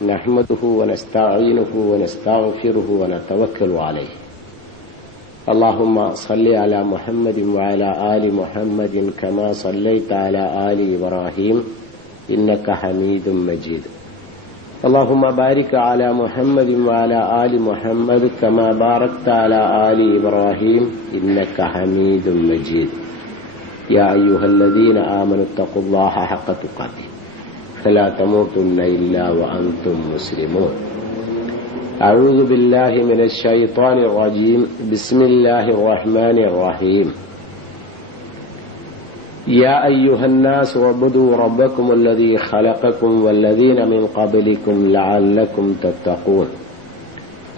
نحمده ونستعينه ونستغفره ونتوكل عليه. اللهم صل على محمد وعلى آل محمد كما صليت على آل إبراهيم إنك حميد مجيد. اللهم بارك على محمد وعلى آل محمد كما باركت على آل إبراهيم إنك حميد مجيد. يا أيها الذين آمنوا اتقوا الله حق تقاته فلا تموتن إلا وأنتم مسلمون. أعوذ بالله من الشيطان الرجيم. بسم الله الرحمن الرحيم. يا أيها الناس اعبدوا ربكم الذي خلقكم والذين من قبلكم لعلكم تتقون.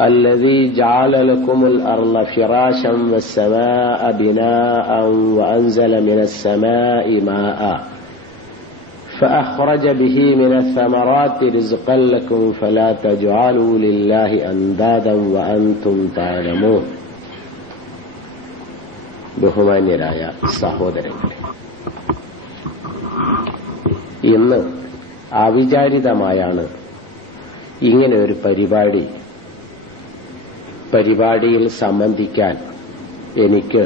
الذي جعل لكم الأرض فراشا والسماء بناء وأنزل من السماء ماء فأخرج به من الثمرات رزقا لكم فلا تجعلوا لله أندادا وأنتم تعلمون. ബഹുമാന്യരായ സഹോദരങ്ങളെ, ഇന്ന് അവിചാരിതമായാണ് ഇങ്ങനെ ഒരു പരിപാടിയിൽ സംബന്ധിക്കാൻ എനിക്ക്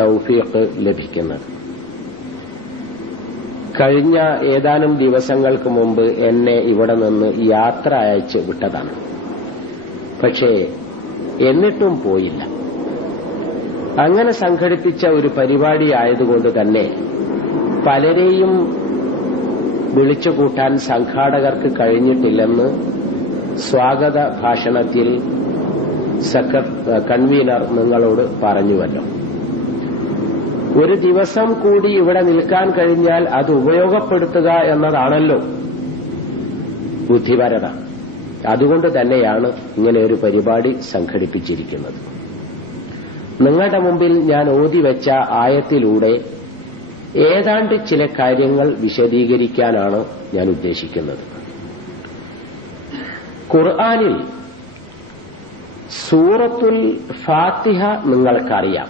തൗഫീഖ് ലഭിക്കുന്നത്. കഴിഞ്ഞ ഏതാനും ദിവസങ്ങൾക്ക് മുമ്പ് എന്നെ ഇവിടെ നിന്ന് യാത്ര അയച്ച് വിട്ടതാണ്. പക്ഷേ എന്നിട്ടും പോയില്ല. അങ്ങനെ സംഘടിപ്പിച്ച ഒരു പരിപാടി ആയതുകൊണ്ട് തന്നെ പലരെയും വിളിച്ചുകൂട്ടാൻ സംഘാടകർക്ക് കഴിഞ്ഞിട്ടില്ലെന്ന് സ്വാഗത ഭാഷണത്തിൽ കൺവീനർ നിങ്ങളോട് പറഞ്ഞുവല്ലോ. ഒരു ദിവസം കൂടി ഇവിടെ നിൽക്കാൻ കഴിഞ്ഞാൽ അത് ഉപയോഗപ്പെടുത്തുക എന്നതാണല്ലോ ബുദ്ധിപരത. അതുകൊണ്ട് തന്നെയാണ് ഇങ്ങനെ ഒരു പരിപാടി സംഘടിപ്പിച്ചിരിക്കുന്നത്. നിങ്ങളുടെ മുമ്പിൽ ഞാൻ ഓതിവെച്ച ആയത്തിലൂടെ ഏതാണ്ട് ചില കാര്യങ്ങൾ വിശദീകരിക്കാനാണ് ഞാൻ ഉദ്ദേശിക്കുന്നത്. ഖുർആനിൽ സൂറത്തുൽ ഫാത്തിഹ നിങ്ങൾക്കറിയാം,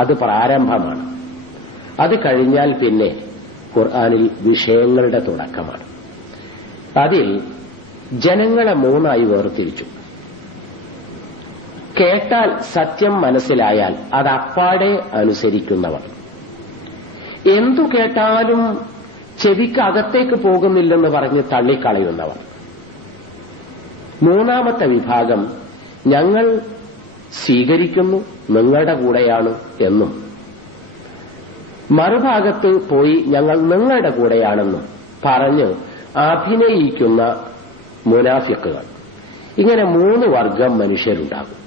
അത് പ്രാരംഭമാണ്. അത് കഴിഞ്ഞാൽ പിന്നെ ഖുർആനിൽ വിഷയങ്ങളുടെ തുടക്കമാണ്. അതിൽ ജനങ്ങളെ മൂന്നായി വേർതിരിച്ചു. കേട്ടാൽ സത്യം മനസ്സിലായാൽ അത് അപ്പാടെ അനുസരിക്കുന്നവർ, എന്തു കേട്ടാലും ചെവിക്ക് അകത്തേക്ക് പോകുന്നില്ലെന്ന് പറഞ്ഞ് തള്ളിക്കളയുന്നവർ. മൂന്നാമത്തെ വിഭാഗം ഞങ്ങൾ സ്വീകരിക്കുന്നു, നിങ്ങളുടെ കൂടെയാണ് എന്നും, മറുഭാഗത്ത് പോയി ഞങ്ങൾ നിങ്ങളുടെ കൂടെയാണെന്നും പറഞ്ഞ് അഭിനയിക്കുന്ന മുനാഫിക്കുകൾ. ഇങ്ങനെ മൂന്ന് വർഗം മനുഷ്യരുണ്ടാകും.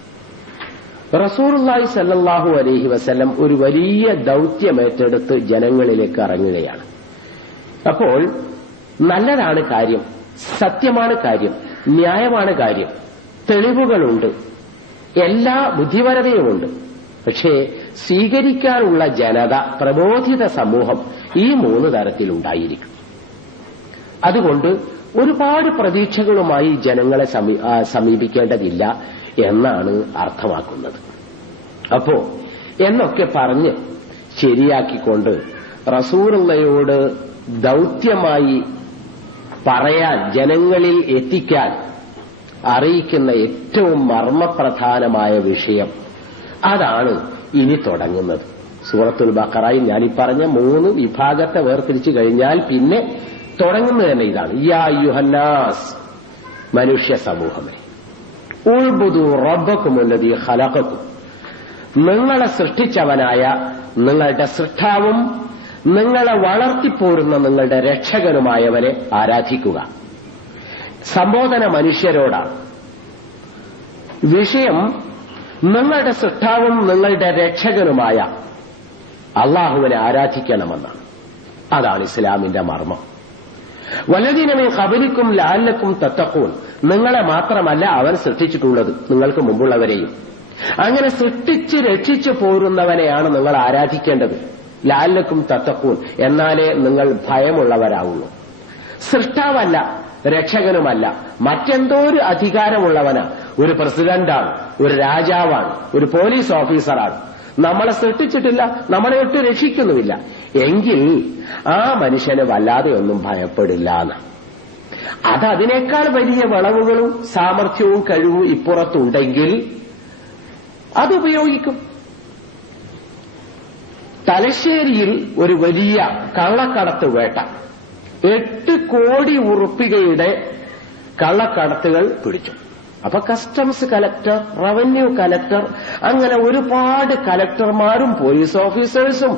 റസൂലുള്ളാഹി സ്വല്ലല്ലാഹു അലൈഹി വസല്ലം ഒരു വലിയ ദൌത്യമേറ്റെടുത്ത് ജനങ്ങളിലേക്ക് ഇറങ്ങുകയാണ്. അപ്പോൾ നല്ലതാണ് കാര്യം, സത്യമാണ് കാര്യം, ന്യായമാണ് കാര്യം, തെളിവുകളുണ്ട്, എല്ലാ ബുദ്ധിപരതയുമുണ്ട്. പക്ഷേ സ്വീകരിക്കാനുള്ള ജനത, പ്രബോധിത സമൂഹം ഈ മൂന്ന് തരത്തിലുണ്ടായിരിക്കും. അതുകൊണ്ട് ഒരുപാട് പ്രതീക്ഷകളുമായി ജനങ്ങളെ സമീപിക്കേണ്ടതില്ല എന്നാണ് അർത്ഥമാക്കുന്നത്. അപ്പോ എന്നൊക്കെ പറഞ്ഞ് ശരിയാക്കിക്കൊണ്ട് റസൂലുള്ളാഹിയോട് ദൌത്യമായി പറയാൻ, ജനങ്ങളിൽ എത്തിക്കാൻ അറിയിക്കുന്ന ഏറ്റവും മർമ്മപ്രധാനമായ വിഷയം അതാണ് ഇനി തുടങ്ങുന്നത്. സൂറത്തുൽ ബഖറയിൽ ഞാനീ പറഞ്ഞ മൂന്ന് വിഭാഗത്തെ വേർതിരിച്ചു കഴിഞ്ഞാൽ പിന്നെ തുടങ്ങുന്നത് തന്നെ ഇതാണ്. യാ അയ്യുഹന്നാസ്, മനുഷ്യ സമൂഹമേ, ഉഅ്ബുദൂ റബ്ബക്കുമുല്ലദീ ഖലഖക്കും, നിങ്ങളെ സൃഷ്ടിച്ചവനായ നിങ്ങളുടെ സൃഷ്ടാവും നിങ്ങളെ വളർത്തിപ്പോരുന്ന നിങ്ങളുടെ രക്ഷകനുമായവനെ ആരാധിക്കുക. സംബോധന മനുഷ്യരോടാണ്. വിഷയം നിങ്ങളുടെ സൃഷ്ടാവും നിങ്ങളുടെ രക്ഷകനുമായ അള്ളാഹുവിനെ ആരാധിക്കണമെന്നാണ്. അതാണ് ഇസ്ലാമിന്റെ മർമ്മം. വല്ലദീന മിൻ ഖബലിക്കും ലഅല്ലക്കും തത്തഖൂൻ, നിങ്ങളെ മാത്രമല്ല അവൻ സൃഷ്ടിച്ചിട്ടുള്ളത്, നിങ്ങൾക്ക് മുമ്പുള്ളവരെയും. അങ്ങനെ സൃഷ്ടിച്ച് രക്ഷിച്ചു പോരുന്നവനെയാണ് നിങ്ങൾ ആരാധിക്കേണ്ടത്. ലഅല്ലക്കും തത്തഖൂൻ, എന്നാലേ നിങ്ങൾ ഭയമുള്ളവരാവുള്ളൂ. സൃഷ്ടാവല്ല, രക്ഷകനുമല്ല, മറ്റെന്തോ ഒരു അധികാരമുള്ളവനാണ്. ഒരു പ്രസിഡന്റാണ്, ഒരു രാജാവാണ്, ഒരു പോലീസ് ഓഫീസറാണ്. നമ്മളെ സൃഷ്ടിച്ചിട്ടില്ല, നമ്മളെ ഒട്ടും രക്ഷിക്കുന്നുമില്ല. എങ്കിൽ ആ മനുഷ്യന് വല്ലാതെ ഒന്നും ഭയപ്പെടില്ല എന്ന്. അതിനേക്കാൾ വലിയ വളവുകളും സാമർഥ്യവും കഴിവും ഇപ്പുറത്തുണ്ടെങ്കിൽ അതുപയോഗിക്കും. തലശ്ശേരിയിൽ ഒരു വലിയ കള്ളക്കടത്ത് വേട്ട, 8 കോടി ഉറുപ്പികയുടെ കള്ളക്കടത്തുകൾ പിടിച്ചു. അപ്പൊ കസ്റ്റംസ് കലക്ടർ, റവന്യൂ കലക്ടർ, അങ്ങനെ ഒരുപാട് കലക്ടർമാരും പോലീസ് ഓഫീസേഴ്സും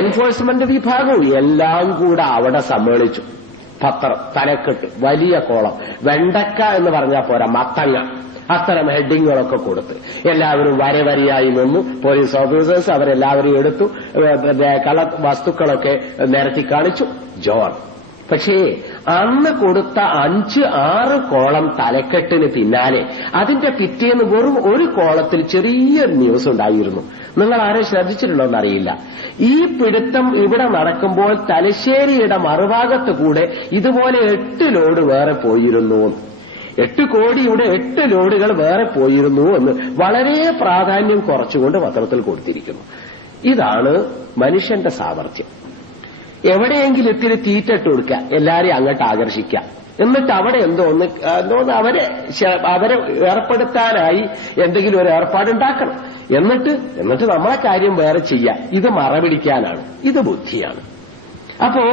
എൻഫോഴ്സ്മെന്റ് വിഭാഗവും എല്ലാം കൂടെ അവിടെ സമ്മേളിച്ചു. പത്രം തലക്കെട്ട്, വലിയ കോളം, വെണ്ടക്ക എന്ന് പറഞ്ഞാൽ പോരാ, മത്തങ്ങ, അത്തരം ഹെഡിങ്ങുകളൊക്കെ കൊടുത്ത് എല്ലാവരും വരവരിയായി നിന്നു. പോലീസ് ഓഫീസേഴ്സ് അവരെല്ലാവരും എടുത്തു, കള വസ്തുക്കളൊക്കെ നിരത്തി കാണിച്ചു. ജോൺ. പക്ഷേ അന്ന് കൊടുത്ത 5-6 കോളം തലക്കെട്ടിന് പിന്നാലെ അതിന്റെ പിറ്റേന്ന് വെറും ഒരു കോളത്തിൽ ചെറിയൊരു ന്യൂസ് ഉണ്ടായിരുന്നു. നിങ്ങൾ ആരും ശ്രദ്ധിച്ചിട്ടുണ്ടോന്നറിയില്ല. ഈ പിടുത്തം ഇവിടെ നടക്കുമ്പോൾ തലശ്ശേരിയുടെ മറുഭാഗത്ത് കൂടെ ഇതുപോലെ 8 ലോഡ് വേറെ പോയിരുന്നു. 8 കോടിയുടെ 8 ലോഡുകൾ വേറെ പോയിരുന്നു എന്ന് വളരെ പ്രാധാന്യം കുറച്ചുകൊണ്ട് പത്രത്തിൽ കൊടുത്തിരിക്കുന്നു. ഇതാണ് മനുഷ്യന്റെ സാമർഥ്യം. എവിടെയെങ്കിലും ഇത്തിരി തീറ്റിട്ട് കൊടുക്കുക, എല്ലാരെയും അങ്ങോട്ട് ആകർഷിക്കുക, എന്നിട്ട് അവിടെ എന്തോന്ന് അവരെ ഏർപ്പെടുത്താനായി എന്തെങ്കിലും ഒരു ഏർപ്പാടുണ്ടാക്കണം. എന്നിട്ട് നമ്മളെ കാര്യം വേറെ ചെയ്യാം. ഇത് മറപിടിക്കാനാണ്, ഇത് ബുദ്ധിയാണ്. അപ്പോ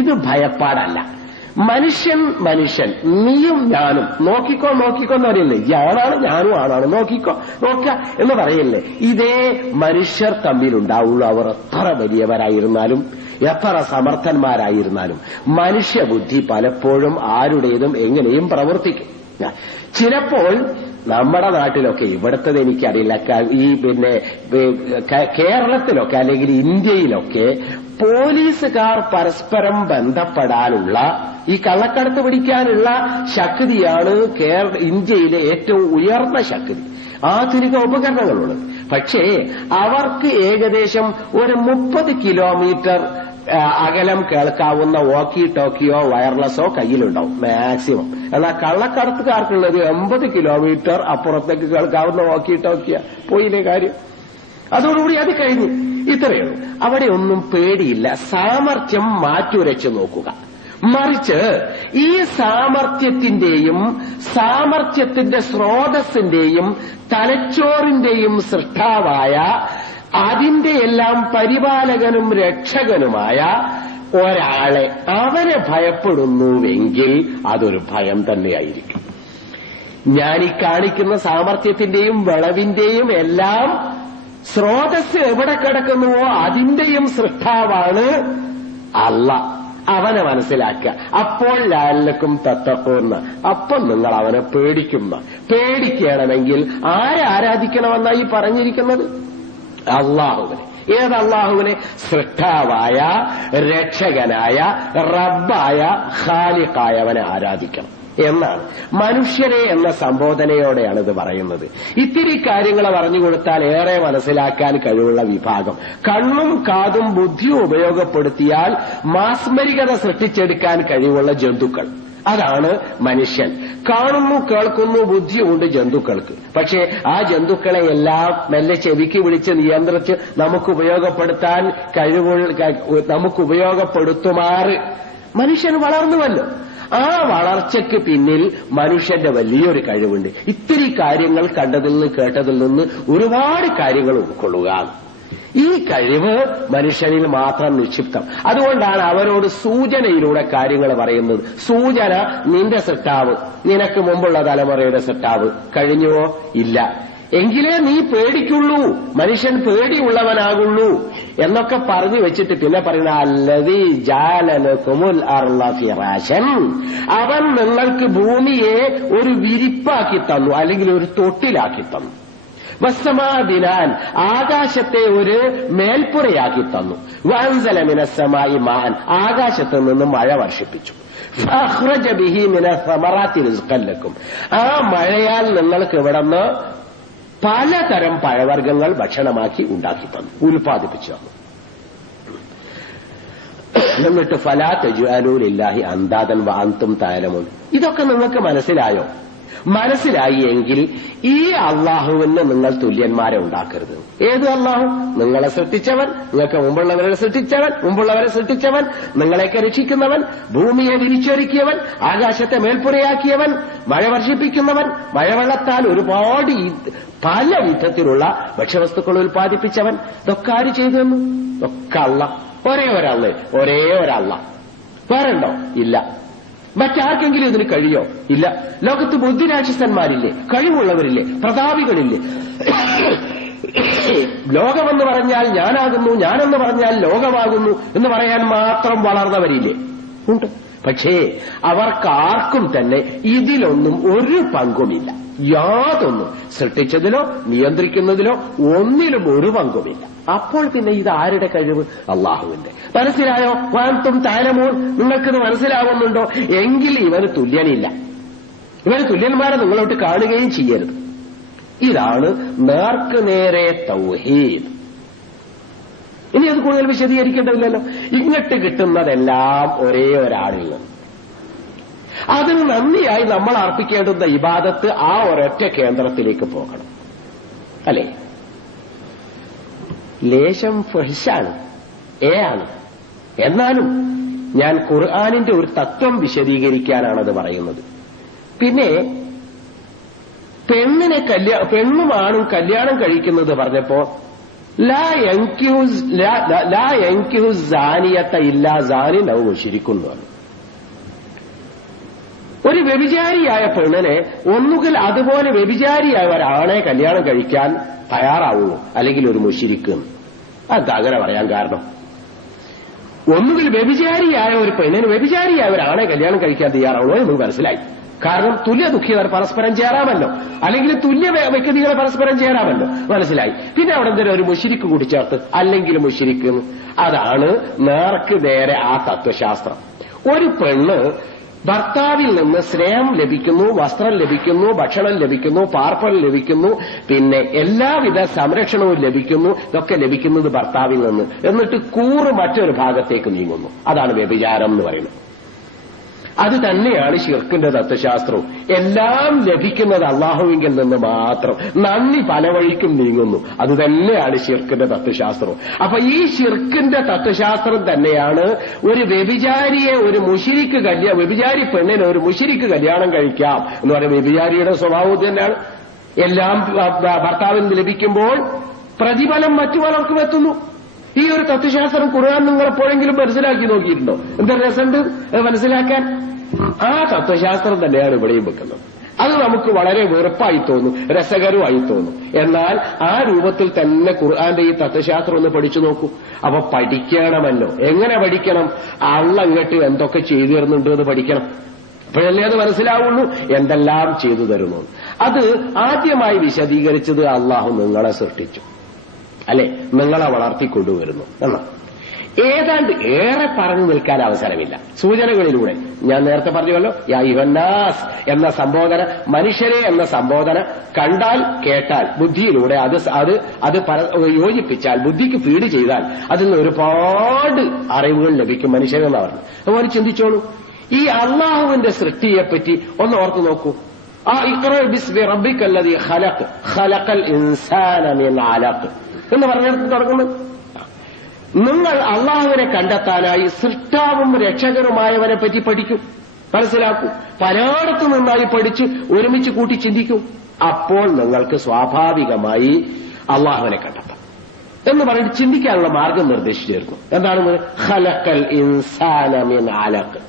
ഇത് ഭയപ്പാടല്ല. മനുഷ്യൻ നീയും ഞാനും നോക്കിക്കോ എന്ന് പറയില്ലേ, ഞാനാണ് ഞാനും ആണാണ്, നോക്കുക എന്ന് പറയില്ലേ. ഇതേ മനുഷ്യർ തമ്മിലുണ്ടാവുള്ളൂ. അവർ എത്ര വലിയവരായിരുന്നാലും എത്ര സമർത്ഥന്മാരായിരുന്നാലും മനുഷ്യബുദ്ധി പലപ്പോഴും ആരുടേതും എങ്ങനെയും പ്രവർത്തിക്കും. ചിലപ്പോൾ നമ്മുടെ നാട്ടിലൊക്കെ, ഇവിടുത്തത് എനിക്കറിയില്ല, ഈ കേരളത്തിലൊക്കെ അല്ലെങ്കിൽ ഇന്ത്യയിലൊക്കെ പോലീസുകാർ പരസ്പരം ബന്ധപ്പെടാനുള്ള, ഈ കള്ളക്കടത്ത് പിടിക്കാനുള്ള ശക്തിയാണ് ഇന്ത്യയിലെ ഏറ്റവും ഉയർന്ന ശക്തി. ആധുനിക ഉപകരണങ്ങളുള്ളത്. പക്ഷേ അവർക്ക് ഏകദേശം ഒരു 30 കിലോമീറ്റർ അകലം കേൾക്കാവുന്ന വോക്കി ടോക്കിയോ വയർലെസ്സോ കയ്യിലുണ്ടാവും മാക്സിമം. എന്നാൽ കള്ളക്കടത്തുകാർക്കുള്ളത് 80 കിലോമീറ്റർ അപ്പുറത്തേക്ക് കേൾക്കാവുന്ന വോക്കി ടോക്കിയോ പോയില്ലേ കാര്യം. അതോടുകൂടി അത് കഴിഞ്ഞു. ഇത്രയുള്ളൂ. അവിടെ ഒന്നും പേടിയില്ല. സാമർഥ്യം മാറ്റുരച്ചു നോക്കുക. മറിച്ച് ഈ സാമർഥ്യത്തിന്റെ സ്രോതസ്സിന്റെയും തലച്ചോറിന്റെയും സൃഷ്ടാവായ, അതിന്റെ എല്ലാം പരിപാലകനും രക്ഷകനുമായ ഒരാളെ, അവനെ ഭയപ്പെടുന്നുവെങ്കിൽ അതൊരു ഭയം തന്നെയായിരിക്കും. ഞാനീ കാണിക്കുന്ന സാമർഥ്യത്തിന്റെയും വിളവിന്റെയും എല്ലാം സ്രോതസ് എവിടെ കിടക്കുന്നുവോ അതിന്റെയും സൃഷ്ടാവാണ് അല്ലാഹ്. അവനെ മനസ്സിലാക്കുക. അപ്പോൾ ലഅല്ലക്കും തത്തഖൂൻ, അപ്പം നിങ്ങൾ അവനെ പേടിക്കണമെങ്കിൽ ആരെ ആരാധിക്കണമെന്നായി പറഞ്ഞിരിക്കുന്നത്? അള്ളാഹുവിനെ. ഏത് അള്ളാഹുവിനെ? സൃഷ്ടാവായ, രക്ഷകനായ, റബ്ബായ, ഖാലിഖായവനെ ആരാധിക്കണം എന്നാണ്. മനുഷ്യരെ എന്ന സംബോധനയോടെയാണ് ഇത് പറയുന്നത്. ഇത്തിരി കാര്യങ്ങൾ പറഞ്ഞുകൊടുത്താൽ ഏറെ മനസ്സിലാക്കാൻ കഴിവുള്ള വിഭാഗം. കണ്ണും കാതും ബുദ്ധിയും ഉപയോഗപ്പെടുത്തിയാൽ മാസ്മരികത സൃഷ്ടിച്ചെടുക്കാൻ കഴിവുള്ള ജന്തുക്കൾ, അതാണ് മനുഷ്യൻ. കാണുന്നു, കേൾക്കുന്നു, ബുദ്ധിയുണ്ട് ജന്തുക്കൾക്ക്. പക്ഷേ ആ ജന്തുക്കളെ എല്ലാം മെല്ലെ ചെവിക്ക് വിളിച്ച് നിയന്ത്രിച്ച് നമുക്ക് ഉപയോഗപ്പെടുത്തുമാറ് മനുഷ്യൻ വളർന്നുവല്ലോ. ആ വളർച്ചയ്ക്ക് പിന്നിൽ മനുഷ്യന്റെ വലിയൊരു കഴിവുണ്ട്. ഇത്തിരി കാര്യങ്ങൾ കണ്ടതിൽ നിന്ന് കേട്ടതിൽ നിന്ന് ഒരുപാട് കാര്യങ്ങൾ ഉൾക്കൊള്ളുക. ഈ കഴിവ് മനുഷ്യനിൽ മാത്രം നിക്ഷിപ്തം. അതുകൊണ്ടാണ് അവരോട് സൂചനയിലൂടെ കാര്യങ്ങൾ പറയുന്നത്. സൂചന, നിന്റെ സൃഷ്ടാവ്, നിനക്ക് മുമ്പുള്ള തലമുറയുടെ സൃഷ്ടാവ് കഴിഞ്ഞുവോ? ഇല്ല. എങ്കിലേ നീ പേടിക്കുള്ളൂ, മനുഷ്യൻ പേടിയുള്ളവനാകുള്ളൂ എന്നൊക്കെ പറഞ്ഞു വെച്ചിട്ട് പിന്നെ പറയുന്ന അല്ലദീ ജഅലലകുമുൽ അർള ഫിറാശൻ, അവൻ നിങ്ങൾക്ക് ഭൂമിയെ ഒരു വിരിപ്പാക്കി തന്നു, അല്ലെങ്കിൽ ഒരു തൊട്ടിലാക്കി തന്നു. വസ്സമാദിനാൻ, ആകാശത്തെ ഒരു മേൽപ്പുറയാക്കി തന്നു. വഅൻസല മിനസ്സമായി മാഅൻ, ആകാശത്ത് നിന്ന് മഴ വർഷിപ്പിച്ചു. ഫഅഖ്റജ ബിഹി മിനസ്സമറാത്തി റിസ്ഖൻ ലക്കും, ആ മഴയാൽ നിങ്ങൾക്ക് ഇവിടുന്ന് പലതരം പഴവർഗ്ഗങ്ങൾ ഭക്ഷണമാക്കി ഉണ്ടാക്കി തന്നു, ഉൽപ്പാദിപ്പിച്ചു തന്നു. എന്നിട്ട് ഫലാ തജ്അലൂ ലില്ലാഹി അൻദാദൻ വഅൻതും തഅലമൂൻ, ഇതൊക്കെ നിങ്ങൾക്ക് മനസ്സിലായോ? മനസ്സിലായി എങ്കിൽ ഈ അള്ളാഹുവിന് നിങ്ങൾ തുല്യന്മാരെ ഉണ്ടാക്കരുത്. ഏത് അള്ളാഹു? നിങ്ങളെ സൃഷ്ടിച്ചവൻ, നിങ്ങൾക്ക് മുമ്പുള്ളവരെ സൃഷ്ടിച്ചവൻ, നിങ്ങളെയൊക്കെ രക്ഷിക്കുന്നവൻ, ഭൂമിയെ വിരിച്ചൊരുക്കിയവൻ, ആകാശത്തെ മേൽപ്പുരയാക്കിയവൻ, മഴ വർഷിപ്പിക്കുന്നവൻ, മഴവെള്ളത്താൽ ഒരുപാട് പല വിധത്തിലുള്ള ഭക്ഷ്യവസ്തുക്കൾ ഉൽപ്പാദിപ്പിച്ചവൻ. ഇതൊക്കെ ആര് ചെയ്തു? ഒക്കെ അള്ളാഹ്. ഒരേ ഒരള്ള. വേറെ ഉണ്ടോ? ഇല്ല. മറ്റാർക്കെങ്കിലും ഇതിന് കഴിയോ? ഇല്ല. ലോകത്ത് ബുദ്ധിരാക്ഷസന്മാരില്ലേ? കഴിവുള്ളവരില്ലേ? പ്രതാപികളില്ലേ? ലോകമെന്ന് പറഞ്ഞാൽ ഞാനാകുന്നു, ഞാനെന്ന് പറഞ്ഞാൽ ലോകമാകുന്നു എന്ന് പറയാൻ മാത്രം വളർന്നവരില്ലേ? ഉണ്ട്. പക്ഷേ അവർക്കാർക്കും തന്നെ ഇതിലൊന്നും ഒരു പങ്കുമില്ല. യാതൊന്നും സൃഷ്ടിച്ചതിലോ നിയന്ത്രിക്കുന്നതിലോ ഒന്നിലും ഒരു പങ്കുമില്ല. അപ്പോൾ പിന്നെ ഇത് ആരുടെ കഴിവ്? അള്ളാഹുവിന്റെ. മനസ്സിലായോ? വാന്തും താരമോൻ, നിങ്ങൾക്കിത് മനസ്സിലാവുന്നുണ്ടോ? എങ്കിൽ ഇവന് തുല്യനില്ല. ഇവന് തുല്യന്മാരെ നിങ്ങളോട്ട് കാണുകയും ചെയ്യരുത്. ഇതാണ് നേർക്ക് നേരെ തൗഹീദ്. ഇനി അത് കൂടുതൽ വിശദീകരിക്കേണ്ടതില്ലല്ലോ. ഇങ്ങോട്ട് കിട്ടുന്നതെല്ലാം ഒരേ ഒരാളിൽ നിന്ന്. അതിന് നന്ദിയായി നമ്മൾ അർപ്പിക്കേണ്ടുന്ന ഇബാദത്ത് ആ ഒരൊറ്റ കേന്ദ്രത്തിലേക്ക് പോകണം. അല്ലേ? ലേശം ഫഹിഷാണ്, ആണ്. എന്നാലും ഞാൻ ഖുർആനിന്റെ ഒരു തത്വം വിശദീകരിക്കാനാണത് പറയുന്നത്. പിന്നെ പെണ്ണും ആണും കല്യാണം കഴിക്കുന്നത് പറഞ്ഞപ്പോ ലാ യൻകിഹു സാനിയത ഇല്ലാ സാനി ലൗ മുശ്രിക്കുൻ. ഒരു വ്യഭിചാരിയായ പെണ്ണിനെ ഒന്നുകിൽ അതുപോലെ വ്യഭിചാരിയായ ഒരാളെ കല്യാണം കഴിക്കാൻ തയ്യാറാവുള്ളൂ, അല്ലെങ്കിൽ ഒരു മുശ്രിക്ക്. അതെന്താ അങ്ങനെ പറയാൻ കാരണം? ഒന്നുകിൽ വ്യഭിചാരിയായ ഒരു പെണ്ണിന് വ്യഭിചാരിയായ ഒരാളെ കല്യാണം കഴിക്കാൻ തയ്യാറാവുള്ളൂ എന്ന് മനസ്സിലായി. കാരണം തുല്യ ദുഃഖിതർ പരസ്പരം ചേരാമല്ലോ, അല്ലെങ്കിൽ തുല്യ വ്യക്തികളെ പരസ്പരം ചേരാമല്ലോ, മനസ്സിലായി. പിന്നെ അവിടെ എന്തെങ്കിലും ഒരു മുശ്രിക്ക് കൂടി ചേർത്ത് അല്ലെങ്കിൽ മുശ്രിക്ക്. അതാണ് നേർക്ക് നേരെ ആ തത്വശാസ്ത്രം. ഒരു പെണ്ണ് ഭർത്താവിൽ നിന്ന് സ്നേഹം ലഭിക്കുന്നു, വസ്ത്രം ലഭിക്കുന്നു, ഭക്ഷണം ലഭിക്കുന്നു, പാർപ്പണം ലഭിക്കുന്നു, പിന്നെ എല്ലാവിധ സംരക്ഷണവും ലഭിക്കുന്നു. ഇതൊക്കെ ലഭിക്കുന്നത് ഭർത്താവിൽ നിന്ന്. എന്നിട്ട് കൂറ് മറ്റൊരു ഭാഗത്തേക്ക് നീങ്ങുന്നു. അതാണ് വ്യഭിചാരം എന്ന് പറയുന്നത്. അത് തന്നെയാണ് ശിർക്കിന്റെ തത്വശാസ്ത്രവും. എല്ലാം ലഭിക്കുന്നത് അള്ളാഹുവിങ്കിൽ നിന്ന് മാത്രം, നന്ദി പല വഴിക്കും നീങ്ങുന്നു. അത് തന്നെയാണ് ശിർക്കിന്റെ തത്വശാസ്ത്രവും. അപ്പൊ ഈ ശിർക്കിന്റെ തത്വശാസ്ത്രം തന്നെയാണ് ഒരു വ്യഭിചാരിയെ ഒരു മുശ്രിക്ക് വ്യഭിചാരി പെണ്ണിനെ ഒരു മുശ്രിക്ക് കല്യാണം കഴിക്കാം എന്ന് പറയുന്നത്. വ്യഭിചാരിയുടെ സ്വഭാവം തന്നെയാണ്. എല്ലാം ഭർത്താവിന് ലഭിക്കുമ്പോൾ പ്രതിഫലം മറ്റു പലർക്കും എത്തുന്നു. ഈ ഒരു തത്വശാസ്ത്രം ഖുർആൻ നിങ്ങൾ എപ്പോഴെങ്കിലും മനസ്സിലാക്കി നോക്കിയിട്ടുണ്ടോ? എന്താ രസമുണ്ട് മനസ്സിലാക്കാൻ? ആ തത്വശാസ്ത്രം തന്നെയാണ് ഇവിടെയും വെക്കുന്നത്. അത് നമുക്ക് വളരെ വെറുപ്പായി തോന്നും, രസകരമായി തോന്നും. എന്നാൽ ആ രൂപത്തിൽ തന്നെ ഖുർആന്റെ ഈ തത്വശാസ്ത്രം ഒന്ന് പഠിച്ചു നോക്കൂ. അപ്പൊ പഠിക്കണമല്ലോ. എങ്ങനെ പഠിക്കണം? അള്ളങ്ങട്ട് എന്തൊക്കെ ചെയ്തു തരുന്നുണ്ട് എന്ന് പഠിക്കണം. അപ്പോഴല്ലേ അത് മനസ്സിലാവുള്ളൂ എന്തെല്ലാം ചെയ്തു തരുന്നു. അത് ആദ്യമായി വിശദീകരിച്ചത് അള്ളാഹു നിങ്ങളെ സൃഷ്ടിച്ചു, അല്ലെ? നിങ്ങളെ വളർത്തിക്കൊണ്ടുവരുന്നു എന്നാ. ഏതാണ്ട് ഏറെ പറഞ്ഞു നിൽക്കാൻ അവസരമില്ല. സൂചനകളിലൂടെ ഞാൻ നേരത്തെ പറഞ്ഞുവല്ലോ, യാ യുഹന്നാസ് എന്ന സംബോധന, മനുഷ്യരെ എന്ന സംബോധന കണ്ടാൽ കേട്ടാൽ ബുദ്ധിയിലൂടെ അത് യോജിപ്പിച്ചാൽ, ബുദ്ധിക്ക് ഫീഡ് ചെയ്താൽ അതിൽ നിന്ന് ഒരുപാട് അറിവുകൾ ലഭിക്കും മനുഷ്യരെന്ന് പറഞ്ഞു. അതുപോലെ ചിന്തിച്ചോളൂ, ഈ അള്ളാഹുവിന്റെ സൃഷ്ടിയെപ്പറ്റി ഒന്ന് ഓർത്തു നോക്കൂ. ആ ഇഖ്റ ബിസ്മി റബ്ബിക്കല്ലദീ ഖലഖ് ഖലഖൽ ഇൻസാന മിൻ അലഖ് എന്ന് പറഞ്ഞിടത്ത് തുടങ്ങുന്നത്. നിങ്ങൾ അള്ളാഹുവിനെ കണ്ടെത്താനായി സൃഷ്ടാവും രക്ഷകരുമായവരെ പറ്റി പഠിക്കും, മനസ്സിലാക്കൂ. പലയിടത്തു നിന്നായി പഠിച്ച് ഒരുമിച്ച് കൂട്ടി ചിന്തിക്കൂ. അപ്പോൾ നിങ്ങൾക്ക് സ്വാഭാവികമായി അള്ളാഹുവിനെ കണ്ടെത്താം എന്ന് പറഞ്ഞിട്ട് ചിന്തിക്കാനുള്ള മാർഗം നിർദ്ദേശിച്ചിരുന്നു. എന്താണ്? ഖലഖൽ ഇൻസാന മിൻ അലഖ്.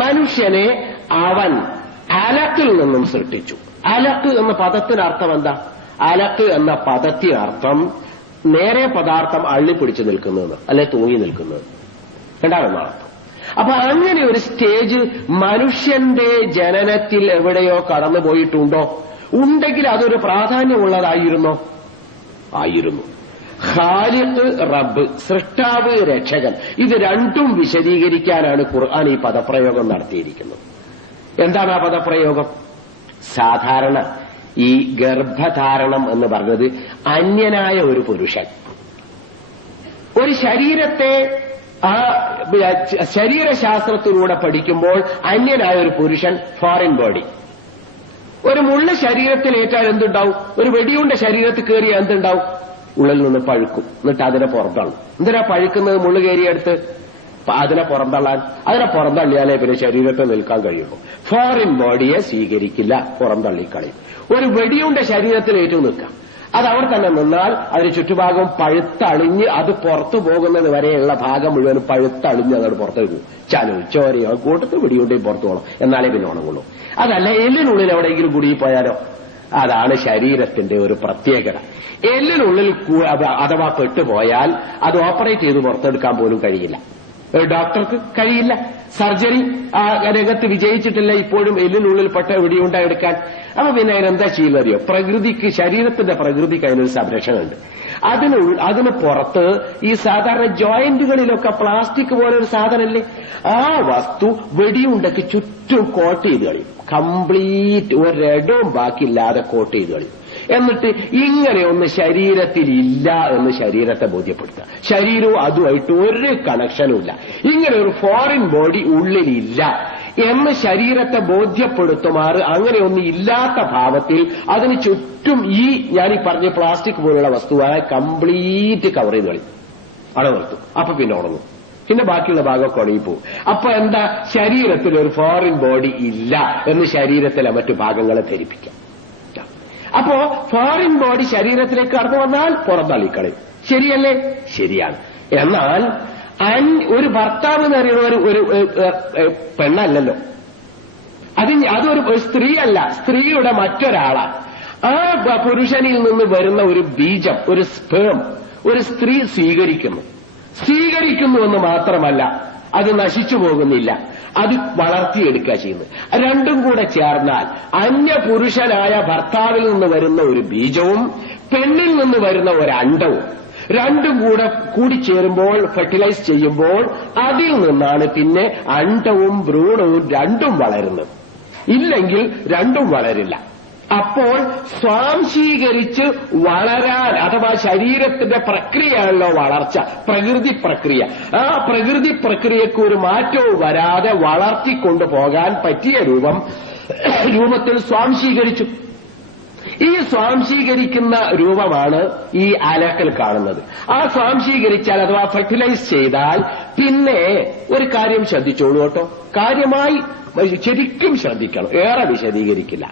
മനുഷ്യനെ അവൻ അലക്കിൽ നിന്നും സൃഷ്ടിച്ചു. അലക്ക് എന്ന പദത്തിനർത്ഥം എന്താ? അലക്ക് എന്ന പദത്തിനർത്ഥം നേരെ പദാർത്ഥം അള്ളിപ്പിടിച്ചു നിൽക്കുന്നത്, അല്ലെ തൂങ്ങി നിൽക്കുന്നത്, രണ്ടാമെന്ന അർത്ഥം. അപ്പൊ അങ്ങനെ ഒരു സ്റ്റേജ് മനുഷ്യന്റെ ജനനത്തിൽ എവിടെയോ കടന്നുപോയിട്ടുണ്ടോ? ഉണ്ടെങ്കിൽ അതൊരു പ്രാധാന്യമുള്ളതായിരുന്നോ? ആയിരുന്നു. ഖാലിഖ് റബ്ബ്, സൃഷ്ടാവ് രക്ഷകൻ, ഇത് രണ്ടും വിശദീകരിക്കാനാണ് ഖുർആൻ ഈ പദപ്രയോഗം നടത്തിയിരിക്കുന്നത്. എന്താണ് ആ പദപ്രയോഗം? സാധാരണ ഈ ഗർഭധാരണം എന്ന് പറഞ്ഞത് അന്യനായ ഒരു പുരുഷൻ ഒരു ശരീരത്തെ ആ ശരീരശാസ്ത്രത്തിലൂടെ പഠിക്കുമ്പോൾ അന്യനായ ഒരു പുരുഷൻ, ഫോറിൻ ബോഡി, ഒരു മുള്ള ശരീരത്തിലേറ്റാൽ എന്തുണ്ടാവും? ഒരു വെടിയുണ്ട ശരീരത്തിൽ കയറിയാൽ എന്തുണ്ടാവും? ഉള്ളിൽ നിന്ന് പഴുക്കും. എന്നിട്ട് അതിനെ പുറന്തള്ളും. എന്തിനാ പഴുക്കുന്നത്? മുള്ളു കയറിയെടുത്ത് അതിനെ പുറന്തള്ളാൻ. അതിനെ പുറന്തള്ളിയാലേ പിന്നെ ശരീരത്തിൽ നിൽക്കാൻ കഴിയുള്ളൂ. ഫോറിൻ ബോഡിയെ സ്വീകരിക്കില്ല, പുറന്തള്ളിക്കളയും. ഒരു വെടിയുണ്ട ശരീരത്തിലേറ്റു നിൽക്കാം. അത് അവിടെ തന്നെ നിന്നാൽ അതിന് ചുറ്റുഭാഗം പഴുത്തളിഞ്ഞ് അത് പുറത്തു പോകുന്നത് വരെയുള്ള ഭാഗം മുഴുവൻ പഴുത്തളിഞ്ഞ് അതോട് പുറത്തേക്ക് ചാലും ചോരയോ കൂട്ടത്ത് വെടിയുണ്ടെങ്കിൽ പുറത്തു പോകണം, എന്നാലേ പിന്നെ ഉണങ്ങുള്ളൂ. അതല്ല എല്ലിനുള്ളിൽ എവിടെയെങ്കിലും കുടുങ്ങിപ്പോയാലോ? അതാണ് ശരീരത്തിന്റെ ഒരു പ്രത്യേകത. എല്ലിനുള്ളിൽ അഥവാ പെട്ടുപോയാൽ അത് ഓപ്പറേറ്റ് ചെയ്ത് പുറത്തെടുക്കാൻ പോലും കഴിയില്ല. ഡോക്ടർക്ക് കഴിയില്ല. സർജറി ആ രംഗത്ത് വിജയിച്ചിട്ടില്ല ഇപ്പോഴും എല്ലിനുള്ളിൽ പെട്ട വെടിയുണ്ടായെടുക്കാൻ. അപ്പൊ പിന്നെ അതിനെന്താ ചെയ്യുന്നറിയോ? പ്രകൃതിക്ക്, ശരീരത്തിന്റെ പ്രകൃതിക്ക് അതിനൊരു സംരക്ഷണമുണ്ട്. അതിന് പുറത്ത് ഈ സാധാരണ ജോയിന്റുകളിലൊക്കെ പ്ലാസ്റ്റിക് പോലൊരു സാധനമല്ലേ, ആ വസ്തു വെടിയുണ്ടക്ക് ചുറ്റും കോട്ട് ചെയ്ത് കളയും. കംപ്ലീറ്റ് ഒരിടവും ബാക്കിയില്ലാതെ കോട്ട് ചെയ്ത് കളയും. എന്നിട്ട് ഇങ്ങനെയൊന്ന് ശരീരത്തിലില്ല എന്ന് ശരീരത്തെ ബോധ്യപ്പെടുത്തുക. ശരീരവും അതുമായിട്ട് ഒരു കണക്ഷനുമില്ല, ഇങ്ങനെ ഒരു ഫോറിൻ ബോഡി ഉള്ളിലില്ല എന്ന് ശരീരത്തെ ബോധ്യപ്പെടുത്തുമാറ് അങ്ങനെയൊന്നും ഇല്ലാത്ത ഭാവത്തിൽ അതിന് ചുറ്റും ഈ ഞാനീ പറഞ്ഞ പ്ലാസ്റ്റിക് പോലുള്ള വസ്തുവായ കംപ്ലീറ്റ് കവർ ചെയ്ത് കളി അവിടെ നിർത്തും. അപ്പൊ പിന്നെ ഉണങ്ങും. പിന്നെ ബാക്കിയുള്ള ഭാഗമൊക്കെ ഉണങ്ങിപ്പോവും. അപ്പൊ എന്താ? ശരീരത്തിൽ ഒരു ഫോറിൻ ബോഡി ഇല്ല എന്ന് ശരീരത്തിലെ മറ്റു ഭാഗങ്ങളെ ധരിപ്പിക്കാം. അപ്പോ ഫോറിൻ ബോഡി ശരീരത്തിലേക്ക് കടന്നു വന്നാൽ പുറന്തള്ളിക്കളയും. ശരിയല്ലേ? ശരിയാണ്. എന്നാൽ ഒരു ഭർത്താവ് എന്ന് പറയുന്ന ഒരു പെണ്ണല്ലല്ലോ, അതൊരു സ്ത്രീയല്ല, സ്ത്രീയുടെ മറ്റൊരാളാണ്. ആ പുരുഷനിൽ നിന്ന് വരുന്ന ഒരു ബീജം, ഒരു സ്പേം ഒരു സ്ത്രീ സ്വീകരിക്കുന്നു എന്ന് മാത്രമല്ല അത് നശിച്ചു പോകുന്നില്ല, അത് വളർത്തിയെടുക്കുക ചെയ്യുന്നത്. രണ്ടും കൂടെ ചേർന്നാൽ അന്യപുരുഷനായ ഭർത്താവിൽ നിന്ന് വരുന്ന ഒരു ബീജവും പെണ്ണിൽ നിന്ന് വരുന്ന ഒരു അണ്ടവും രണ്ടും കൂടിച്ചേരുമ്പോൾ ഫെർട്ടിലൈസ് ചെയ്യുമ്പോൾ അതിൽ നിന്നാണ് പിന്നെ അണ്ടവും ഭ്രൂണവും രണ്ടും വളരുന്നത്. ഇല്ലെങ്കിൽ രണ്ടും വളരില്ല. അപ്പോൾ സ്വാംശീകരിച്ച് വളരാൻ അഥവാ ശരീരത്തിന്റെ പ്രക്രിയയാണല്ലോ വളർച്ച, പ്രകൃതി പ്രക്രിയ. ആ പ്രകൃതി പ്രക്രിയക്ക് ഒരു മാറ്റവും വരാതെ വളർത്തിക്കൊണ്ടുപോകാൻ പറ്റിയ രൂപത്തിൽ സ്വാംശീകരിച്ചു. ഈ സ്വാംശീകരിക്കുന്ന രൂപമാണ് ഈ അലക്കൽ കാണുന്നത്. ആ സ്വാംശീകരിച്ചാൽ അഥവാ ഫെർട്ടിലൈസ് ചെയ്താൽ പിന്നെ ഒരു കാര്യം ശ്രദ്ധിച്ചോളൂ കേട്ടോ, കാര്യമായി ശരിക്കും ശ്രദ്ധിക്കണം, ഏറെ വിശദീകരിക്കില്ല.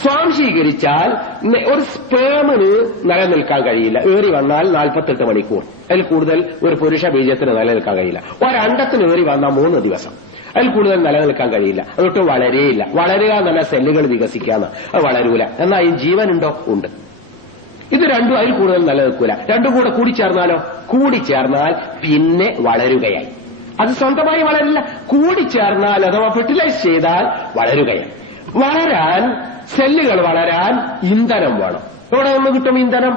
സ്വാംശീകരിച്ചാൽ ഒരു സ്പേമിന് നിലനിൽക്കാൻ കഴിയില്ല. ഏറി വന്നാൽ 48 മണിക്കൂർ, അതിൽ കൂടുതൽ ഒരു പുരുഷ ബീജത്തിന് നിലനിൽക്കാൻ കഴിയില്ല. ഒരണ്ടത്തിന് ഏറി വന്നാൽ 3 ദിവസം, അതിൽ കൂടുതൽ നിലനിൽക്കാൻ കഴിയില്ല. അതൊട്ട് വളരെയില്ല. വളരുക എന്നല്ല സെല്ലുകൾ വികസിക്കാന്ന്, അത് വളരൂല. എന്നാൽ ഈ ജീവനുണ്ടോ? ഉണ്ട്. ഇത് രണ്ടും അതിൽ കൂടുതൽ നിലനിൽക്കൂല. രണ്ടും കൂടെ കൂടിച്ചേർന്നാൽ പിന്നെ വളരുകയായി. അത് സ്വന്തമായി വളരില്ല. കൂടിച്ചേർന്നാൽ അഥവാ ഫെർട്ടിലൈസ് ചെയ്താൽ വളരുകയായി. സെല്ലുകൾ വളരാൻ ഇന്ധനം വേണം. എവിടെ നിന്ന് കിട്ടും ഇന്ധനം?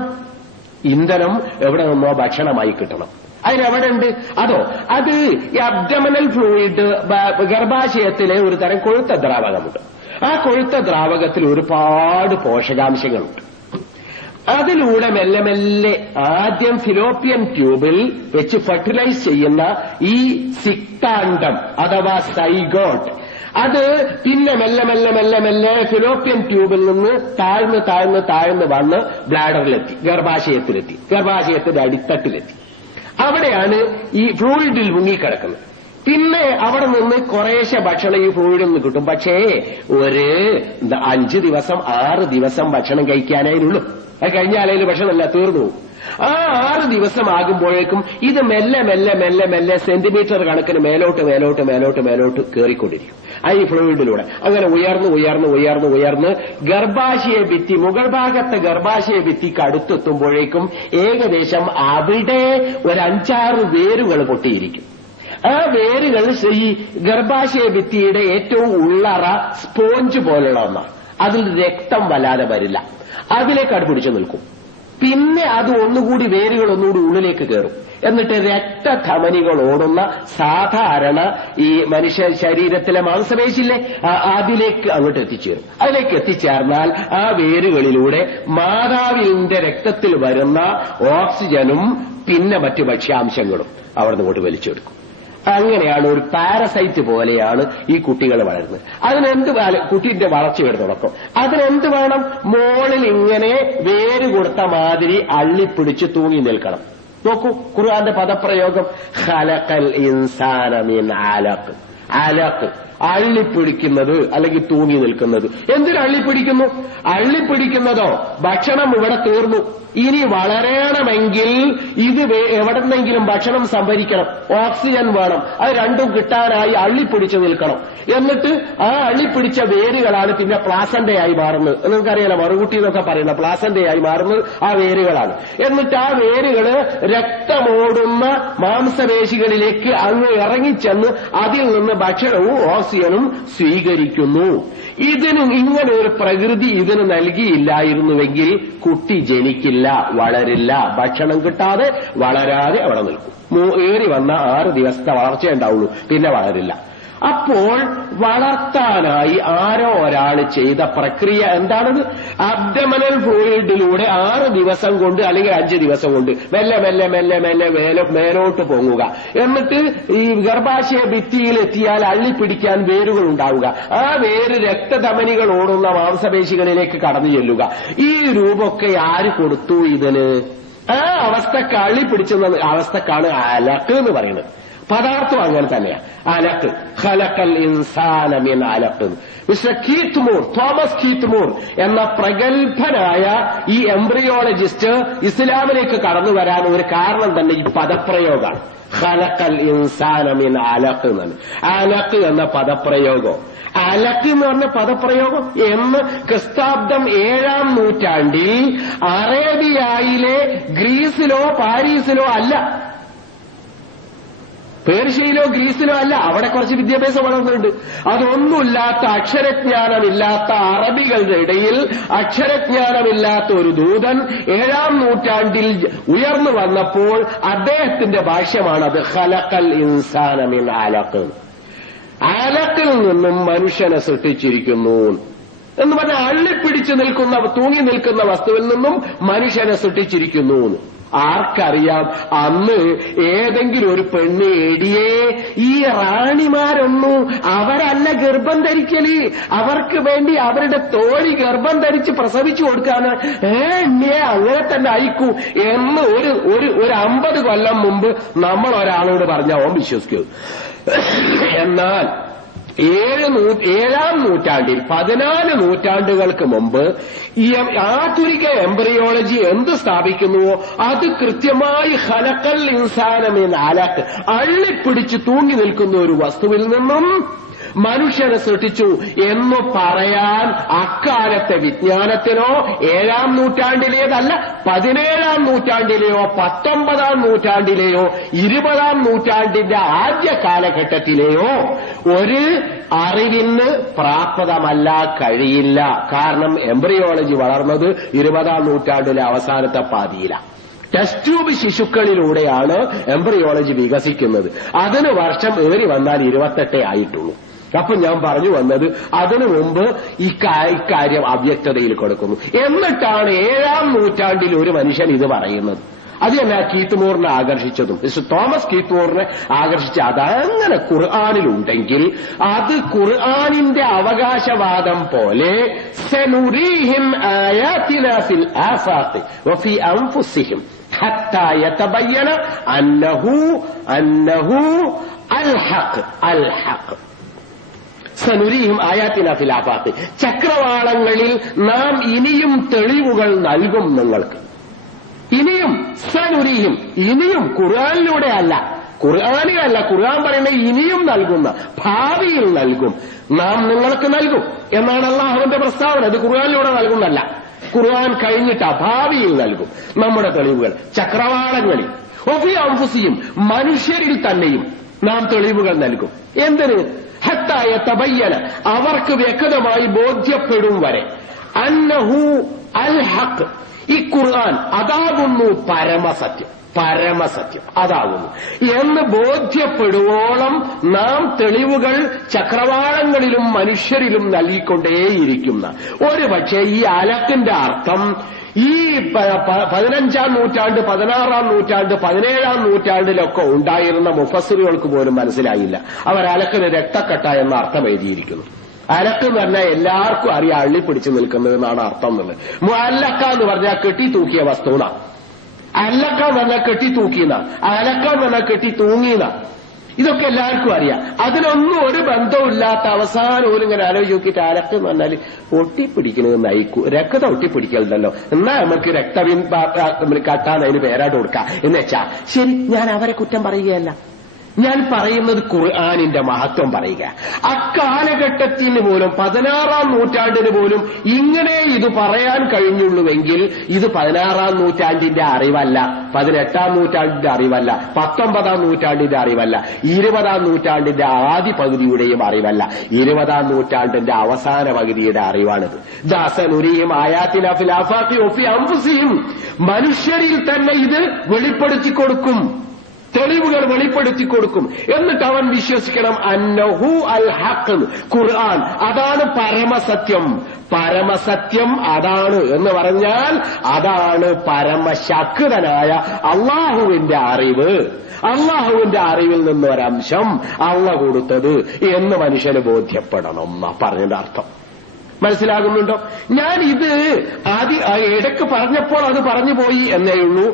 ഇന്ധനം എവിടെ നിന്നോ ഭക്ഷണമായി കിട്ടണം. അതിനെവിടെ ഉണ്ട്? അത് ഈ അബ്ഡമിനൽ ഫ്ലൂയിഡ്, ഗർഭാശയത്തിലെ ഒരു തരം കൊഴുത്ത ദ്രാവകമുണ്ട്. ആ കൊഴുത്ത ദ്രാവകത്തിൽ ഒരുപാട് പോഷകാംശങ്ങളുണ്ട്. അതിലൂടെ മെല്ലെ മെല്ലെ ആദ്യം ഫിലോപ്പിയൻ ട്യൂബിൽ വെച്ച് ഫെർട്ടിലൈസ് ചെയ്യുന്ന ഈ സിക്താണ്ഡം അഥവാ സൈഗോട്ട്, അത് പിന്നെ മെല്ലെ ഫിലോപ്പിയൻ ട്യൂബിൽ നിന്ന് താഴ്ന്ന് വന്ന് ബ്ലാഡറിലെത്തി, ഗർഭാശയത്തിന്റെ അടിത്തട്ടിലെത്തി. അവിടെയാണ് ഈ ഫ്ലൂയിഡിൽ മുങ്ങിക്കിടക്കുന്നത്. പിന്നെ അവിടെ നിന്ന് കുറേശ്ശെ ഭക്ഷണം ഈ ഫ്ലൂയിഡിൽ നിന്ന് കിട്ടും. പക്ഷേ ഒരു 5 ദിവസം 6 ദിവസം ഭക്ഷണം കഴിക്കാനായുള്ളൂ. അത് കഴിഞ്ഞാൽ ഭക്ഷണമല്ല, തീർന്നു പോകും. ആ 6 ദിവസം ആകുമ്പോഴേക്കും ഇത് മെല്ലെ സെന്റിമീറ്റർ കണക്കിന് മേലോട്ട് കയറിക്കൊണ്ടിരിക്കും. ഈ ഫ്ലൂയിഡിലൂടെ അങ്ങനെ ഉയർന്ന് ഗർഭാശയ ഭിത്തി, മുകൾ ഭാഗത്തെ ഗർഭാശയ ഭിത്തിക്ക് അടുത്തെത്തുമ്പോഴേക്കും ഏകദേശം അവിടെ ഒരു 5-6 വേരുകൾ പൊട്ടിയിരിക്കും. ആ വേരുകൾ ഈ ഗർഭാശയ ഭിത്തിയുടെ ഏറ്റവും ഉള്ളറ സ്പോഞ്ച് പോലുള്ള ഒന്നാണ്. അതിൽ രക്തം വല്ലാതെ വരില്ല, അതിലേക്ക് അടുപ്പിടിച്ചു നിൽക്കും. പിന്നെ അത് വേരുകൾ ഒന്നുകൂടി ഉള്ളിലേക്ക് കയറും. എന്നിട്ട് രക്തധമനികൾ ഓടുന്ന സാധാരണ ഈ മനുഷ്യ ശരീരത്തിലെ മാംസപേശില്ലേ, അതിലേക്ക് അങ്ങോട്ട് എത്തിച്ചേരും. അതിലേക്ക് എത്തിച്ചേർന്നാൽ ആ വേരുകളിലൂടെ മാതാവിന്റെ രക്തത്തിൽ വരുന്ന ഓക്സിജനും പിന്നെ മറ്റു ഭക്ഷ്യാംശങ്ങളും അവിടെ നിന്ന് വലിച്ചെടുക്കും. അങ്ങനെയാണ് ഒരു പാരസൈറ്റ് പോലെയാണ് ഈ കുട്ടികൾ വളരുന്നത്. അതിനെന്ത് കുട്ടിന്റെ വളർച്ചയുടെ തുടക്കം അതിനെന്ത് വേണം? മോളിൽ ഇങ്ങനെ വേര് കൊടുത്ത മാതിരി അള്ളിപ്പിടിച്ച് തൂങ്ങി നിൽക്കണം. നോക്കൂ ഖുർആന്റെ പദപ്രയോഗം ഖലഖൽ ഇൻസാന മിൻ അലഖ്. അലഖ് അള്ളിപ്പിടിക്കുന്നത് അല്ലെങ്കിൽ തൂങ്ങി നിൽക്കുന്നത്. എന്തിനു അള്ളിപ്പിടിക്കുന്നു? അള്ളിപ്പിടിക്കുന്നതോ ഭക്ഷണം ഇവിടെ തീർന്നു, ഇനി വളരണമെങ്കിൽ ഇത് എവിടെന്നെങ്കിലും ഭക്ഷണം സംഭരിക്കണം, ഓക്സിജൻ വേണം, അത് രണ്ടും കിട്ടാനായി അള്ളിപ്പിടിച്ചു നിൽക്കണം. എന്നിട്ട് ആ അള്ളിപ്പിടിച്ച വേരുകളാണ് പിന്നെ പ്ലാസന്റയായി മാറുന്നത്. നിങ്ങൾക്കറിയാലോ മറുകുട്ടി എന്നൊക്കെ പറയുന്ന പ്ലാസന്റയായി മാറുന്നത് ആ വേരുകളാണ്. എന്നിട്ട് ആ വേരുകള് രക്തമോടുന്ന മാംസപേശികളിലേക്ക് അങ്ങ് ഇറങ്ങിച്ചെന്ന് അതിൽ നിന്ന് ഭക്ഷണവും ഓക്സിജനും സ്വീകരിക്കുന്നു. ഇതിന് ഇങ്ങനെ ഒരു പ്രകൃതി ഇതിന് നൽകിയില്ലായിരുന്നുവെങ്കിൽ കുട്ടി ജനിക്കില്ല, വളരില്ല, ഭക്ഷണം കിട്ടാതെ വളരാതെ അവിടെ നിൽക്കും. ഏറി വന്ന 6 ദിവസത്തെ വളർച്ച ഉണ്ടാവുള്ളൂ, പിന്നെ വളരില്ല. അപ്പോൾ വളർത്താനായി ആരോ ഒരാൾ ചെയ്ത പ്രക്രിയ എന്താണത്? അബ്ഡമനൽ ഫ്ലൂയിഡിലൂടെ 6 ദിവസം കൊണ്ട് അല്ലെങ്കിൽ 5 ദിവസം കൊണ്ട് മെല്ലെ മെല്ലെ മെല്ലെ മെല്ലെ മേലോട്ട് പൊങ്ങുക. എന്നിട്ട് ഈ ഗർഭാശയ ഭിത്തിയിലെത്തിയാൽ അള്ളിപ്പിടിക്കാൻ വേരുകൾ ഉണ്ടാവുക. ആ വേര് രക്തധമനികൾ ഓടുന്ന മാംസപേശികളിലേക്ക് കടന്നു ചെല്ലുക. ഈ രൂപമൊക്കെ ആര് കൊടുത്തു ഇതിന്? ആ അവസ്ഥക്ക് അള്ളിപ്പിടിച്ചെന്ന അവസ്ഥക്കാണ് അലക്ക് എന്ന് പറയുന്നത്. പദാർത്ഥം അങ്ങനെ തന്നെയാണ്. അലക്ക് ഖലഖൽ ഇൻസാന മിൻ അലഖ്. Mister Keith Moore, Thomas Keith Moore എന്ന പ്രഗത്ഭനായ ഈ എംബ്രിയോളജിസ്റ്റ് ഇസ്ലാമിലേക്ക് കടന്നു വരാൻ ഒരു കാരണം തന്നെ ഈ പദപ്രയോഗമാണ്. ഖലഖൽ ഇൻസാന മിൻ അലഖ് എന്നാണ്. അലഖ് എന്ന പദപ്രയോഗം, അലക്ക് എന്ന് പറഞ്ഞ പദപ്രയോഗം എന്ന് ക്രിസ്താബ്ദം 7-ാം നൂറ്റാണ്ടിൽ അറേബ്യയിലെ ഗ്രീസിലോ പാരീസിലോ അല്ല, പേർഷ്യയിലോ ഗ്രീസിലോ അല്ല, അവിടെ കുറച്ച് വിദ്യാഭ്യാസം വളർന്നിട്ടുണ്ട്. അതൊന്നുമില്ലാത്ത അക്ഷരജ്ഞാനമില്ലാത്ത അറബികളുടെ ഇടയിൽ അക്ഷരജ്ഞാനമില്ലാത്ത ഒരു ദൂതൻ 7-ാം നൂറ്റാണ്ടിൽ ഉയർന്നു വന്നപ്പോൾ അദ്ദേഹത്തിന്റെ ഭാഷ്യമാണത് ഖലഖൽ ഇൻസാന മിൻ അലഖ്. അലഖിൽ നിന്നും മനുഷ്യനെ സൃഷ്ടിച്ചിരിക്കുന്നു എന്ന് പറഞ്ഞാൽ അള്ളിപ്പിടിച്ചു നിൽക്കുന്ന തൂങ്ങി നിൽക്കുന്ന വസ്തുവിൽ നിന്നും മനുഷ്യനെ സൃഷ്ടിച്ചിരിക്കുന്നു. ആർക്കറിയാം അന്ന് ഏതെങ്കിലും ഒരു പെണ്ണ് എടിയേ ഈ റാണിമാരൊന്നും അവരല്ല ഗർഭം ധരിക്കല്, അവർക്ക് വേണ്ടി അവരുടെ തോഴി ഗർഭം ധരിച്ച് പ്രസവിച്ചു കൊടുക്കാന് എണ്ണിയെ അങ്ങനെ തന്നെ അയക്കൂ എന്ന് ഒരു 50 കൊല്ലം മുമ്പ് നമ്മൾ ഒരാളോട് പറഞ്ഞാൽ ഓൻ വിശ്വസിക്കൂ. എന്നാൽ 7-ാം നൂറ്റാണ്ടിൽ 14 നൂറ്റാണ്ടുകൾക്ക് മുമ്പ് ഈ ആധുനിക എംബ്രിയോളജി എന്ത് സ്ഥാപിക്കുന്നുവോ അത് കൃത്യമായി ഖലഖൽ ഇൻസാന മിൻ അലഖ് അള്ളിപ്പിടിച്ച് തൂങ്ങി നിൽക്കുന്ന ഒരു വസ്തുവിൽ നിന്നും മനുഷ്യനെ സൃഷ്ടിച്ചു എന്ന് പറയാൻ അക്കാലത്തെ വിജ്ഞാനത്തിനോ 7-ാം നൂറ്റാണ്ടിലേതല്ല 17-ാം നൂറ്റാണ്ടിലെയോ 19-ാം നൂറ്റാണ്ടിലെയോ 20-ാം നൂറ്റാണ്ടിന്റെ ആദ്യ കാലഘട്ടത്തിലെയോ ഒരു അറിവിന് പ്രാപ്തമല്ല, കഴിയില്ല. കാരണം എംബ്രിയോളജി വളർന്നത് 20-ാം നൂറ്റാണ്ടിലെ അവസാനത്തെ പാതിയിലാണ്. ടെസ്റ്റ് ട്യൂബ് ശിശുക്കളിലൂടെയാണ് എംബ്രിയോളജി വികസിക്കുന്നത്. അതിന് വർഷം ഏറി വന്നാൽ 28 ആയിട്ടുള്ളൂ. അപ്പൊ ഞാൻ പറഞ്ഞു വന്നത് അതിനു മുമ്പ് ഇക്കാര്യം അവ്യക്തതയിൽ കൊടുക്കുന്നു. എന്നിട്ടാണ് 7-ാം നൂറ്റാണ്ടിൽ ഒരു മനുഷ്യൻ ഇത് പറയുന്നത്. അത് തന്നെ കീത്ത് മൂറിനെ ആകർഷിച്ചതും മിസ്റ്റർ തോമസ് കീത്ത് മൂറിനെ ആകർഷിച്ച അതങ്ങനെ ഖുർആനിലുണ്ടെങ്കിൽ അത് ഖുർആനിന്റെ അവകാശവാദം പോലെ സനുരീഹിം ആയാതിനാ ഫിൽ ആഫാഖി വഫി അൻഫുസിഹിം ഹത്താ യതബയ്യന അന്നഹു അൽ ഹഖ്. സനുരീഹിം ആയാതിനാ ഫിൽ ആഫാഖി. ചക്രവാളങ്ങളിൽ നാം ഇനിയും തെളിവുകൾ നൽകും നിങ്ങൾക്ക്. ഇനിയും സനുരീഹിം, ഇനിയും ഖുർആനിലൂടെ അല്ല, ഖുർആനിലല്ല, ഖുർആൻ പറയുന്നത് ഇനിയും നൽകുന്ന, ഭാവിയിൽ നൽകും, നാം നിങ്ങൾക്ക് നൽകും എന്നാണ് അല്ലാഹുവിന്റെ പ്രസ്താവന. ഇത് ഖുർആനിലൂടെ നൽകുന്നല്ല, ഖുർആൻ കഴിഞ്ഞിട്ടാ ഭാവിയിൽ നൽകും നമ്മുടെ തെളിവുകൾ. ചക്രവാളങ്ങളിൽ ഒഫി അൻഫുസിഹിം, മനുഷ്യരിൽ തന്നെയും നാം തെളിവുകൾ നൽകും. എന്തിന്? ഹത്താ യതബയ്യന, അവർക്ക് വ്യക്തമായി ബോധ്യപ്പെടും വരെ, അന്നഹു അൽ ഹഖ്, ഈ ഖുർആൻ അതാകുന്നു പരമസത്യം, പരമസത്യം അതാകുന്നു എന്ന് ബോധ്യപ്പെടുവോളം നാം തെളിവുകൾ ചക്രവാളങ്ങളിലും മനുഷ്യരിലും നൽകിക്കൊണ്ടേയിരിക്കുന്ന. ഒരുപക്ഷെ ഈ അലക്കിന്റെ അർത്ഥം ഈ 15-ാം നൂറ്റാണ്ട്, 16-ാം നൂറ്റാണ്ട്, 17-ാം നൂറ്റാണ്ടിലൊക്കെ ഉണ്ടായിരുന്ന മുഫസ്സിറുകൾക്ക് പോലും മനസ്സിലായില്ല. അവർ അലക്കിന് രക്തക്കട്ട എന്ന അർത്ഥം എഴുതിയിരിക്കുന്നു. അലക്ക് എന്ന് പറഞ്ഞാൽ എല്ലാവർക്കും അറിയാം അള്ളി പിടിച്ചു നിൽക്കുന്നത് എന്നാണ് അർത്ഥം എന്നുള്ളത്. മുഅല്ലക്ക എന്ന് പറഞ്ഞാൽ കെട്ടി തൂക്കിയ വസ്തുന, അല്ലക്ക എന്ന് പറഞ്ഞാൽ കെട്ടി തൂക്കിയെന്ന, അലക്ക എന്ന് പറഞ്ഞാൽ കെട്ടി തൂങ്ങിയെന്ന. ഇതൊക്കെ എല്ലാവർക്കും അറിയാം. അതിനൊന്നും ഒരു ബന്ധവുമില്ലാത്ത അവസാനം പോലും ഇങ്ങനെ ആലോചിച്ച് നോക്കിയിട്ട് അലക്ക് എന്ന് പറഞ്ഞാൽ ഒട്ടിപ്പിടിക്കുന്നത് നയിക്കൂ. രക്തം ഒട്ടിപ്പിടിക്കലുണ്ടല്ലോ, എന്നാ നമുക്ക് രക്തവിൻ കട്ടാൻ അതിന് പേരായിട്ട് കൊടുക്കാം എന്ന് വെച്ചാ ശരി. ഞാൻ അവരെ കുറ്റം പറയുകയല്ല, ഞാൻ പറയുന്നത് ഖുർആനിന്റെ മഹത്വം പറയുക. അക്കാലഘട്ടത്തിന് പോലും 16-ാം നൂറ്റാണ്ടിന് പോലും ഇങ്ങനെ ഇത് പറയാൻ കഴിഞ്ഞുള്ളൂവെങ്കിൽ ഇത് 16-ാം നൂറ്റാണ്ടിന്റെ അറിവല്ല, 18-ാം നൂറ്റാണ്ടിന്റെ അറിവല്ല, 19-ാം നൂറ്റാണ്ടിന്റെ അറിവല്ല, 20-ാം നൂറ്റാണ്ടിന്റെ ആദ്യ പകുതിയുടെയും അറിവല്ല, 20-ാം നൂറ്റാണ്ടിന്റെ അവസാന പകുതിയുടെ അറിവാണിത്. ദാസനുരിയും ആയാത്തിന ഫിൽ ആഫാഖി വഫി അൻഫുസിഹിം, മനുഷ്യരിൽ തന്നെ ഇത് വെളിപ്പെടുത്തി കൊടുക്കും, തെളിവുകൾ വെളിപ്പെടുത്തി കൊടുക്കും. എന്നിട്ട് അവൻ വിശ്വസിക്കണം അന്നഹു അൽ ഹഖ്, ഖുർആൻ അതാണ് പരമസത്യം. പരമസത്യം അതാണ് എന്ന് പറഞ്ഞാൽ അതാണ് പരമശക്തനായ അള്ളാഹുവിന്റെ അറിവ്. അള്ളാഹുവിന്റെ അറിവിൽ നിന്നൊരംശം അള്ളാഹു കൊടുത്തത് എന്ന് മനുഷ്യന് ബോധ്യപ്പെടണം എന്നാ പറഞ്ഞതിന്റെ അർത്ഥം. മനസ്സിലാകുന്നുണ്ടോ? ഞാൻ ഇത് ഇടയ്ക്ക് പറഞ്ഞപ്പോൾ അത് പറഞ്ഞു പോയി എന്നേയുള്ളൂ.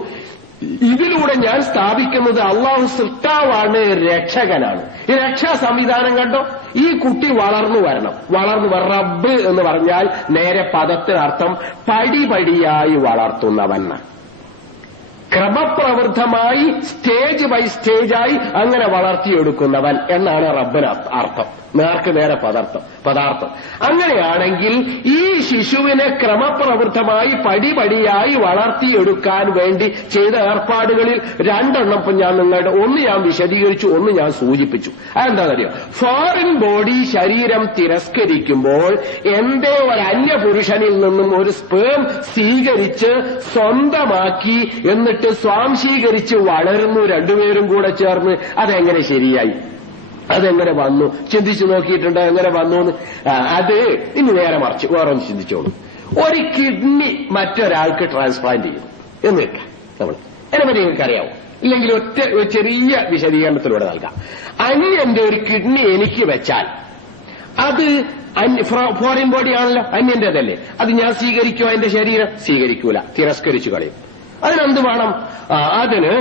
ഇതിലൂടെ ഞാൻ സ്ഥാപിക്കുന്നത് അള്ളാഹു സൃഷ്ടാവാണ്, രക്ഷകനാണ്. ഈ രക്ഷാ സംവിധാനം കണ്ടോ? ഈ കുട്ടി വളർന്നു വരണം. റബ്ബ് എന്ന് പറഞ്ഞാൽ നേരെ പദത്തിനർത്ഥം പടിപടിയായി വളർത്തുന്നവൻ, ക്രമപ്രവൃദ്ധമായി സ്റ്റേജ് ബൈ സ്റ്റേജായി അങ്ങനെ വളർത്തിയെടുക്കുന്നവൻ എന്നാണ് റബ്ബിന് അർത്ഥം. നേർക്ക് നേരെ പദാർത്ഥം. അങ്ങനെയാണെങ്കിൽ ഈ ശിശുവിനെ ക്രമപ്രവൃദ്ധമായി പടിപടിയായി വളർത്തിയെടുക്കാൻ വേണ്ടി ചെയ്ത ഏർപ്പാടുകളിൽ 2 എണ്ണം ഇപ്പം ഞാൻ നിങ്ങളുടെ ഒന്ന് ഞാൻ വിശദീകരിച്ചു, ഒന്ന് ഞാൻ സൂചിപ്പിച്ചു. അതെന്താണെന്നറിയോ? ഫോറിൻ ബോഡി ശരീരം തിരസ്കരിക്കുമ്പോൾ എന്തേ ഒരു അന്യപുരുഷനിൽ നിന്നും ഒരു സ്പേം സ്വീകരിച്ച് സ്വന്തമാക്കി എന്നിട്ട് സ്വാംശീകരിച്ച് വളരുന്നു രണ്ടുപേരും കൂടെ ചേർന്ന്. അതെങ്ങനെ ശരിയായി? അതെങ്ങനെ വന്നു? ചിന്തിച്ചു നോക്കിയിട്ടുണ്ട് എങ്ങനെ വന്നു എന്ന്? അത് ഇനി നേരെ മറിച്ച് വേറൊന്ന് ചിന്തിച്ചോളൂ. ഒരു കിഡ്നി മറ്റൊരാൾക്ക് ട്രാൻസ്പ്ലാന്റ് ചെയ്യും എന്ന് വെക്കാം നമ്മൾ. അതിനെപ്പറ്റി നിങ്ങൾക്കറിയാവോ? ഇല്ലെങ്കിൽ ഒരു ചെറിയ വിശദീകരണത്തിലൂടെ നൽകാം. അന്യന്റെ ഒരു കിഡ്നി എനിക്ക് വെച്ചാൽ അത് ഫോറിൻ ബോഡി ആണല്ലോ, അന്യന്റേതല്ലേ, അത് ഞാൻ സ്വീകരിക്കുമോ? എന്റെ ശരീരം സ്വീകരിക്കൂല, തിരസ്കരിച്ചു കളയും. അതിനെന്ത് വേണം? അതിന്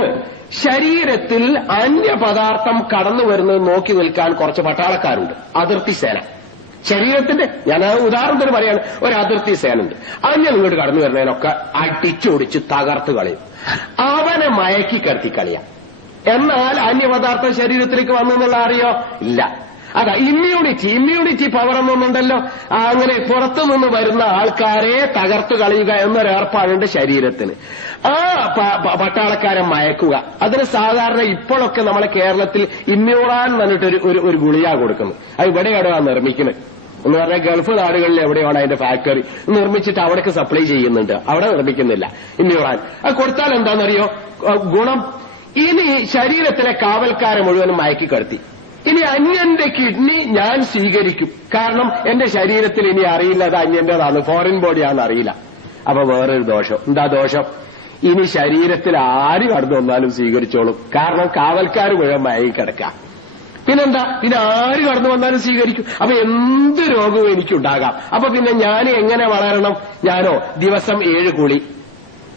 ശരീരത്തിൽ അന്യപദാർത്ഥം കടന്നു വരുന്നത് നോക്കി നിൽക്കാൻ കുറച്ച് പട്ടാളക്കാരുണ്ട്, അതിർത്തി സേന. ശരീരത്തിന്റെ ഞാൻ ഉദാഹരണത്തിന് പറയാണ്, ഒരു അതിർത്തി സേനുണ്ട്. അന്യം ഇങ്ങോട്ട് കടന്നു വരുന്നതിനൊക്കെ അടിച്ചൊടിച്ച് തകർത്ത് കളയും, അവനെ മയക്കി കിടത്തി കളിയാം. എന്നാൽ അന്യപദാർത്ഥം ശരീരത്തിലേക്ക് വന്നു എന്നുള്ള അറിയോ? ഇല്ല. അതാ ഇമ്മ്യൂണിറ്റി പവർ എന്നൊന്നുണ്ടല്ലോ. അങ്ങനെ പുറത്തുനിന്ന് വരുന്ന ആൾക്കാരെ തകർത്തു കളയുക എന്നൊരു ഏർപ്പാടുണ്ട് ശരീരത്തിന്. ആ പട്ടാളക്കാരെ മയക്കുക. അതിന് സാധാരണ ഇപ്പോഴൊക്കെ നമ്മളെ കേരളത്തിൽ ഇമ്മ്യൂറാൻ എന്നിട്ട് ഒരു ഗുളിക കൊടുക്കുന്നു. അത് ഇവിടെ എവിടെയാണ് നിർമ്മിക്കുന്നത് എന്ന് പറഞ്ഞാൽ ഗൾഫ് നാടുകളിൽ എവിടെയാണ് അതിന്റെ ഫാക്ടറി നിർമ്മിച്ചിട്ട് അവിടേക്ക് സപ്ലൈ ചെയ്യുന്നുണ്ട്, അവിടെ നിർമ്മിക്കുന്നില്ല ഇമ്മ്യൂറാൻ. അത് കൊടുത്താൽ എന്താണെന്നറിയോ ഗുണം? ഇനി ശരീരത്തിലെ കാവൽക്കാരെ മുഴുവനും മയക്കി കടത്തി. ഇനി അന്യന്റെ കിഡ്നി ഞാൻ സ്വീകരിക്കും, കാരണം എന്റെ ശരീരത്തിൽ ഇനി അറിയില്ല അത് അന്യന്റേതാണ്, ഫോറിൻ ബോഡിയാണെന്ന് അറിയില്ല. അപ്പൊ വേറൊരു ദോഷം. എന്താ ദോഷം? ഇനി ശരീരത്തിൽ ആര് കടന്നു വന്നാലും സ്വീകരിച്ചോളും, കാരണം കാവൽക്കാർ മുഴുവൻ മയങ്ങി കിടക്കാം. പിന്നെന്താ? പിന്നെ ആര് കടന്നു വന്നാലും സ്വീകരിക്കും. അപ്പൊ എന്ത് രോഗവും എനിക്കുണ്ടാകാം. അപ്പൊ പിന്നെ ഞാൻ എങ്ങനെ വളരണം? ഞാനോ ദിവസം 7 കുളി,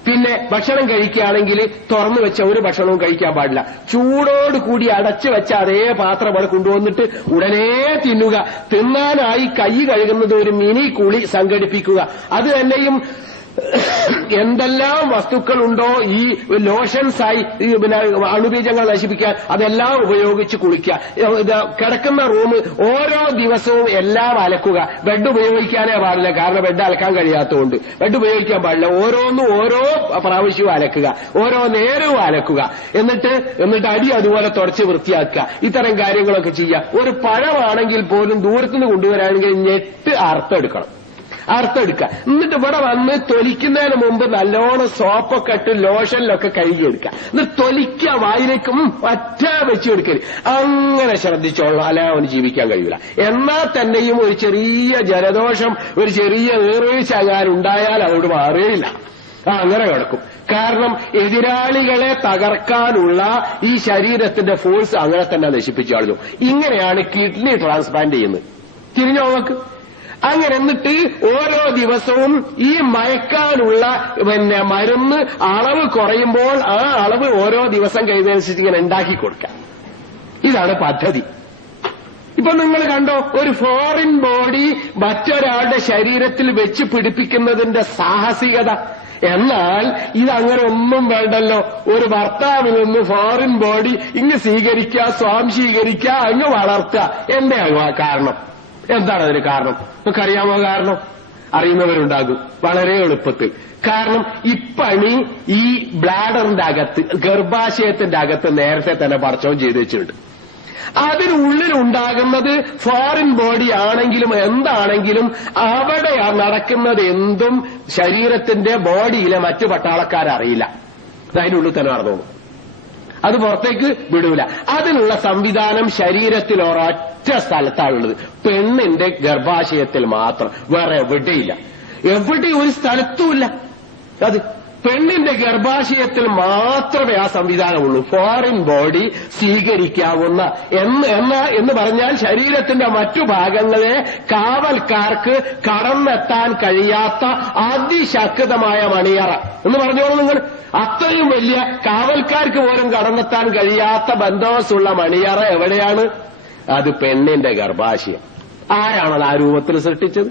പിന്നെ ഭക്ഷണം കഴിക്കുകയാണെങ്കിൽ തുറന്നു വെച്ച ഒരു ഭക്ഷണവും കഴിക്കാൻ പാടില്ല, ചൂടോട് കൂടി അടച്ചു വെച്ച അതേ പാത്രം അവിടെ കൊണ്ടുവന്നിട്ട് ഉടനെ തിന്നുക. തിന്നാനായി കൈ കഴുകുന്നത് ഒരു മിനി കുളി സംഘടിപ്പിക്കുക. അത് തന്നെയും എന്തെല്ലാം വസ്തുക്കളുണ്ടോ ഈ ലോഷൻസായി പിന്നെ അണുബീജങ്ങൾ നശിപ്പിക്കാൻ അതെല്ലാം ഉപയോഗിച്ച് കുളിക്കുക. കിടക്കുന്ന റൂം ഓരോ ദിവസവും എല്ലാം അലക്കുക. ബെഡ് ഉപയോഗിക്കാനേ പാടില്ല, കാരണം ബെഡ് അലക്കാൻ കഴിയാത്തതുകൊണ്ട് ബെഡ് ഉപയോഗിക്കാൻ പാടില്ല. ഓരോന്നും ഓരോ പ്രാവശ്യവും അലക്കുക, ഓരോ നേരവും അലക്കുക. എന്നിട്ട് അടി അതുപോലെ തുടച്ച് വൃത്തിയാക്കുക. ഇത്തരം കാര്യങ്ങളൊക്കെ ചെയ്യുക. ഒരു പഴമാണെങ്കിൽ പോലും ദൂരത്തുനിന്ന് കൊണ്ടുവരാണെങ്കിൽ ഞെട്ട് അറുത്തെടുക്കണം. എന്നിട്ട് ഇവിടെ വന്ന് തൊലിക്കുന്നതിന് മുമ്പ് നല്ലോണം സോപ്പൊക്കെ ഇട്ട് ലോഷനിലൊക്കെ കഴുകിയെടുക്കുക. എന്നിട്ട് തൊലിക്കുക, വായിലേക്കും ഒറ്റ വെച്ച് കൊടുക്കരുത്. അങ്ങനെ ശ്രദ്ധിച്ചോളാം, അല്ലാതെ അവന് ജീവിക്കാൻ കഴിയില്ല. എന്നാൽ തന്നെയും ഒരു ചെറിയ ജലദോഷം, ഒരു ചെറിയ ഏറുവീഴ്ച ഉണ്ടായാൽ അതോട് മാറുകയില്ല. അങ്ങനെ കിടക്കും. കാരണം എതിരാളികളെ തകർക്കാനുള്ള ഈ ശരീരത്തിന്റെ ഫോഴ്സ് അങ്ങനെ തന്നെ നശിപ്പിച്ചു കളഞ്ഞു. ഇങ്ങനെയാണ് കിഡ്നി ട്രാൻസ്പ്ലാന്റ് ചെയ്യുന്നത്. തിരിഞ്ഞോ നോക്ക്. അങ്ങനെ എന്നിട്ട് ഓരോ ദിവസവും ഈ മയക്കാനുള്ള മരുന്ന് അളവ് കുറയുമ്പോൾ ആ അളവ് ഓരോ ദിവസം കഴിയുന്നതനുസരിച്ച് ഇങ്ങനെ ഉണ്ടാക്കി കൊടുക്കാം. ഇതാണ് പദ്ധതി. ഇപ്പൊ നിങ്ങൾ കണ്ടോ, ഒരു ഫോറിൻ ബോഡി മറ്റൊരാളുടെ ശരീരത്തിൽ വെച്ച് പിടിപ്പിക്കുന്നതിന്റെ സാഹസികത. എന്നാൽ ഇതങ്ങനെ ഒന്നും വേണ്ടല്ലോ. ഒരു ഭർത്താവിൽ നിന്ന് ഫോറിൻ ബോഡി ഇങ്ങ് സ്വീകരിക്കുക, സ്വാംശീകരിക്കുക, അങ്ങ് വളർത്തുക. എന്താ കാരണം? എന്താണ് അതിന് കാരണം? നമുക്കറിയാമോ കാരണം? അറിയുന്നവരുണ്ടാകും വളരെ എളുപ്പത്തിൽ. കാരണം ഇപ്പണി ഈ ബ്ലാഡറിന്റെ അകത്ത്, ഗർഭാശയത്തിന്റെ അകത്ത് നേരത്തെ തന്നെ പടച്ചോൻ ചെയ്തു വെച്ചിട്ടുണ്ട്. അതിനുള്ളിലുണ്ടാകുന്നത് ഫോറിൻ ബോഡി ആണെങ്കിലും എന്താണെങ്കിലും അവിടെ നടക്കുന്നത് എന്തും ശരീരത്തിന്റെ ബോഡിയിലെ മറ്റു പട്ടാളക്കാരറിയില്ല. അതിനുള്ളിൽ തന്നെ നടന്നോളൂ. അത് പുറത്തേക്ക് വിടൂല. അതിനുള്ള സംവിധാനം ശരീരത്തിൽ ഒരൊറ്റ സ്ഥലത്താണുള്ളത്, പെണ്ണിന്റെ ഗർഭാശയത്തിൽ മാത്രം. വേറെ എവിടെയില്ല. എവിടെ ഒരു സ്ഥലത്തുമില്ല. അത് പെണ്ണിന്റെ ഗർഭാശയത്തിൽ മാത്രമേ ആ സംവിധാനമുള്ളൂ. ഫോറിൻ ബോഡി സ്വീകരിക്കാവുന്ന എന്ന് പറഞ്ഞാൽ ശരീരത്തിന്റെ മറ്റു ഭാഗങ്ങളെ കാവൽക്കാർക്ക് കടന്നെത്താൻ കഴിയാത്ത അതിശക്തമായ മണിയറ എന്ന് പറഞ്ഞോളൂ നിങ്ങൾ. അത്രയും വലിയ കാവൽക്കാർക്ക് പോലും കടന്നെത്താൻ കഴിയാത്ത ബന്ദോബസ്തുള്ള മണിയറ എവിടെയാണ്? അത് പെണ്ണിന്റെ ഗർഭാശയം. ആരാണത് ആ രൂപത്തിൽ സൃഷ്ടിച്ചത്?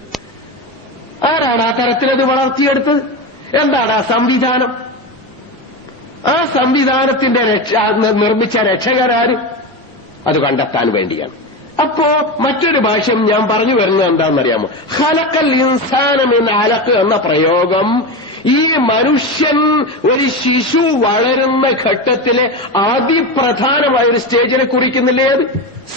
ആരാണ് ആ തരത്തിലത് വളർത്തിയെടുത്തത്? എന്താണ് ആ സംവിധാനം? ആ സംവിധാനത്തിന്റെ നിർമ്മിച്ച രക്ഷകരാര്? അത് കണ്ടെത്താൻ വേണ്ടിയാണ്. അപ്പോ മറ്റൊരു ഭാഷ്യം ഞാൻ പറഞ്ഞു വരുന്നത് എന്താണെന്നറിയാമോ? ഖലഖൽ ഇൻസാന മിൻ അലഖ് എന്ന പ്രയോഗം ഈ മനുഷ്യൻ ഒരു ശിശു വളരുന്ന ഘട്ടത്തിലെ അതിപ്രധാനമായ ഒരു സ്റ്റേജിനെ കുറിക്കുന്നില്ലേ? അത്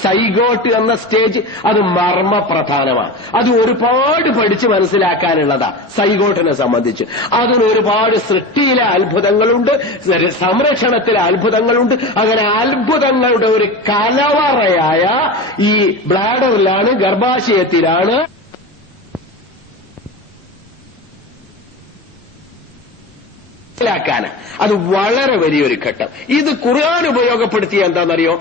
സൈഗോട്ട് എന്ന സ്റ്റേജ്. അത് മർമ്മപ്രധാനമാണ്. അത് ഒരുപാട് പഠിച്ച് മനസ്സിലാക്കാനുള്ളതാ സൈഗോട്ടിനെ സംബന്ധിച്ച്. അതിന് ഒരുപാട് സൃഷ്ടിയിലെ അത്ഭുതങ്ങളുണ്ട്, സംരക്ഷണത്തിലെ അത്ഭുതങ്ങളുണ്ട്. അങ്ങനെ അത്ഭുതങ്ങളുടെ ഒരു കലവറയായ ഈ ബ്ലാഡറിലാണ്, ഗർഭാശയത്തിലാണ് മനസ്സിലാക്കാൻ. അത് വളരെ വലിയൊരു ഘട്ടം. ഇത് ഖുർആൻ ഉപയോഗപ്പെടുത്തിയ എന്താണെന്നറിയോ?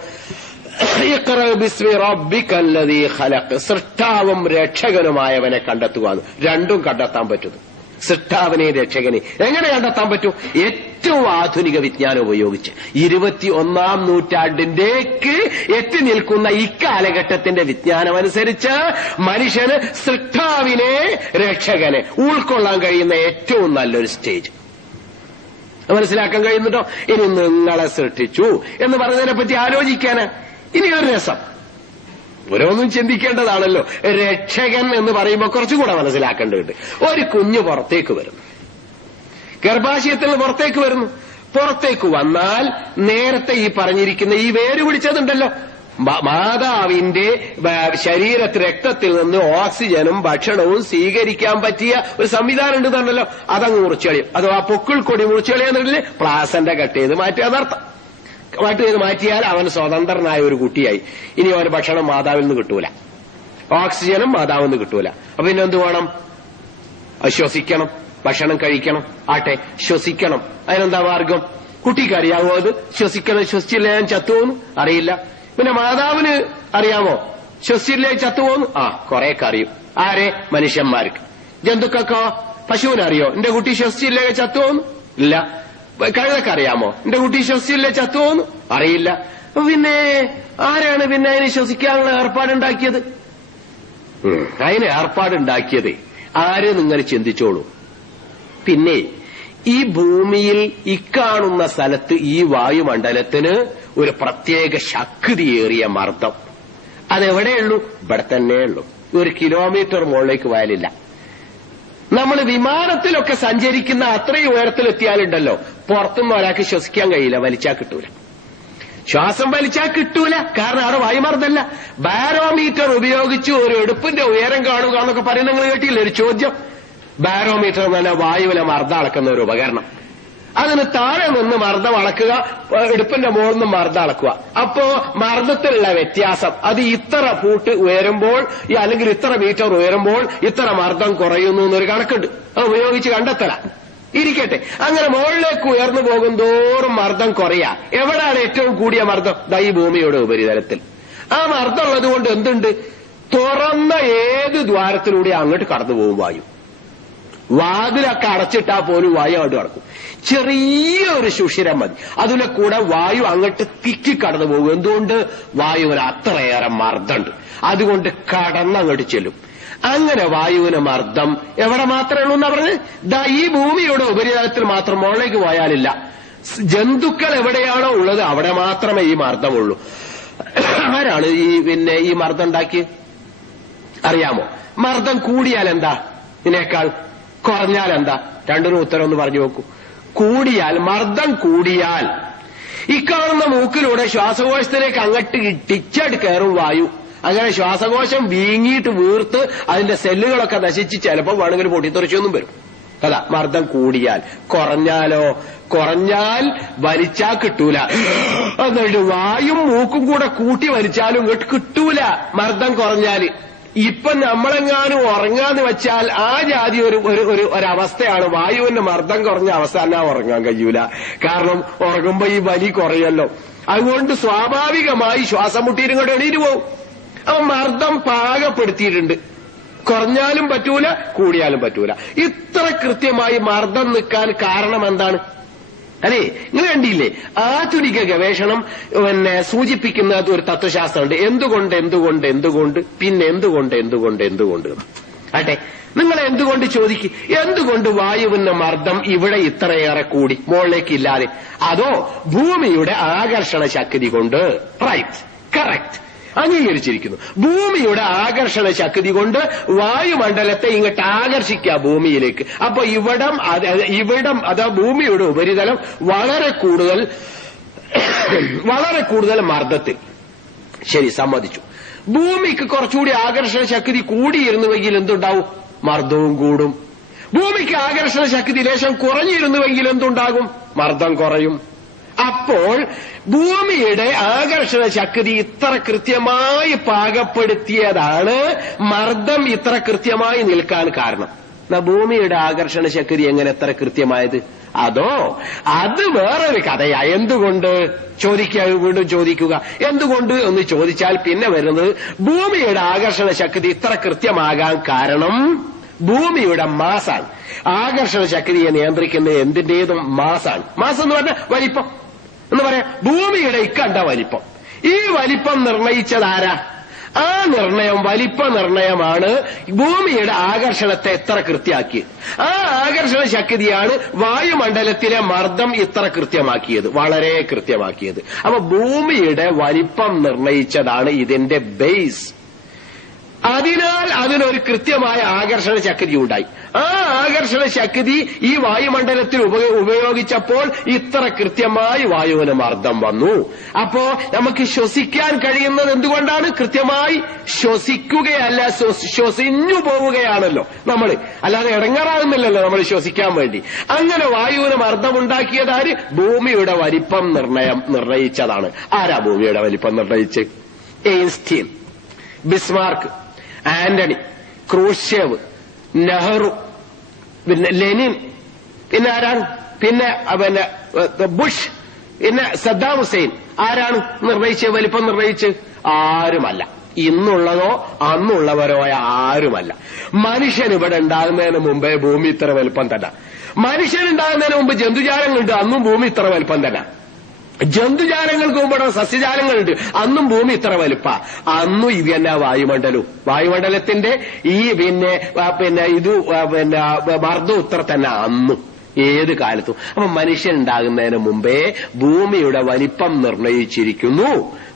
ഇഖ്റ ബിസ്മി റബ്ബിക്കല്ലദീ ഖലഖ്. സൃഷ്ടാവും രക്ഷകനുമായവനെ കണ്ടെത്തുക. രണ്ടും കണ്ടെത്താൻ പറ്റും. സൃഷ്ടാവിനെയും രക്ഷകനെ എങ്ങനെ കണ്ടെത്താൻ പറ്റും? ഏറ്റവും ആധുനിക വിജ്ഞാനം ഉപയോഗിച്ച് 21ാം നൂറ്റാണ്ടിന്റേക്ക് എത്തി നിൽക്കുന്ന ഇക്കാലഘട്ടത്തിന്റെ വിജ്ഞാനം അനുസരിച്ച് മനുഷ്യന് സൃഷ്ടാവിനെ, രക്ഷകനെ ഉൾക്കൊള്ളാൻ കഴിയുന്ന ഏറ്റവും നല്ലൊരു സ്റ്റേജ് മനസ്സിലാക്കാൻ കഴിയുന്നുണ്ടോ? ഇനി നിങ്ങളെ സൃഷ്ടിച്ചു എന്ന് പറഞ്ഞതിനെ പറ്റി ആലോചിക്കാന് ഇനിയൊരു രസം. ഓരോന്നും ചിന്തിക്കേണ്ടതാണല്ലോ. രക്ഷകൻ എന്ന് പറയുമ്പോൾ കുറച്ചുകൂടെ മനസ്സിലാക്കേണ്ടതുണ്ട്. ഒരു കുഞ്ഞ് പുറത്തേക്ക് വരുന്നു, ഗർഭാശയത്തിൽ നിന്ന് പുറത്തേക്ക് വരുന്നു. പുറത്തേക്ക് വന്നാൽ നേരത്തെ ഈ പറഞ്ഞിരിക്കുന്ന ഈ വേര് പിടിച്ചതുണ്ടല്ലോ, മാതാവിന്റെ ശരീരത്തിൽ രക്തത്തിൽ നിന്ന് ഓക്സിജനും ഭക്ഷണവും സ്വീകരിക്കാൻ പറ്റിയ ഒരു സംവിധാനം ഉണ്ടെന്നുണ്ടല്ലോ, അതങ്ങ് മുറിച്ചളിയും. അഥവാ പൊക്കിൾ കൊടി മുറിച്ചളിയെന്നുണ്ടെങ്കിൽ പ്ലാസന്റെ കട്ട് ചെയ്ത് മാറ്റിയതർത്ഥം. കട്ട് ചെയ്ത് മാറ്റിയാൽ അവൻ സ്വതന്ത്രനായ ഒരു കുട്ടിയായി. ഇനി അവന് ഭക്ഷണം മാതാവിൽ നിന്ന് കിട്ടൂല, ഓക്സിജനും മാതാവിൽ നിന്ന് കിട്ടൂല. അപ്പൊ പിന്നെ എന്ത് വേണം? ശ്വസിക്കണം, ഭക്ഷണം കഴിക്കണം. ആട്ടെ, ശ്വസിക്കണം. അതിനെന്താ മാർഗം? കുട്ടിക്ക് അറിയാവോ അത്? ശ്വസിക്കണം, ശ്വസിച്ചില്ല ഞാൻ ചത്തുപോന്നു? അറിയില്ല. പിന്നെ മാതാവിന് അറിയാമോ ശ്വസിച്ചില്ലേ ചത്തുപോന്നു? കുറെയൊക്കെ അറിയും. ആരെ? മനുഷ്യന്മാർക്ക്. ജന്തുക്കൾക്കോ? പശുവിനറിയോ എന്റെ കുട്ടി ശ്വസിച്ചില്ലേ ചത്തുപോന്നു? ഇല്ല. കഴുതൊക്കെ അറിയാമോ എന്റെ കുട്ടി ശ്വസിച്ചില്ലേ ചത്തുപോന്നു? അറിയില്ല. പിന്നെ ആരാണ് പിന്നെ അതിന് ശ്വസിക്കാനുള്ള ഏർപ്പാടുണ്ടാക്കിയത്? അതിന് ഏർപ്പാടുണ്ടാക്കിയത് ആര്? നിങ്ങൾ ചിന്തിച്ചോളൂ. പിന്നെ ഈ ഭൂമിയിൽ ഇക്കാണുന്ന സ്ഥലത്ത് ഈ വായുമണ്ഡലത്തിന് ഒരു പ്രത്യേക ശക്തിയേറിയ മർദ്ദം. അതെവിടെയുള്ളൂ? ഇവിടെ തന്നെയുള്ളൂ. 1 കിലോമീറ്റർ മുകളിലേക്ക് പോയാലില്ല. നമ്മൾ വിമാനത്തിലൊക്കെ സഞ്ചരിക്കുന്ന അത്രയും ഉയരത്തിലെത്തിയാലുണ്ടല്ലോ, പുറത്തുനിന്ന് ഒരാൾക്ക് ശ്വസിക്കാൻ കഴിയില്ല, വലിച്ചാൽ കിട്ടൂല. ശ്വാസം വലിച്ചാൽ കിട്ടൂല. കാരണം അവിടെ വായുമർദ്ദമല്ല. ബാരോമീറ്റർ ഉപയോഗിച്ച് ഒരു എടുപ്പിന്റെ ഉയരം കാണുക എന്നൊക്കെ പറയുന്നത് നിങ്ങൾ കേട്ടില്ല? ഒരു ചോദ്യം. ബാരോമീറ്റർ എന്ന് പറഞ്ഞാൽ വായുവിലെ മർദ്ദം അളക്കുന്ന ഒരു ഉപകരണം. അതിന് താഴെ നിന്ന് മർദ്ദം അളക്കുക, എടുപ്പിന്റെ മുകളിൽ നിന്ന് മർദ്ദം അളക്കുക. അപ്പോ മർദ്ദത്തിലുള്ള വ്യത്യാസം അത് ഇത്ര ഫൂട്ട് ഉയരുമ്പോൾ അല്ലെങ്കിൽ ഇത്ര മീറ്റർ ഉയരുമ്പോൾ ഇത്ര മർദ്ദം കുറയുന്നു എന്നൊരു കണക്കുണ്ട്. അത് ഉപയോഗിച്ച് കണ്ടെത്തല. ഇരിക്കട്ടെ. അങ്ങനെ മുകളിലേക്ക് ഉയർന്നു പോകും തോറും മർദ്ദം കുറയാ. എവിടാണ് ഏറ്റവും കൂടിയ മർദ്ദം? ഈ ഭൂമിയുടെ ഉപരിതലത്തിൽ. ആ മർദ്ദം ഉള്ളത് കൊണ്ട് എന്തുണ്ട്? തുറന്ന ഏത് ദ്വാരത്തിലൂടെ അങ്ങോട്ട് കടന്നു പോകും വായു. വാതിലൊക്കെ അടച്ചിട്ടാ പോലും വായു അങ്ങോട്ട് കടക്കും. ചെറിയൊരു സുഷിരം മതി, അതിലെ കൂടെ വായു അങ്ങോട്ട് തിക്കി കടന്നു പോകും. എന്തുകൊണ്ട്? വായുവിന് അത്രയേറെ മർദ്ദമുണ്ട്. അതുകൊണ്ട് കടന്നങ്ങോട്ട് ചെല്ലും. അങ്ങനെ വായുവിന് മർദ്ദം എവിടെ മാത്രമേ ഉള്ളൂ എന്നാ പറഞ്ഞത്? ഈ ഭൂമിയുടെ ഉപരിതലത്തിൽ മാത്രം, മുകളിലേക്ക് പോയാലില്ല. ജന്തുക്കൾ എവിടെയാണോ ഉള്ളത് അവിടെ മാത്രമേ ഈ മർദ്ദമുള്ളൂ. ആരാണ് ഈ മർദ്ദം ഉണ്ടാക്കി അറിയാമോ? മർദ്ദം കൂടിയാൽ എന്താ, ഇതിനേക്കാൾ കുറഞ്ഞാൽ എന്താ? രണ്ടിനും ഉത്തരം ഒന്ന് പറഞ്ഞു നോക്കൂ. കൂടിയാൽ, മർദ്ദം കൂടിയാൽ ഈ കാണുന്ന മൂക്കിലൂടെ ശ്വാസകോശത്തിലേക്ക് അങ്ങോട്ട് ടിച്ചട് കയറും വായു. അങ്ങനെ ശ്വാസകോശം വീങ്ങിയിട്ട് വീർത്ത് അതിന്റെ സെല്ലുകളൊക്കെ നശിച്ച് ചിലപ്പോൾ വേണമെങ്കിൽ പൊട്ടിത്തെറിച്ചൊന്നും വരും. അതാ മർദ്ദം കൂടിയാൽ. കുറഞ്ഞാലോ? കുറഞ്ഞാൽ വലിച്ചാൽ കിട്ടൂല. എന്നിട്ട് വായും മൂക്കും കൂടെ കൂട്ടി വലിച്ചാലും ഇങ്ങോട്ട് കിട്ടൂല മർദ്ദം കുറഞ്ഞാല്. ഇപ്പൊ നമ്മളെങ്ങാനും ഉറങ്ങാന്ന് വെച്ചാൽ ആ ജാതി ഒരവസ്ഥയാണ്. വായുവിന്റെ മർദ്ദം കുറഞ്ഞ അവസ്ഥ തന്നെ ഉറങ്ങാൻ കഴിയൂല. കാരണം ഉറങ്ങുമ്പോ ഈ വലി കുറയല്ലോ. അതുകൊണ്ട് സ്വാഭാവികമായി ശ്വാസം മുട്ടിയിട്ട് ഇങ്ങോട്ട് എണീറ്റ് പോകും. അപ്പൊ മർദ്ദം പാകപ്പെടുത്തിയിട്ടുണ്ട്. കുറഞ്ഞാലും പറ്റൂല, കൂടിയാലും പറ്റൂല. ഇത്ര കൃത്യമായി മർദ്ദം നിൽക്കാൻ കാരണം എന്താണ്? അതെ, നിങ്ങൾ കണ്ടില്ലേ? ആധുനിക ഗവേഷണം സൂചിപ്പിക്കുന്ന ഒരു തത്വശാസ്ത്രമുണ്ട്. എന്തുകൊണ്ട് പിന്നെ എന്തുകൊണ്ട്. അട്ടെ, നിങ്ങൾ എന്തുകൊണ്ട് ചോദിക്കും. എന്തുകൊണ്ട് വായുവിന്റെ മർദ്ദം ഇവിടെ ഇത്രയേറെ കൂടി മുകളിലേക്കില്ലാതെ? അതോ ഭൂമിയുടെ ആകർഷണ ശക്തി കൊണ്ട്? റൈറ്റ്, കറക്റ്റ്, അംഗീകരിച്ചിരിക്കുന്നു. ഭൂമിയുടെ ആകർഷണ ശക്തി കൊണ്ട് വായുമണ്ഡലത്തെ ഇങ്ങോട്ട് ആകർഷിക്കുക ഭൂമിയിലേക്ക്. അപ്പൊ ഇവിടം അതാ ഭൂമിയുടെ ഉപരിതലം വളരെ കൂടുതൽ മർദ്ദത്തിൽ. ശരി, സമ്മതിച്ചു. ഭൂമിക്ക് കുറച്ചുകൂടി ആകർഷണ ശക്തി കൂടിയിരുന്നുവെങ്കിൽ എന്തുണ്ടാവും? മർദ്ദവും കൂടും. ഭൂമിക്ക് ആകർഷണ ശക്തി ലേശം കുറഞ്ഞിരുന്നുവെങ്കിൽ എന്തുണ്ടാകും? മർദ്ദം കുറയും. അപ്പോൾ ഭൂമിയുടെ ആകർഷണ ശക്തി ഇത്ര കൃത്യമായി പാകപ്പെടുത്തിയതാണ് മർദ്ദം ഇത്ര കൃത്യമായി നിൽക്കാൻ കാരണം. ഭൂമിയുടെ ആകർഷണ ശക്തി എങ്ങനെ എത്ര കൃത്യമായത്? അതോ അത് വേറൊരു കഥയാ. എന്തുകൊണ്ട് വീണ്ടും ചോദിക്കുക. എന്തുകൊണ്ട് എന്ന് ചോദിച്ചാൽ പിന്നെ വരുന്നത് ഭൂമിയുടെ ആകർഷണ ശക്തി ഇത്ര കൃത്യമാകാൻ കാരണം ഭൂമിയുടെ മാസാണ്. ആകർഷണ ശക്തിയെ നിയന്ത്രിക്കുന്നത് എന്തിന്റേതും മാസാണ്. മാസം എന്ന് പറഞ്ഞാൽ വലിപ്പം എന്ന് പറയാം. ഭൂമിയുടെ ഇക്കണ്ട വലിപ്പം. ഈ വലിപ്പം നിർണയിച്ചതാരാ? ആ വലിപ്പ നിർണയമാണ് ഭൂമിയുടെ ആകർഷണത്തെ എത്ര കൃത്യമാക്കിയത്. ആ ആകർഷണ ശക്തിയാണ് വായുമണ്ഡലത്തിലെ മർദ്ദം ഇത്ര കൃത്യമാക്കിയത്, വളരെ കൃത്യമാക്കിയത്. അപ്പൊ ഭൂമിയുടെ വലിപ്പം നിർണയിച്ചതാണ് ഇതിന്റെ ബേസ്. അതിനാൽ അതിനൊരു കൃത്യമായ ആകർഷണ ശക്തി ഉണ്ടായി. ആ ആകർഷണ ശക്തി ഈ വായുമണ്ഡലത്തിൽ ഉപയോഗിച്ചപ്പോൾ ഇത്ര കൃത്യമായി വായുവിന് മർദ്ദം വന്നു. അപ്പോ നമുക്ക് ശ്വസിക്കാൻ കഴിയുന്നത് എന്തുകൊണ്ടാണ്? കൃത്യമായി ശ്വസിക്കുകയല്ല, ശ്വസിഞ്ഞു പോവുകയാണല്ലോ നമ്മൾ. അല്ലാതെ ഇടങ്ങാറാകുന്നില്ലല്ലോ നമ്മൾ ശ്വസിക്കാൻ വേണ്ടി. അങ്ങനെ വായുവിന് മർദ്ദമുണ്ടാക്കിയതാര്? ഭൂമിയുടെ വലിപ്പം നിർണയിച്ചതാണ്. ആരാ ഭൂമിയുടെ വലിപ്പം നിർണയിച്ച്? Einstein, Bismarck, Antony, Khrushchev, Nehru, പിന്നെ ലെനിൻ, പിന്നെ ആരാണ്? പിന്നെ ബുഷ്, പിന്നെ സദ്ദാം ഹുസൈൻ. ആരാണ് വലിപ്പം നിർണയിച്ച്? ആരുമല്ല. ഇന്നുള്ളതോ അന്നുള്ളവരോ ആരുമല്ല. മനുഷ്യൻ ഇവിടെ ഉണ്ടാകുന്നതിന് മുമ്പേ ഭൂമി ഇത്ര വലിപ്പം തന്നെ. മനുഷ്യൻ ഉണ്ടാകുന്നതിന് മുമ്പ് ജന്തുജാലങ്ങളുണ്ട്, അന്നും ഭൂമി ഇത്ര വലിപ്പം തന്നെ. ജന്തുജാലങ്ങൾക്ക് മുമ്പ് സസ്യജാലങ്ങളുണ്ട്, അന്നും ഭൂമി ഇത്ര വലുപ്പ. അന്നും ഇത് തന്നെ വായുമണ്ഡലത്തിന്റെ ഈ മർദ്ദം ഇത്ര തന്നെ അന്നും, ഏത് കാലത്തും. അപ്പൊ മനുഷ്യൻ ഉണ്ടാകുന്നതിന് മുമ്പേ ഭൂമിയുടെ വലിപ്പം നിർണയിച്ചിരിക്കുന്നു.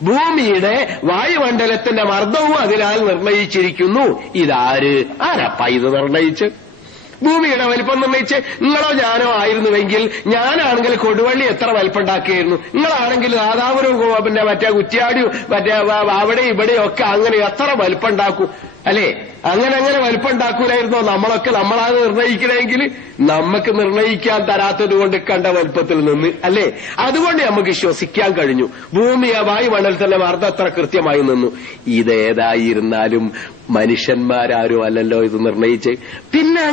ഭൂമിയുടെ വായുമണ്ഡലത്തിന്റെ മർദ്ദവും അതിനാൽ നിർണയിച്ചിരിക്കുന്നു. ആരപ്പ ഇത് നിർണയിച്ച്? ഭൂമിയുടെ വലിപ്പം നിർണയിച്ച് നിങ്ങളോ ഞാനോ ആയിരുന്നുവെങ്കിൽ, ഞാനാണെങ്കിൽ കൊടുവള്ളി എത്ര വലിപ്പമുണ്ടാക്കിയായിരുന്നു, നിങ്ങളാണെങ്കിൽ നാദാപുരം, മറ്റേ കുറ്റ്യാടിയും അവിടെ ഇവിടെയൊക്കെ അങ്ങനെ എത്ര വലിപ്പമുണ്ടാക്കും? അല്ലേ? അങ്ങനെ വലിപ്പം ഉണ്ടാക്കൂലായിരുന്നോ? നമ്മളൊക്കെ നമ്മളാണ് നിർണയിക്കണമെങ്കിൽ നമുക്ക് നിർണയിക്കാൻ തരാത്തത് കൊണ്ട് കണ്ട വലിപ്പത്തിൽ നിന്ന്, അല്ലേ? അതുകൊണ്ട് നമുക്ക് ശ്വസിക്കാൻ കഴിഞ്ഞു. ഭൂമി വായുമണ്ഡലത്തിലെ മർദ്ദം അത്ര കൃത്യമായി നിന്നു. ഇതേതായിരുന്നാലും മനുഷ്യന്മാരാരും അല്ലല്ലോ ഇത് നിർണയിച്ച്. പിന്നെ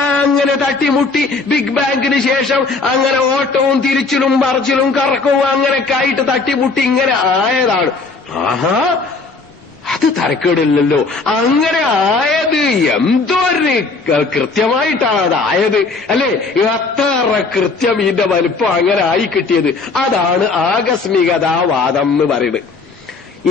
അങ്ങനെ തട്ടിമുട്ടി ബിഗ് ബാങ്കിന് ശേഷം അങ്ങനെ ഓട്ടവും തിരിച്ചിലും മറിച്ചിലും കറക്കവും അങ്ങനെയൊക്കെ ആയിട്ട് തട്ടിമുട്ടി ഇങ്ങനെ ആയതാണ്. ആഹാ, അത് തരക്കേടില്ലല്ലോ. അങ്ങനെ ആയത് എന്തൊരു കൃത്യമായിട്ടാണ് അത് ആയത്, അല്ലെ? എത്ര കൃത്യം ഇതിന്റെ വലിപ്പം അങ്ങനെ ആയി കിട്ടിയത്. അതാണ് ആകസ്മികതാവാദം എന്ന് പറയുന്നത്.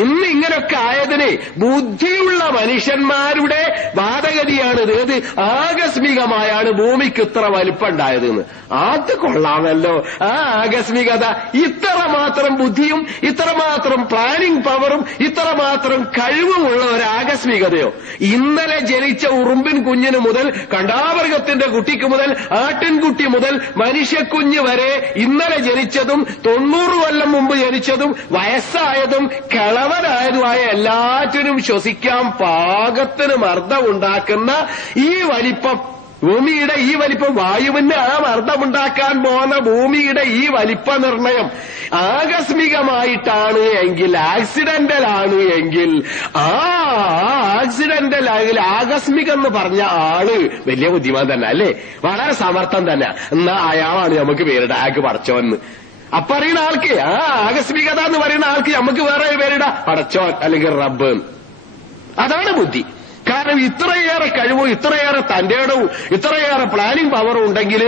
ഇന്ന് ഇങ്ങനൊക്കെ ആയതിന് ബുദ്ധിയുള്ള മനുഷ്യന്മാരുടെ വാദഗതിയാണിത്. ഏത് ആകസ്മികമായാണ് ഭൂമിക്ക് ഇത്ര വലിപ്പമുണ്ടായതെന്ന്. അത് കൊള്ളാമല്ലോ. ആ ആകസ്മികത, ഇത്രമാത്രം ബുദ്ധിയും ഇത്രമാത്രം പ്ലാനിംഗ് പവറും ഇത്രമാത്രം കഴിവുമുള്ള ഒരു ആകസ്മികതയോ? ഇന്നലെ ജനിച്ച ഉറുമ്പിൻ കുഞ്ഞിന് മുതൽ കണ്ടാമൃഗത്തിന്റെ കുട്ടിക്ക് മുതൽ ആട്ടിൻകുട്ടി മുതൽ മനുഷ്യക്കുഞ്ഞ് വരെ ഇന്നലെ ജനിച്ചതും 90 കൊല്ലം മുമ്പ് ജനിച്ചതും വയസ്സായതും കളവനായതുമായ എല്ലാറ്റിനും ശ്വസിക്കാൻ പാകത്തിന് മർദ്ദമുണ്ടാക്കുന്ന ഈ വലിപ്പം, ഭൂമിയുടെ ഈ വലിപ്പം, വായുവിന് ആ മർദ്ദമുണ്ടാക്കാൻ പോകുന്ന ഭൂമിയുടെ ഈ വലിപ്പ നിർണയം ആകസ്മികമായിട്ടാണ് എങ്കിൽ, ആക്സിഡന്റൽ ആണ് എങ്കിൽ, ആ ആക്സിഡന്റൽ ആകസ്മികം എന്ന് പറഞ്ഞ ആള് വലിയ ബുദ്ധിമാൻ തന്നെ, അല്ലേ? വളരെ സമർത്ഥം തന്നെ. എന്നാ അയാളാണ് നമുക്ക് പേരിട, ആക്ക് പടച്ചോന്ന്. അപ്പറിയുന്ന ആൾക്ക്, ആ ആകസ്മികത എന്ന് പറയുന്ന ആൾക്ക് നമുക്ക് വേറെ പേരിട, പടച്ചോൻ അല്ലെങ്കിൽ റബ്ബ്. അതാണ് ബുദ്ധി. കാരണം ഇത്രയേറെ കഴിവും ഇത്രയേറെ തന്റേടവും ഇത്രയേറെ പ്ലാനിംഗ് പവറും ഉണ്ടെങ്കിൽ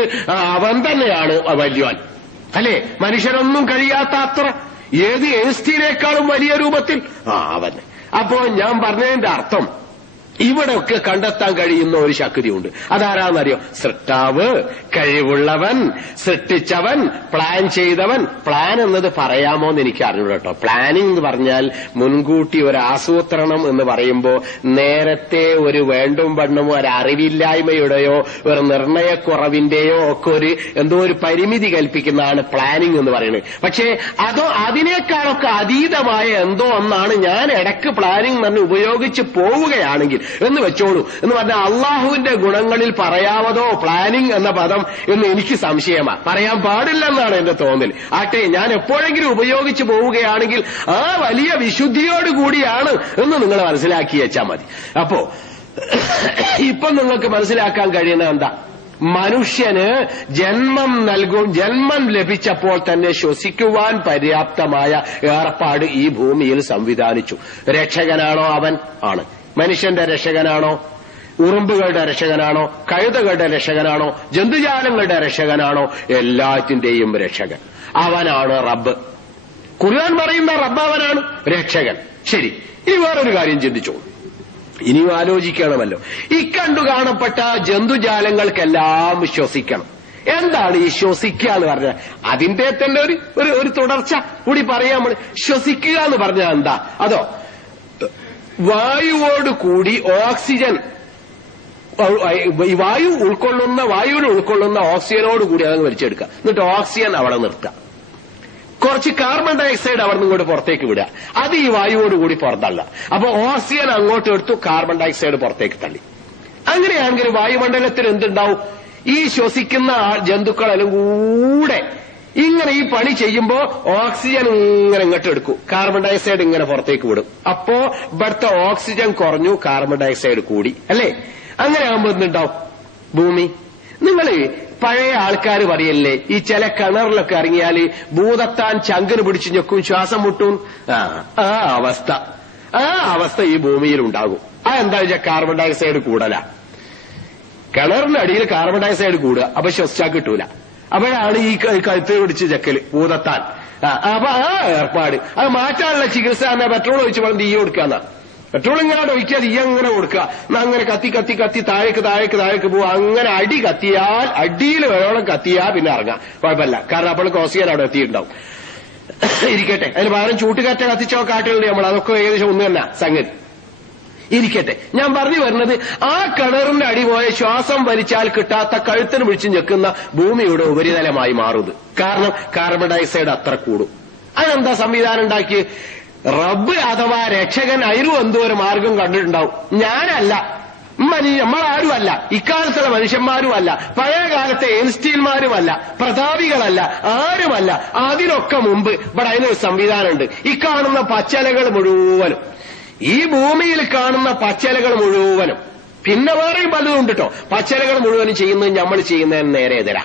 അവൻ തന്നെയാണ് വലിയവൻ, അല്ലേ? മനുഷ്യരൊന്നും കഴിയാത്ത അത്ര, ഏത് എൻസ്റ്റീനേക്കാളും വലിയ രൂപത്തിൽ അവൻ. അപ്പോ ഞാൻ പറഞ്ഞതിന്റെ അർത്ഥം, ഇവിടെയൊക്കെ കണ്ടെത്താൻ കഴിയുന്ന ഒരു ശക്തിയുണ്ട്. അതാരാന്നറിയോ? സൃഷ്ടാവ്, കഴിവുള്ളവൻ, സൃഷ്ടിച്ചവൻ, പ്ലാൻ ചെയ്തവൻ. പ്ലാൻ എന്നത് പറയാമോ എന്ന് എനിക്ക് അറിഞ്ഞൂട കേട്ടോ. പ്ലാനിംഗ് എന്ന് പറഞ്ഞാൽ മുൻകൂട്ടി ഒരു ആസൂത്രണം എന്ന് പറയുമ്പോ നേരത്തെ ഒരു വേണ്ടും വണ്ണമോ ഒരു അറിവില്ലായ്മയുടെയോ ഒരു നിർണയക്കുറവിന്റെയോ ഒക്കെ ഒരു എന്തോ ഒരു പരിമിതി കൽപ്പിക്കുന്നതാണ് പ്ലാനിംഗ് എന്ന് പറയുന്നത്. പക്ഷേ അതിനേക്കാളൊക്കെ അതീതമായ എന്തോ ഒന്നാണ് ഞാൻ ഇടയ്ക്ക് പ്ലാനിംഗ് തന്നെ ഉപയോഗിച്ച് പോവുകയാണെങ്കിൽ എന്ന് വെച്ചോളൂ. എന്ന് പറഞ്ഞാൽ അള്ളാഹുവിന്റെ ഗുണങ്ങളിൽ പറയാവതോ പ്ലാനിംഗ് എന്ന പദം എന്ന് എനിക്ക് സംശയമാണ്. പറയാൻ പാടില്ലെന്നാണ് എന്റെ തോന്നൽ. ആട്ടെ, ഞാൻ എപ്പോഴെങ്കിലും ഉപയോഗിച്ച് പോവുകയാണെങ്കിൽ ആ വലിയ വിശുദ്ധിയോടുകൂടിയാണ് എന്ന് നിങ്ങൾ മനസ്സിലാക്കി വെച്ചാൽ മതി. അപ്പോ ഇപ്പൊ നിങ്ങൾക്ക് മനസ്സിലാക്കാൻ കഴിയുന്നത് എന്താ? മനുഷ്യന് ജന്മം ലഭിച്ചപ്പോൾ തന്നെ ശ്വസിക്കുവാൻ പര്യാപ്തമായ ഏർപ്പാട് ഈ ഭൂമിയിൽ സംവിധാനിച്ചു. രക്ഷകനാണോ അവൻ? ആണ്. മനുഷ്യന്റെ രക്ഷകനാണോ? ഉറുമ്പുകളുടെ രക്ഷകനാണോ? കഴുതകളുടെ രക്ഷകനാണോ? ജന്തുജാലങ്ങളുടെ രക്ഷകനാണോ? എല്ലാറ്റിന്റെയും രക്ഷകൻ അവനാണ് റബ്ബ്. ഖുർആൻ പറയുന്ന റബ്ബ് അവനാണ്, രക്ഷകൻ. ശരി, ഇനി വേറൊരു കാര്യം ചിന്തിച്ചോളൂ. ഇനിയും ആലോചിക്കണമല്ലോ. ഇക്കണ്ടു കാണപ്പെട്ട ജന്തുജാലങ്ങൾക്കെല്ലാം ശ്വസിക്കണം. എന്താണ് ഈ ശ്വസിക്കുക എന്ന് പറഞ്ഞാൽ? അതിന്റെ തന്നെ ഒരു തുടർച്ച കൂടി പറയാം. നമ്മൾ ശ്വസിക്കുക എന്ന് പറഞ്ഞാൽ എന്താ? അതോ വായുവോട് കൂടി ഓക്സിജൻ, വായുവിന് ഉൾക്കൊള്ളുന്ന ഓക്സിജനോട് കൂടി അതങ്ങ് വലിച്ചെടുക്കുക. എന്നിട്ട് ഓക്സിജൻ അവിടെ നിർത്തുക. കുറച്ച് കാർബൺ ഡൈ ഓക്സൈഡ് അവിടെ നിന്ന് ഇങ്ങോട്ട് പുറത്തേക്ക് വിടുക. അത് ഈ വായുവോട് കൂടി പുറത്തള്ളുക. അപ്പൊ ഓക്സിജൻ അങ്ങോട്ട് എടുത്തു, കാർബൺ ഡൈ ഓക്സൈഡ് പുറത്തേക്ക് തള്ളി. അങ്ങനെയാണെങ്കിൽ വായുമണ്ഡലത്തിൽ എന്തുണ്ടാവും? ഈ ശ്വസിക്കുന്ന ജന്തുക്കളെല്ലാം കൂടെ ഇങ്ങനെ ഈ പണി ചെയ്യുമ്പോ ഓക്സിജൻ ഇങ്ങനെ ഇങ്ങോട്ട് എടുക്കും, കാർബൺ ഡൈ ഓക്സൈഡ് ഇങ്ങനെ പുറത്തേക്ക് വിടും. അപ്പോ ഇവിടുത്തെ ഓക്സിജൻ കുറഞ്ഞു, കാർബൺ ഡൈ ഓക്സൈഡ് കൂടി, അല്ലേ? അങ്ങനെ ആകുമ്പോ എന്തുണ്ടാവും? ഭൂമി, നിങ്ങൾ പഴയ ആൾക്കാർ പറയല്ലേ, ഈ ചില കിണറിലൊക്കെ ഇറങ്ങിയാല് ഭൂതത്താൻ ചങ്കിന് പിടിച്ച് ഞെക്കും, ശ്വാസം മുട്ടും. ആ അവസ്ഥ ഈ ഭൂമിയിൽ ഉണ്ടാകും. എന്താ വെച്ചാൽ കാർബൺ ഡൈ ഓക്സൈഡ് കൂടല. കിണറിന്റെ അടിയിൽ കാർബൺ ഡൈ ഓക്സൈഡ് കൂടുക, അപ്പൊ ശ്വസിച്ചാൽ കിട്ടൂല. അപ്പോഴാണ് ഈ കഴുത്ത് പിടിച്ച് ചെക്കല്, ഭൂതത്താൻ. അപ്പൊ ആ ഏർപ്പാട് അത് മാറ്റാനുള്ള ചികിത്സ തന്നെ പെട്രോൾ ഒഴിച്ച് വേണം തീ കൊടുക്കാന്ന. പെട്രോൾ ഇങ്ങനെ ഒഴിക്കുക, തീ അങ്ങനെ കൊടുക്കുക. അങ്ങനെ കത്തി താഴേക്ക് പോവുക. അങ്ങനെ അടി കത്തിയാൽ, അടിയിൽ വേണം കത്തിയാൽ പിന്നെ ഇറങ്ങാം, കുഴപ്പമില്ല. കാരണം അപ്പോൾ ഓക്സിജൻ അവിടെ എത്തിയിട്ടുണ്ടാവും. ഇരിക്കട്ടെ, അതിന് പകരം ചൂട്ടുകാറ്റ കത്തിച്ചോ കാട്ടുകളുടെ നമ്മൾ അതൊക്കെ ഏകദേശം ഒന്ന് തന്നെ സംഗതി. ഇരിക്കട്ടെ, ഞാൻ പറഞ്ഞു വരുന്നത്, ആ കിണറിന്റെ അടി പോയ ശ്വാസം വലിച്ചാൽ കിട്ടാത്ത കഴുത്തിന് പിടിച്ച് ഞെക്കുന്ന ഭൂമിയുടെ ഉപരിതലമായി മാറുന്നത്. കാരണം കാർബൺ ഡൈ ഓക്സൈഡ് അത്ര കൂടും. അതെന്താ സംവിധാനം ഉണ്ടാക്കി? റബ്ബ് അഥവാ രക്ഷകൻ അതിനും എന്തോ ഒരു മാർഗം കണ്ടിട്ടുണ്ടാവും. ഞാനല്ല, നമ്മളാരുമല്ല, ഇക്കാലത്തുള്ള മനുഷ്യന്മാരുമല്ല, പഴയ കാലത്തെ എൻസ്റ്റീൻമാരുമല്ല, പ്രതാപികളല്ല, ആരുമല്ല. അതിനൊക്കെ മുമ്പ് ഇവിടെ അതിനൊരു സംവിധാനമുണ്ട്. ഈ കാണുന്ന പച്ചിലകൾ മുഴുവനും, ഈ ഭൂമിയിൽ കാണുന്ന പച്ചിലകൾ മുഴുവനും, പിന്നെ വേറെയും പലതും ഉണ്ട് കേട്ടോ. പച്ചിലകൾ മുഴുവനും ചെയ്യുന്നത് നമ്മൾ ചെയ്യുന്നതിന് നേരെ എതിരാ.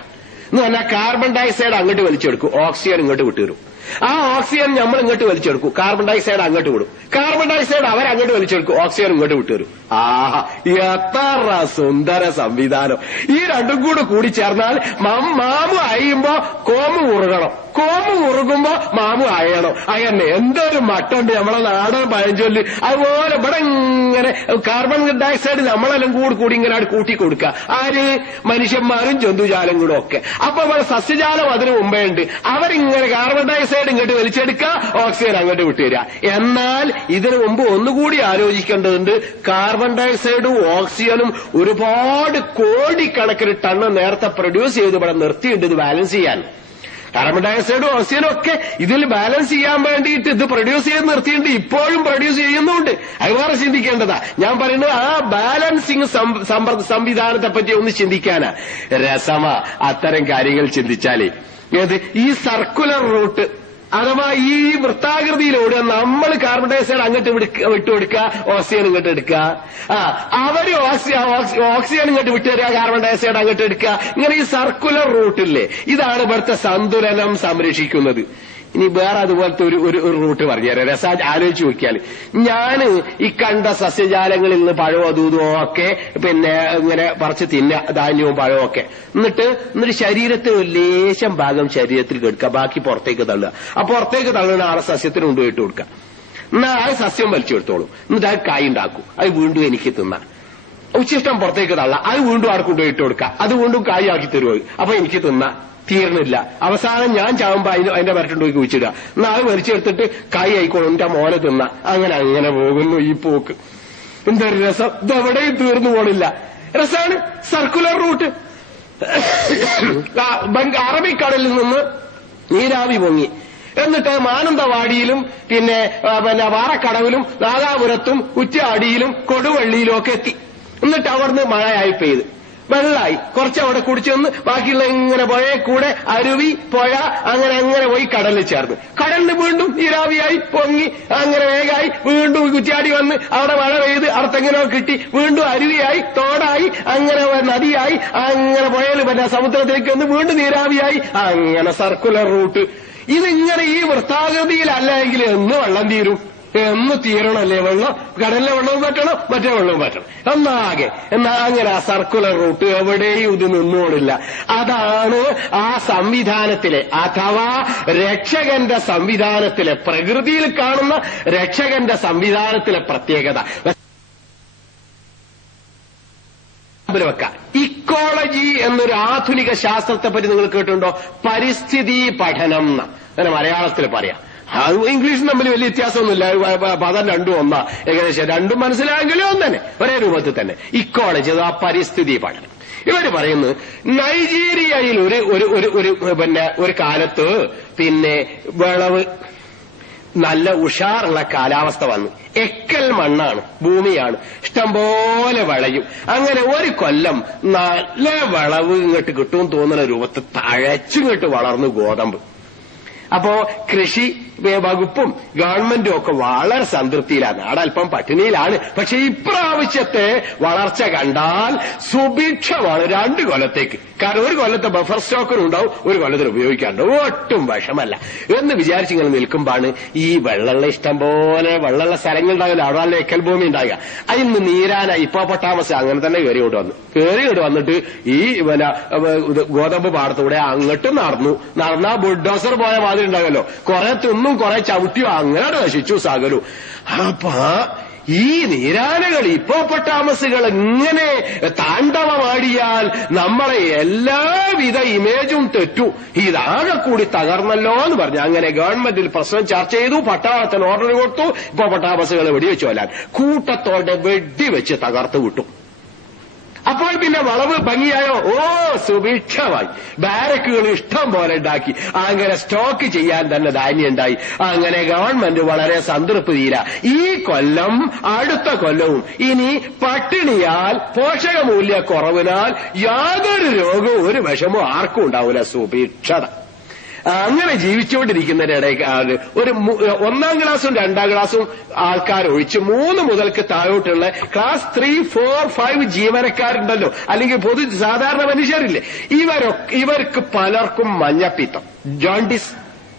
എന്ന് പറഞ്ഞാൽ കാർബൺ ഡയോക്സൈഡ് അങ്ങോട്ട് വലിച്ചെടുക്കും, ഓക്സിജൻ ഇങ്ങോട്ട് വിട്ടുവരും. ആ ഓക്സിജൻ നമ്മൾ ഇങ്ങോട്ട് വലിച്ചെടുക്കും, കാർബൺ ഡയോക്സൈഡ് അങ്ങോട്ട് വിടും. കാർബൺ ഡയോക്സൈഡ് അവരങ്ങോട്ട് വലിച്ചെടുക്കും, ഓക്സിജൻ ഇങ്ങോട്ട് വിട്ടുവരും. ആഹാ, എത്ര സുന്ദര സംവിധാനം! ഈ രണ്ടും കൂടി ചേർന്നാൽ മാമു അയ്യുമ്പോ കോമു ഉറുകണം, കോമു ഉറുകുമ്പോ മാമു അയയണം. അങ്ങനെ എന്തൊരു മട്ടുണ്ട് നമ്മളെ നാടൻ പഴഞ്ചൊല്ല്. അതുപോലെ ഇവിടെ ഇങ്ങനെ കാർബൺ ഡയോക്സൈഡ് നമ്മളെല്ലാം കൂടി ഇങ്ങനെ കൂട്ടി കൊടുക്കുക. ആര്? മനുഷ്യന്മാരും ജന്തുജാലങ്ങളും ഒക്കെ. അപ്പൊ ഇവിടെ സസ്യജാലം അതിനു മുമ്പേ ഉണ്ട്. അവരിങ്ങനെ കാർബൺ ഡയോക്സൈഡ് ഇങ്ങോട്ട് വലിച്ചെടുക്കുക, ഓക്സിജൻ അങ്ങോട്ട് വിട്ടുവരിക. എന്നാൽ ഇതിനു മുമ്പ് ഒന്നുകൂടി ആലോചിക്കേണ്ടതുണ്ട്. കാർബൺ ഡയോക്സൈഡും ഓക്സിജനും ഒരുപാട് കോടിക്കണക്കിന് ടണ്ണ് നേരത്തെ പ്രൊഡ്യൂസ് ചെയ്ത് ഇവിടെ നിർത്തിയിട്ടുണ്ട് ഇത് ബാലൻസ് ചെയ്യാൻ. കാർബൺ ഡയോക്സൈഡും ഓക്സിജനും ഒക്കെ ഇതിൽ ബാലൻസ് ചെയ്യാൻ വേണ്ടിയിട്ട് ഇത് പ്രൊഡ്യൂസ് ചെയ്ത് നിർത്തിയിട്ടുണ്ട്, ഇപ്പോഴും പ്രൊഡ്യൂസ് ചെയ്യുന്നുണ്ട്. അത് വേറെ ചിന്തിക്കേണ്ടതാ. ഞാൻ പറയുന്നത് ആ ബാലൻസിങ് സംവിധാനത്തെ പറ്റി ഒന്ന് ചിന്തിക്കാനാ. രസമാ അത്തരം കാര്യങ്ങൾ ചിന്തിച്ചാലേ. ഏത് ഈ സർക്കുലർ റൂട്ട് അഥവാ ഈ വൃത്താകൃതിയിലൂടെ നമ്മൾ കാർബൺ ഡയോക്സൈഡ് അങ്ങോട്ട് വിട്ടുകൊടുക്കുക, ഓക്സിജൻ ഇങ്ങോട്ട് എടുക്കുക. അവര് ഓക്സിജൻ ഇങ്ങോട്ട് വിട്ടുതരിക, കാർബൺ ഡയോക്സൈഡ് അങ്ങോട്ട് എടുക്കുക. ഇങ്ങനെ ഈ സർക്കുലർ റൂട്ടില്ലേ, ഇതാണ് ഇവിടുത്തെ സന്തുലനം സംരക്ഷിക്കുന്നത്. ഇനി വേറെ അതുപോലത്തെ ഒരു റൂട്ട് പറഞ്ഞുതരാം. രസം ആലോചിച്ച് നോക്കിയാൽ, ഞാൻ ഈ കണ്ട സസ്യജാലങ്ങളിൽ നിന്ന് പഴവും അതും ഒക്കെ പിന്നെ ഇങ്ങനെ പറിച്ച് ധാന്യവും പഴവും ഒക്കെ എന്നിട്ട് ശരീരത്തിൽ ഒരു ലേശം ഭാഗം ശരീരത്തിൽ കെടുക്കുക, ബാക്കി പുറത്തേക്ക് തള്ളുക. ആ പുറത്തേക്ക് തള്ളുന്ന ആളെ സസ്യത്തിന് കൊണ്ടുപോയിട്ട് കൊടുക്കുക. എന്നാൽ ആ സസ്യം വലിച്ചെടുത്തോളൂ. എന്നിട്ട് അത് കായ് ഉണ്ടാക്കും, അത് വീണ്ടും എനിക്ക് തിന്നാം. ഉച്ചിഷ്ടം പുറത്തേക്ക് തള്ളാം, അത് വീണ്ടും ആടെ കൊണ്ടുപോയിട്ട് കൊടുക്കുക, അത് വീണ്ടും കായ് ആക്കി തരുമോ, അപ്പൊ എനിക്ക് തിന്നാം. തീർന്നില്ല. അവസാനം ഞാൻ ചാവുമ്പോ അതിന്റെ വരട്ടുണ്ട് പോയി കുഴിച്ചിടുക. എന്നാൽ അത് വലിച്ചെടുത്തിട്ട് കായ് ആയിക്കോളും, എന്റെ മോനെ തിന്ന. അങ്ങനെ പോകുന്നു ഈ പോക്ക്. എന്തൊരു രസം! ഇതെവിടെയും തീർന്നു പോണില്ല. രസാണ് സർക്കുലർ റൂട്ട്. അറബിക്കടലിൽ നിന്ന് നീരാവി പൊങ്ങി, എന്നിട്ട് മാനന്തവാടിയിലും പിന്നെ വാറക്കടവിലും നാദാപുരത്തും കുറ്റ്യാടിയിലും കൊടുവള്ളിയിലും ഒക്കെ എത്തി. എന്നിട്ട് അവിടുന്ന് മഴയായി പെയ്ത് വെള്ളമായി. കുറച്ചവിടെ കുടിച്ചൊന്ന് ബാക്കിയുള്ള ഇങ്ങനെ പുഴയെ കൂടെ അരുവി, പുഴ, അങ്ങനെ പോയി കടലിൽ ചേർന്ന്. കടലിന് വീണ്ടും നീരാവിയായി പൊങ്ങി, അങ്ങനെ വേഗമായി വീണ്ടും കുറ്റ്യാടി വന്ന് അവിടെ മഴ പെയ്ത് അർത്ഥങ്ങിനോ കിട്ടി, വീണ്ടും അരുവിയായി, തോടായി, അങ്ങനെ നദിയായി, അങ്ങനെ പുഴയിൽ സമുദ്രത്തിലേക്ക് വന്ന് വീണ്ടും നീരാവിയായി. അങ്ങനെ സർക്കുലർ റൂട്ട്. ഇതിങ്ങനെ ഈ വൃത്താകൃതിയിലല്ലെങ്കിൽ എന്ന് വെള്ളം തീരും? എന്ന് തീരണല്ലേ വെള്ളം? കടലിലെ വെള്ളവും പറ്റണം, മറ്റേ വെള്ളവും പറ്റണം, എന്നാ അങ്ങനെ ആ സർക്കുലർ റൂട്ട് എവിടെയും ഇത് നിന്നോടില്ല. അതാണ് ആ സംവിധാനത്തിലെ അഥവാ രക്ഷകന്റെ സംവിധാനത്തിലെ, പ്രകൃതിയിൽ കാണുന്ന രക്ഷകന്റെ സംവിധാനത്തിലെ പ്രത്യേകത. ഇക്കോളജി എന്നൊരു ആധുനിക ശാസ്ത്രത്തെ പറ്റി നിങ്ങൾ കേട്ടിട്ടുണ്ടോ? പരിസ്ഥിതി പഠനം അങ്ങനെ മലയാളത്തിൽ പറയാം. ഇംഗ്ലീഷും തമ്മിൽ വലിയ വ്യത്യാസമൊന്നുമില്ല. പദം രണ്ടും ഒന്നാ, ഏകദേശം രണ്ടും മനസ്സിലായെങ്കിലും ഒന്നെ, ഒരേ രൂപത്തിൽ തന്നെ. ഇക്കോളജി അഥവാ പരിസ്ഥിതി പഠനം. ഇവര് പറയുന്നത് നൈജീരിയയിൽ ഒരു കാലത്ത് പിന്നെ വിളവ് നല്ല ഉഷാറുള്ള കാലാവസ്ഥ വന്നു. എക്കൽ മണ്ണാണ്, ഭൂമിയാണ്, ഇഷ്ടംപോലെ വിളയും. അങ്ങനെ ഒരു കൊല്ലം നല്ല വിളവ് ഇങ്ങോട്ട് കിട്ടുമെന്ന് തോന്നുന്ന രൂപത്തിൽ തഴച്ചിങ്ങോട്ട് വളർന്നു ഗോതമ്പ്. അപ്പോ കൃഷി വകുപ്പും ഗവൺമെന്റും ഒക്കെ വളരെ സംതൃപ്തിയിലാണ്. നാടല്പം പട്ടിണിയിലാണ്. പക്ഷെ ഇപ്രാവശ്യത്തെ വളർച്ച കണ്ടാൽ സുഭിക്ഷമാണ് 2 കൊല്ലത്തേക്ക്. കാരണം ഒരു കൊല്ലത്തെ ബഫർ സ്റ്റോക്കിനുണ്ടാവും, ഒരു കൊല്ലത്തിന് ഉപയോഗിക്കാനുണ്ടാവും. ഒട്ടും വിഷമല്ല എന്ന് വിചാരിച്ചിങ്ങനെ നിൽക്കുമ്പോഴാണ് ഈ വെള്ളമുള്ള ഇഷ്ടം പോലെ വെള്ളമുള്ള സ്ഥലങ്ങളുണ്ടാവില്ല, അവിടെ നല്ല എക്കൽ ഭൂമി ഉണ്ടാകുക. അതിന് നീരാന ഹിപ്പോപ്പൊട്ടാമസ് അങ്ങനെ തന്നെ കയറി വന്നിട്ട് ഈ ഗോതമ്പ് പാടത്തൂടെ അങ്ങോട്ടും നടന്നാ ബുൾഡോസർ പോയ മാതിരി ഉണ്ടാകല്ലോ. കുറെ തിന്നും കുറെ ചവിട്ടിയോ അങ്ങനെ നശിച്ചു സകലു. അപ്പൊ ഈ നീരാനകൾ ഹിപ്പോപ്പൊട്ടാമസുകൾ ഇങ്ങനെ താണ്ഡവമാടിയാൽ നമ്മളെ എല്ലാവിധ ഇമേജും തെറ്റു. ഇതാകെ കൂടി തകർന്നല്ലോ എന്ന് പറഞ്ഞു. അങ്ങനെ ഗവൺമെന്റിൽ പ്രശ്നം ചർച്ച ചെയ്തു, പട്ടാളത്തിന് ഓർഡർ കൊടുത്തു, ഹിപ്പോപ്പൊട്ടാമസുകളെ വെടിവെച്ചു കൊല്ലാൻ. കൂട്ടത്തോടെ വെടിവെച്ച് തകർത്തു വിട്ടു. അപ്പോൾ പിന്നെ വളവ് ഭംഗിയായോ? ഓ സുഭിക്ഷമായി. ബാരക്കുകൾ ഇഷ്ടം പോലെ ഉണ്ടാക്കി. അങ്ങനെ സ്റ്റോക്ക് ചെയ്യാൻ തന്നെ ധാന്യം ഉണ്ടായി. അങ്ങനെ ഗവൺമെന്റ് വളരെ സംതൃപ്തിയില്ല. ഈ കൊല്ലം അടുത്ത കൊല്ലവും ഇനി പട്ടിണിയാൽ പോഷകമൂല്യ കുറവിനാൽ യാതൊരു രോഗവും ഒരു വിഷമവും ആർക്കും ഉണ്ടാവില്ല. സുഭിക്ഷത. അങ്ങനെ ജീവിച്ചുകൊണ്ടിരിക്കുന്നതിനിടയ്ക്ക് ഒരു 1ാം ക്ലാസ്സും 2ാം ക്ലാസ്സും ആൾക്കാർ ഒഴിച്ച് 3 മുതൽക്ക് താഴോട്ടുള്ള ക്ലാസ് 3, 4, 5 ജീവനക്കാരുണ്ടല്ലോ, അല്ലെങ്കിൽ സാധാരണ മനുഷ്യരില്ലേ, ഇവർക്ക് പലർക്കും മഞ്ഞപ്പിത്തം, ജോണ്ടിസ്,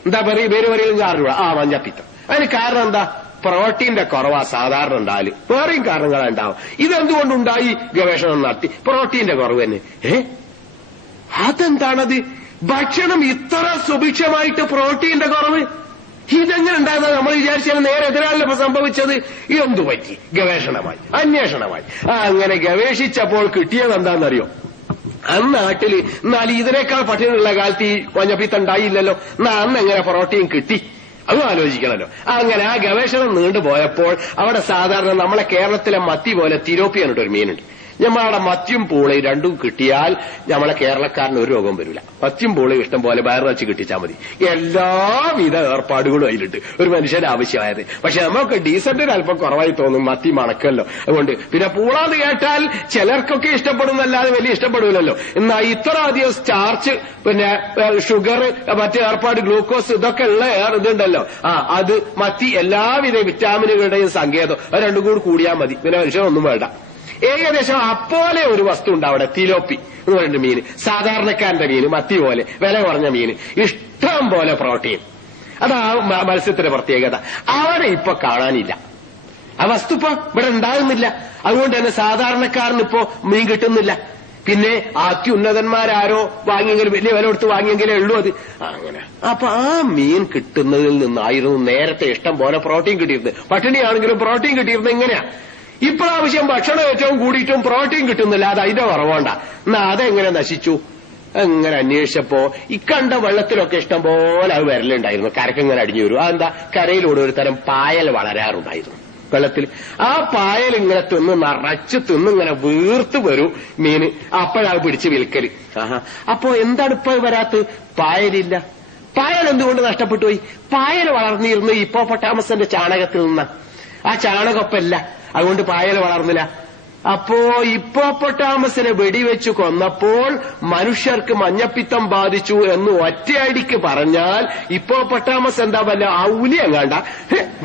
എന്താ പേര് പറയുന്നത് അറിയില്ല. മഞ്ഞപ്പിത്തം. അതിന് കാരണം എന്താ? പ്രോട്ടീന്റെ കുറവാ സാധാരണ ഉണ്ടാല്. വേറെയും കാരണങ്ങളുണ്ടാവും. ഇതെന്തുകൊണ്ടുണ്ടായി? ഗവേഷണം നടത്തി. പ്രോട്ടീന്റെ കുറവ് തന്നെ. അതെന്താണത്? ഭക്ഷണം ഇത്ര സുഭിക്ഷമായിട്ട് പ്രോട്ടീന്റെ കുറവ് ഇതെങ്ങനെ ഉണ്ടാകുന്നത്? നമ്മൾ വിചാരിച്ചാൽ നേരെ എതിരാണല്ലോ സംഭവിച്ചത്. എന്തു പറ്റി? ഗവേഷണമായി, അന്വേഷണമായി. അങ്ങനെ ഗവേഷിച്ചപ്പോൾ കിട്ടിയത് എന്താണെന്നറിയോ? നാട്ടില് എന്നാൽ ഇതിനേക്കാൾ പട്ടിണിയുള്ള കാലത്ത് ഈ മഞ്ഞപ്പിത്തം ഉണ്ടായില്ലല്ലോ. അന്ന് എങ്ങനെ പ്രോട്ടീൻ കിട്ടി? അതും ആലോചിക്കണല്ലോ. അങ്ങനെ ആ ഗവേഷണം നീണ്ടുപോയപ്പോൾ അവിടെ സാധാരണ നമ്മളെ കേരളത്തിലെ മത്തി പോലെ തിലോപ്പിയ ഒരു മീനുണ്ട്. നമ്മളവിടെ മത്തിയും പൂളയും രണ്ടും കിട്ടിയാൽ നമ്മളെ കേരളക്കാരന് ഒരു രോഗം വരില്ല. മത്തിയും പൂളയും ഇഷ്ടം പോലെ വയറ് വെച്ച് കിട്ടിച്ചാൽ മതി. എല്ലാവിധ ഏർപ്പാടുകളും അതിലുണ്ട് ഒരു മനുഷ്യന്റെ ആവശ്യമായത്. പക്ഷെ നമുക്ക് ഡീസന്റിന് അല്പം കുറവായി തോന്നും. മത്തി മണക്കല്ലോ. അതുകൊണ്ട് പിന്നെ പൂളാന്ന് കേട്ടാൽ ചിലർക്കൊക്കെ ഇഷ്ടപ്പെടുന്നല്ലാതെ വലിയ ഇഷ്ടപ്പെടില്ലല്ലോ. എന്നാൽ ഇത്ര അധികം സ്റ്റാർച്ച്, പിന്നെ ഷുഗർ, മറ്റേ ഏർപ്പാട്, ഗ്ലൂക്കോസ്, ഇതൊക്കെ ഉള്ള ഇതുണ്ടല്ലോ. അത് മത്തി എല്ലാവിധ വിറ്റാമിനുകളുടെയും സങ്കേതം. അത് രണ്ടും കൂടി കൂടിയാൽ മതി. പിന്നെ മനുഷ്യനൊന്നും വേണ്ട. ഏകദേശം അപ്പോലെ ഒരു വസ്തു ഉണ്ട് അവിടെ, തിലോപ്പി എന്ന് പറയുന്ന മീന്. സാധാരണക്കാരന്റെ മീന്, മത്തി പോലെ വില കുറഞ്ഞ മീന്, ഇഷ്ടം പോലെ പ്രോട്ടീൻ. അതാ മത്സ്യത്തിന്റെ പ്രത്യേകത. അവിടെ ഇപ്പൊ കാണാനില്ല. ആ വസ്തു ഇപ്പൊ ഇവിടെ ഉണ്ടാകുന്നില്ല. അതുകൊണ്ട് തന്നെ സാധാരണക്കാരനിപ്പോ മീൻ കിട്ടുന്നില്ല. പിന്നെ അത്യുന്നതന്മാരാരോ വാങ്ങിയെങ്കിലും, വലിയ വില കൊടുത്ത് വാങ്ങിയെങ്കിലേ ഉള്ളൂ അത്. അങ്ങനെ അപ്പൊ ആ മീൻ കിട്ടുന്നതിൽ നിന്നായിരുന്നു നേരത്തെ ഇഷ്ടം പോലെ പ്രോട്ടീൻ കിട്ടിയിരുന്നത്. പട്ടിണിയാണെങ്കിലും പ്രോട്ടീൻ കിട്ടിയിരുന്നത് ഇങ്ങനെയാ. ഇപ്രാവശ്യം ഭക്ഷണം ഏറ്റവും കൂടിയിട്ടും പ്രോട്ടീൻ കിട്ടുന്നില്ല. അത് അതിന്റെ കുറവുകൊണ്ടാ. എന്നാ അതെങ്ങനെ നശിച്ചു? എങ്ങനെ അന്വേഷിച്ചപ്പോ ഇക്കണ്ട വെള്ളത്തിലൊക്കെ ഇഷ്ടം പോലെ അത് വരലുണ്ടായിരുന്നു. കരക്കിങ്ങനെ അടിഞ്ഞു വരും. അതെന്താ? കരയിലൂടെ ഒരു തരം പായൽ വളരാറുണ്ടായിരുന്നു വെള്ളത്തിൽ. ആ പായൽ ഇങ്ങനെ നിറച്ച് തിന്നിങ്ങനെ വീർത്ത് വരും മീന്. അപ്പോഴത് പിടിച്ച് വിൽക്കല്. അപ്പോ എന്താണ് ഇപ്പൊ വരാത്തത്? പായലില്ല. പായൽ എന്തുകൊണ്ട് നഷ്ടപ്പെട്ടു പോയി? പായൽ വളർന്നിരുന്നു ഹിപ്പോപ്പൊട്ടാമസിന്റെ ചാണകത്തിൽ നിന്ന്. ആ ചാണകപ്പല്ല, അതുകൊണ്ട് പായൽ വളർന്നില്ല. അപ്പോ ഹിപ്പോപ്പൊട്ടാമസിനെ വെടിവെച്ച് കൊന്നപ്പോൾ മനുഷ്യർക്ക് മഞ്ഞപ്പിത്തം ബാധിച്ചു എന്ന് ഒറ്റയടിക്ക് പറഞ്ഞാൽ ഹിപ്പോപ്പൊട്ടാമസ് എന്താ വല്ല ഔലി എങ്ങാണ്ട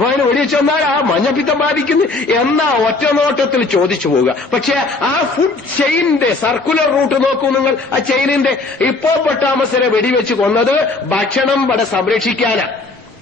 അതിനെ വെടിവെച്ച് വന്നാൽ ആ മഞ്ഞപ്പിത്തം ബാധിക്കുന്നു എന്നാ ഒറ്റ നോട്ടത്തിൽ ചോദിച്ചു പോവുക. പക്ഷെ ആ ഫുഡ് ചെയിനിന്റെ സർക്കുലർ റൂട്ട് നോക്കൂ നിങ്ങൾ. ആ ചെയിനിന്റെ ഹിപ്പോപ്പൊട്ടാമസിനെ വെടിവെച്ച് കൊന്നത് ഭക്ഷണം ഇവിടെ സംരക്ഷിക്കാനാ,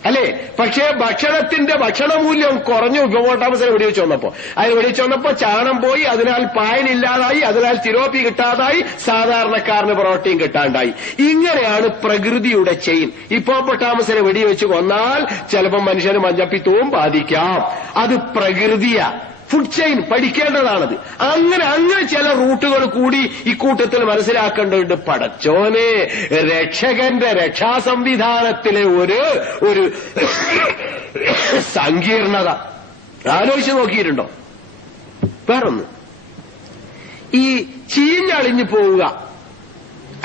അല്ലേ? പക്ഷേ ഭക്ഷണത്തിന്റെ ഭക്ഷണമൂല്യം കുറഞ്ഞു ഹിപ്പോപ്പൊട്ടാമസിനെ വെടിവെച്ച് വന്നപ്പോ. അതിന് വെടിവെച്ച് വന്നപ്പോ ചാണം പോയി, അതിനാൽ പായലില്ലാതായി, അതിനാൽ തിലോപ്പി കിട്ടാതായി, സാധാരണക്കാരന് പ്രോട്ടീൻ കിട്ടാണ്ടായി. ഇങ്ങനെയാണ് പ്രകൃതിയുടെ ചെയിൻ. ഹിപ്പോപ്പൊട്ടാമസിനെ വെടിവെച്ച് കൊന്നാൽ ചിലപ്പോൾ മനുഷ്യന് മഞ്ഞപ്പിത്തവും ബാധിക്കാം. അത് പ്രകൃതിയാ. Food chain പഠിക്കേണ്ടതാണത്. അങ്ങനെ ചില റൂട്ടുകൾ കൂടി ഇക്കൂട്ടത്തിൽ മനസ്സിലാക്കേണ്ടതുണ്ട്. പടച്ചോനെ, രക്ഷകന്റെ രക്ഷാസംവിധാനത്തിലെ ഒരു സങ്കീർണത ആലോചിച്ച് നോക്കിയിട്ടുണ്ടോ? വേറൊന്ന്, ഈ ചീഞ്ഞളിഞ്ഞു പോവുക,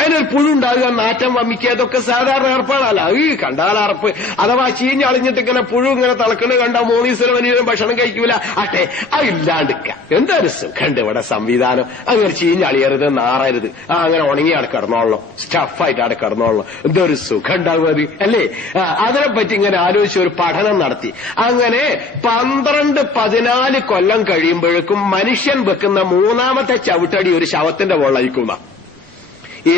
അതിനൊരു പുഴുണ്ടാകുക, നാറ്റം വമ്മിക്കുക, അതൊക്കെ സാധാരണ ഏർപ്പാടല്ല. ഈ കണ്ടാൽ അറപ്പ്. അഥവാ ചീഞ്ഞളിഞ്ഞിട്ട് ഇങ്ങനെ പുഴു ഇങ്ങനെ തിളക്കണ കണ്ട മോണീസിന് വലിയ ഭക്ഷണം കഴിക്കൂല. ആട്ടെ, അതില്ലാണ്ടിക്ക. എന്തൊരു സുഖണ്ട് ഇവിടെ സംവിധാനം. അങ്ങനെ ചീഞ്ഞളിയരുത്, നാറരുത്. അങ്ങനെ ഉണങ്ങി അവിടെ കിടന്നോളണം, സ്റ്റഫായിട്ട് അവിടെ കിടന്നോളണം. എന്തൊരു സുഖം ഉണ്ടാവും അത്, അല്ലേ? അതിനെപ്പറ്റി ഇങ്ങനെ ആലോചിച്ച് ഒരു പഠനം നടത്തി. അങ്ങനെ 12-14 കൊല്ലം കഴിയുമ്പോഴേക്കും മനുഷ്യൻ വെക്കുന്ന 3ാമത്തെ ചവിട്ടടി ഒരു ശവത്തിന്റെ മുകളിലായിരിക്കുന്ന.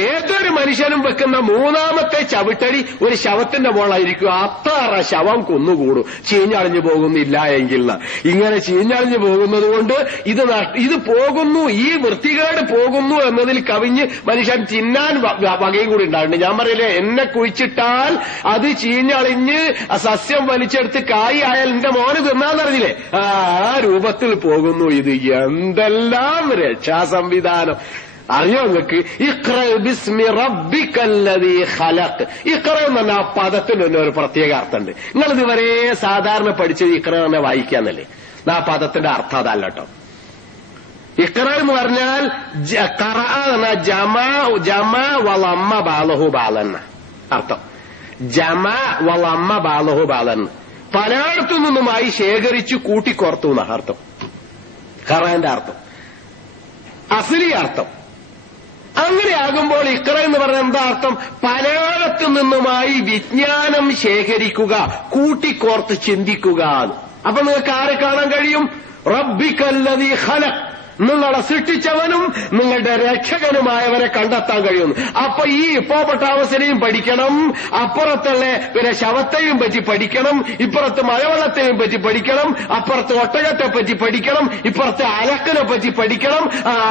ഏതൊരു മനുഷ്യനും വെക്കുന്ന 3ാമത്തെ ചവിട്ടടി ഒരു ശവത്തിന്റെ മുകളായിരിക്കും. അത്ര ശവം കൊന്നുകൂടും ചീഞ്ഞളിഞ്ഞു പോകുന്നില്ല എങ്കിൽ. ഇങ്ങനെ ചീഞ്ഞളിഞ്ഞു പോകുന്നത് കൊണ്ട് ഇത് പോകുന്നു, ഈ വൃത്തികേട് പോകുന്നു എന്നതിൽ കവിഞ്ഞ് മനുഷ്യൻ തിന്നാൻ വകയും കൂടി ഉണ്ടാകുന്നുണ്ട്. ഞാൻ പറയില്ലേ, എന്നെ കുഴിച്ചിട്ടാൽ അത് ചീഞ്ഞളിഞ്ഞ് സസ്യം വലിച്ചെടുത്ത് കായ് ആയാൽ എന്റെ മോന് തിന്നാന്നറിഞ്ഞില്ലേ? ആ രൂപത്തിൽ പോകുന്നു ഇത്. എന്തെല്ലാം രക്ഷാ സംവിധാനം അറിയോ നിങ്ങൾക്ക്? ഇഖ്റ ബിസ്മി റബ്ബിക്കല്ലദീ ഖലഖ്. ഇഖ്റ എന്ന് പറഞ്ഞ ആ പദത്തിന് തന്നെ ഒരു പ്രത്യേക അർത്ഥമുണ്ട്. നിങ്ങൾ ഇതുവരെ സാധാരണ പഠിച്ചത് ഇഖ്റ തന്നെ വായിക്കാന്നല്ലേ? ആ പദത്തിന്റെ അർത്ഥം അതല്ല കേട്ടോ. ഇഖ്റ എന്ന് പറഞ്ഞാൽ ജമാ വളമ്മ ബാലഹു ബാലന്ന അർത്ഥം. ജമാ വളമ്മ ബാലഹു ബാലന്ന് പലയിടത്തു നിന്നുമായി ശേഖരിച്ചു കൂട്ടിക്കോർത്തു എന്ന അർത്ഥം. ഖുർആന്റെ അർത്ഥം, അസ്ലി അർത്ഥം. അങ്ങനെയാകുമ്പോൾ ഇഖ്റ എന്ന് പറഞ്ഞ എന്താ അർത്ഥം? പലയിടത്തു നിന്നുമായി വിജ്ഞാനം ശേഖരിക്കുക, കൂട്ടിക്കോർത്ത് ചിന്തിക്കുക. അപ്പൊ നിങ്ങൾക്ക് ആരെ കാണാൻ കഴിയും? റബ്ബിക്കല്ലദീ ഖലഖ്, നിങ്ങളെ സൃഷ്ടിച്ചവനും നിങ്ങളുടെ രക്ഷകനുമായവരെ കണ്ടെത്താൻ കഴിയുന്നു. അപ്പൊ ഈ ഹിപ്പോപ്പൊട്ടാമസിനെയും പഠിക്കണം, അപ്പുറത്തുള്ള പിന്നെ ശവത്തെയും പറ്റി പഠിക്കണം, ഇപ്പുറത്ത് മഴവെള്ളത്തെയും പറ്റി പഠിക്കണം, അപ്പുറത്ത് ഒട്ടകത്തെ പറ്റി പഠിക്കണം, ഇപ്പുറത്തെ അലക്കിനെ പറ്റി പഠിക്കണം.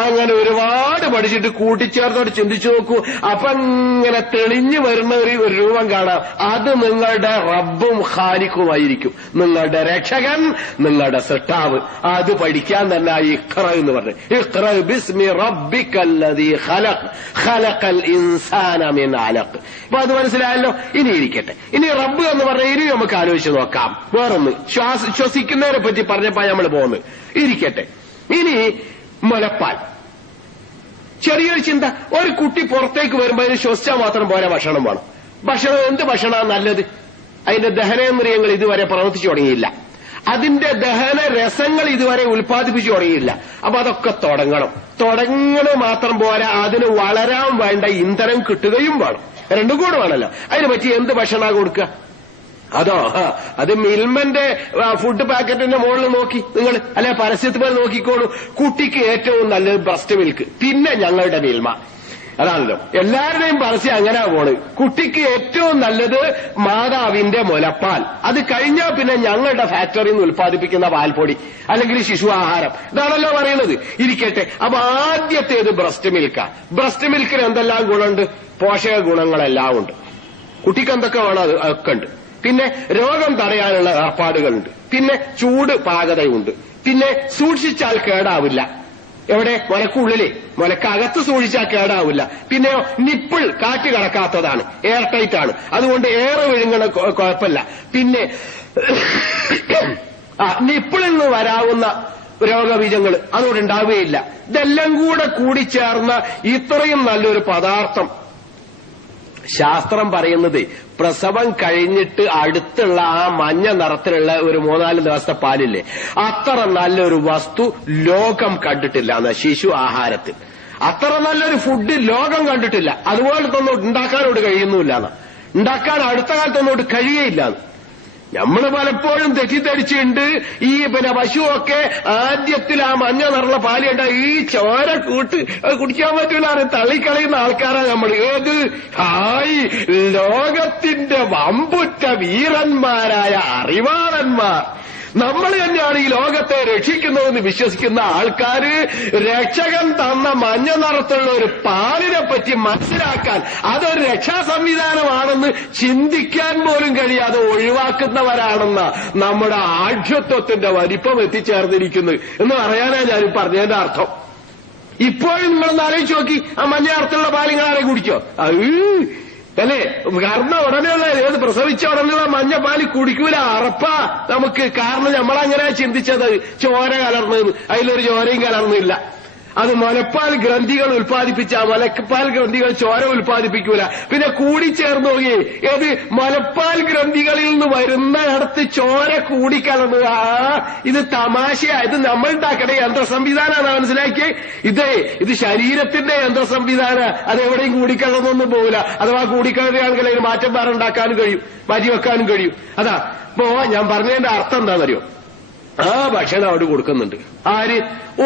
അങ്ങനെ ഒരുപാട് പഠിച്ചിട്ട് കൂട്ടിച്ചേർത്തോട് ചിന്തിച്ചു നോക്കൂ. അപ്പൊ ഇങ്ങനെ തെളിഞ്ഞു വരുന്ന ഒരു രൂപം കാണാം. അത് നിങ്ങളുടെ റബ്ബും ഖാലിഖുമായിരിക്കും, നിങ്ങളുടെ രക്ഷകൻ, നിങ്ങളുടെ സൃഷ്ടാവ്. അത് പഠിക്കാൻ തന്നെ ഇഖ്റ എന്ന് പറഞ്ഞു. ഇഖ്റ ബിസ്മി റബ്ബിക്കല്ലദീ ഖലഖ് ഖലഖൽ ഇൻസാന മിൻ അലഖ്. അപ്പൊ അത് മനസ്സിലായല്ലോ. ഇനി ഇരിക്കട്ടെ. ഇനി റബ്ബ് എന്ന് പറഞ്ഞാൽ ഇനി നമുക്ക് ആലോചിച്ച് നോക്കാം. വേറൊന്ന് ശ്വസിക്കുന്നതിനെ പറ്റി പറഞ്ഞപ്പോ നമ്മൾ പോകുന്നത് ഇരിക്കട്ടെ. ഇനി മുലപ്പാൽ, ചെറിയൊരു ചിന്ത. ഒരു കുട്ടി പുറത്തേക്ക് വരുമ്പോൾ അതിന് ശ്വസിച്ചാൽ മാത്രം പോരാ, ഭക്ഷണം വേണം. ഭക്ഷണം എന്ത് ഭക്ഷണമാണ് നല്ലത്? അതിന്റെ ദഹനേന്ദ്രിയങ്ങൾ ഇതുവരെ പ്രവർത്തിച്ചു തുടങ്ങിയില്ല, അതിന്റെ ദഹന രസങ്ങൾ ഇതുവരെ ഉൽപ്പാദിപ്പിച്ചു തുടങ്ങിയില്ല. അപ്പൊ അതൊക്കെ തുടങ്ങണ മാത്രം പോരാ, അതിന് വളരാൻ വേണ്ട ഇന്ധനം കിട്ടുകയും വേണം. രണ്ടും കൂടെ വേണമല്ലോ. അതിനെ പറ്റി എന്ത് ഭക്ഷണമാണ് കൊടുക്കുക? അത് മിൽമന്റെ ഫുഡ് പാക്കറ്റിന്റെ മുകളിൽ നോക്കി നിങ്ങൾ, അല്ലെ പരസ്യത്തിൽ നോക്കിക്കോളൂ. കുട്ടിക്ക് ഏറ്റവും നല്ലത് ബ്രസ്റ്റ് മിൽക്ക്, പിന്നെ ഞങ്ങളുടെ മിൽമ. അതാണല്ലോ എല്ലാവരുടെയും പരസ്യം അങ്ങനെ പോണ്. കുട്ടിക്ക് ഏറ്റവും നല്ലത് മാതാവിന്റെ മുലപ്പാൽ, അത് കഴിഞ്ഞാൽ പിന്നെ ഞങ്ങളുടെ ഫാക്ടറിയിൽ നിന്ന് ഉൽപ്പാദിപ്പിക്കുന്ന പാൽപ്പൊടി അല്ലെങ്കിൽ ശിശു ആഹാരം. ഇതാണല്ലോ പറയുന്നത്. ഇരിക്കട്ടെ. അപ്പൊ ആദ്യത്തേത് ബ്രസ്റ്റ് മിൽക്കാണ്. ബ്രസ്റ്റ് മിൽക്കിന് എന്തെല്ലാം ഗുണമുണ്ട്? പോഷക ഗുണങ്ങളെല്ലാം ഉണ്ട്. കുട്ടിക്ക് എന്തൊക്കെ വേണം അതൊക്കെ ഉണ്ട്. പിന്നെ രോഗം തടയാനുള്ള ഏർപ്പാടുകളുണ്ട്. പിന്നെ ചൂട് പാകതയുണ്ട്. പിന്നെ സൂക്ഷിച്ചാൽ കേടാവില്ല. എവിടെ? മുലക്കുള്ളിലെ, മുലക്കകത്ത് സൂക്ഷിച്ചാൽ കേടാവില്ല. പിന്നെ നിപ്പിൾ കാറ്റ് കടക്കാത്തതാണ്, എയർ ടൈറ്റ് ആണ്, അതുകൊണ്ട് ഏറെ വിഴുങ്ങണ കുഴപ്പമില്ല. പിന്നെ നിപ്പിളിൽ നിന്ന് വരാവുന്ന രോഗബീജങ്ങൾ അതുകൊണ്ട് ഉണ്ടാവുകയില്ല. ഇതെല്ലാം കൂടെ കൂടിച്ചേർന്ന ഇത്രയും നല്ലൊരു പദാർത്ഥം ശാസ്ത്രം പറയുന്നത് പ്രസവം കഴിഞ്ഞിട്ട് അടുത്തുള്ള ആ മഞ്ഞ നിറത്തിലുള്ള ഒരു 3-4 ദിവസത്തെ പാലില്ലേ, അത്ര നല്ലൊരു വസ്തു ലോകം കണ്ടിട്ടില്ല എന്ന ശിശു ആഹാരത്തിൽ. അത്ര നല്ലൊരു ഫുഡ് ലോകം കണ്ടിട്ടില്ല. അതുപോലത്തെ ഒന്നും ഉണ്ടാക്കാനോട് കഴിയുന്നുമില്ല. ഉണ്ടാക്കാൻ അടുത്ത കാലത്തൊന്നോട് കഴിയയില്ല. നമ്മൾ പലപ്പോഴും തെറ്റിദ്ധരിച്ചിട്ടുണ്ട്. ഈ പിന്നെ പശുവൊക്കെ ആദ്യത്തിൽ ആ മഞ്ഞ നിറള്ള പാല് കണ്ട ഈ ചോര കൂട്ട് കുടിക്കാൻ പറ്റൂല തള്ളിക്കളയുന്ന ആൾക്കാരാണ് നമ്മൾ. ഏത് ലോകത്തിന്റെ വമ്പുറ്റ വീരന്മാരായ അറിവാളന്മാർ, നമ്മൾ തന്നെയാണ് ഈ ലോകത്തെ രക്ഷിക്കുന്നതെന്ന് വിശ്വസിക്കുന്ന ആൾക്കാര് രക്ഷകൻ തന്ന മഞ്ഞ നിറത്തുള്ള ഒരു പാലിനെ പറ്റി മനസ്സിലാക്കാൻ അതൊരു രക്ഷാ സംവിധാനമാണെന്ന് ചിന്തിക്കാൻ പോലും കഴിയാതെ ഒഴിവാക്കുന്നവരാണെന്ന നമ്മുടെ ആഢ്യത്വത്തിന്റെ വലിപ്പം എത്തിച്ചേർന്നിരിക്കുന്നത് എന്ന് പറയാനാണ് ഞാൻ പറഞ്ഞതിന്റെ അർത്ഥം. ഇപ്പോഴും നിങ്ങളൊന്ന് ആലോചിച്ച് നോക്കി, ആ മഞ്ഞ നിറത്തുള്ള പാൽ നിങ്ങളാരെ കുടിച്ചോ? അല്ലേ? കാരണം ഉടനെയുള്ള ഏത് പ്രസവിച്ച ഉടനെയുള്ള മഞ്ഞപ്പാല് കുടിക്കൂല, അറപ്പാ നമുക്ക്. കാരണം നമ്മളങ്ങനെ ചിന്തിച്ചത് ചോര കലർന്നത്, അതിലൊരു ചോരയും കലർന്നില്ല. അത് മുലപ്പാൽ ഗ്രന്ഥികൾ ഉൽപ്പാദിപ്പിച്ച മുലപ്പാൽ ഗ്രന്ഥികൾ ചോര ഉൽപ്പാദിപ്പിക്കൂല. പിന്നെ കൂടിച്ചേർന്ന് നോക്കി, ഏത് മുലപ്പാൽ ഗ്രന്ഥികളിൽ നിന്ന് വരുന്നിടത്ത് ചോര കൂടിക്കലർന്നത്. ഇത് തമാശയാ. ഇത് നമ്മൾ ഉണ്ടാക്കണ യന്ത്ര സംവിധാനമാണ്. മനസ്സിലാക്കി? ഇത് ശരീരത്തിന്റെ യന്ത്ര സംവിധാന. അതെവിടെയും കൂടിക്കലർന്നൊന്നും പോകില്ല. അഥവാ കൂടിക്കലറുകയാണെങ്കിൽ അതിന് മാറ്റം വേറെ ഉണ്ടാക്കാനും കഴിയും, മാറ്റിവെക്കാനും കഴിയും. അതാ ഇപ്പോ ഞാൻ പറഞ്ഞതിന്റെ അർത്ഥം എന്താണെന്നറിയോ? ആ ഭക്ഷണം അവിടെ കൊടുക്കുന്നുണ്ട്. ആര്?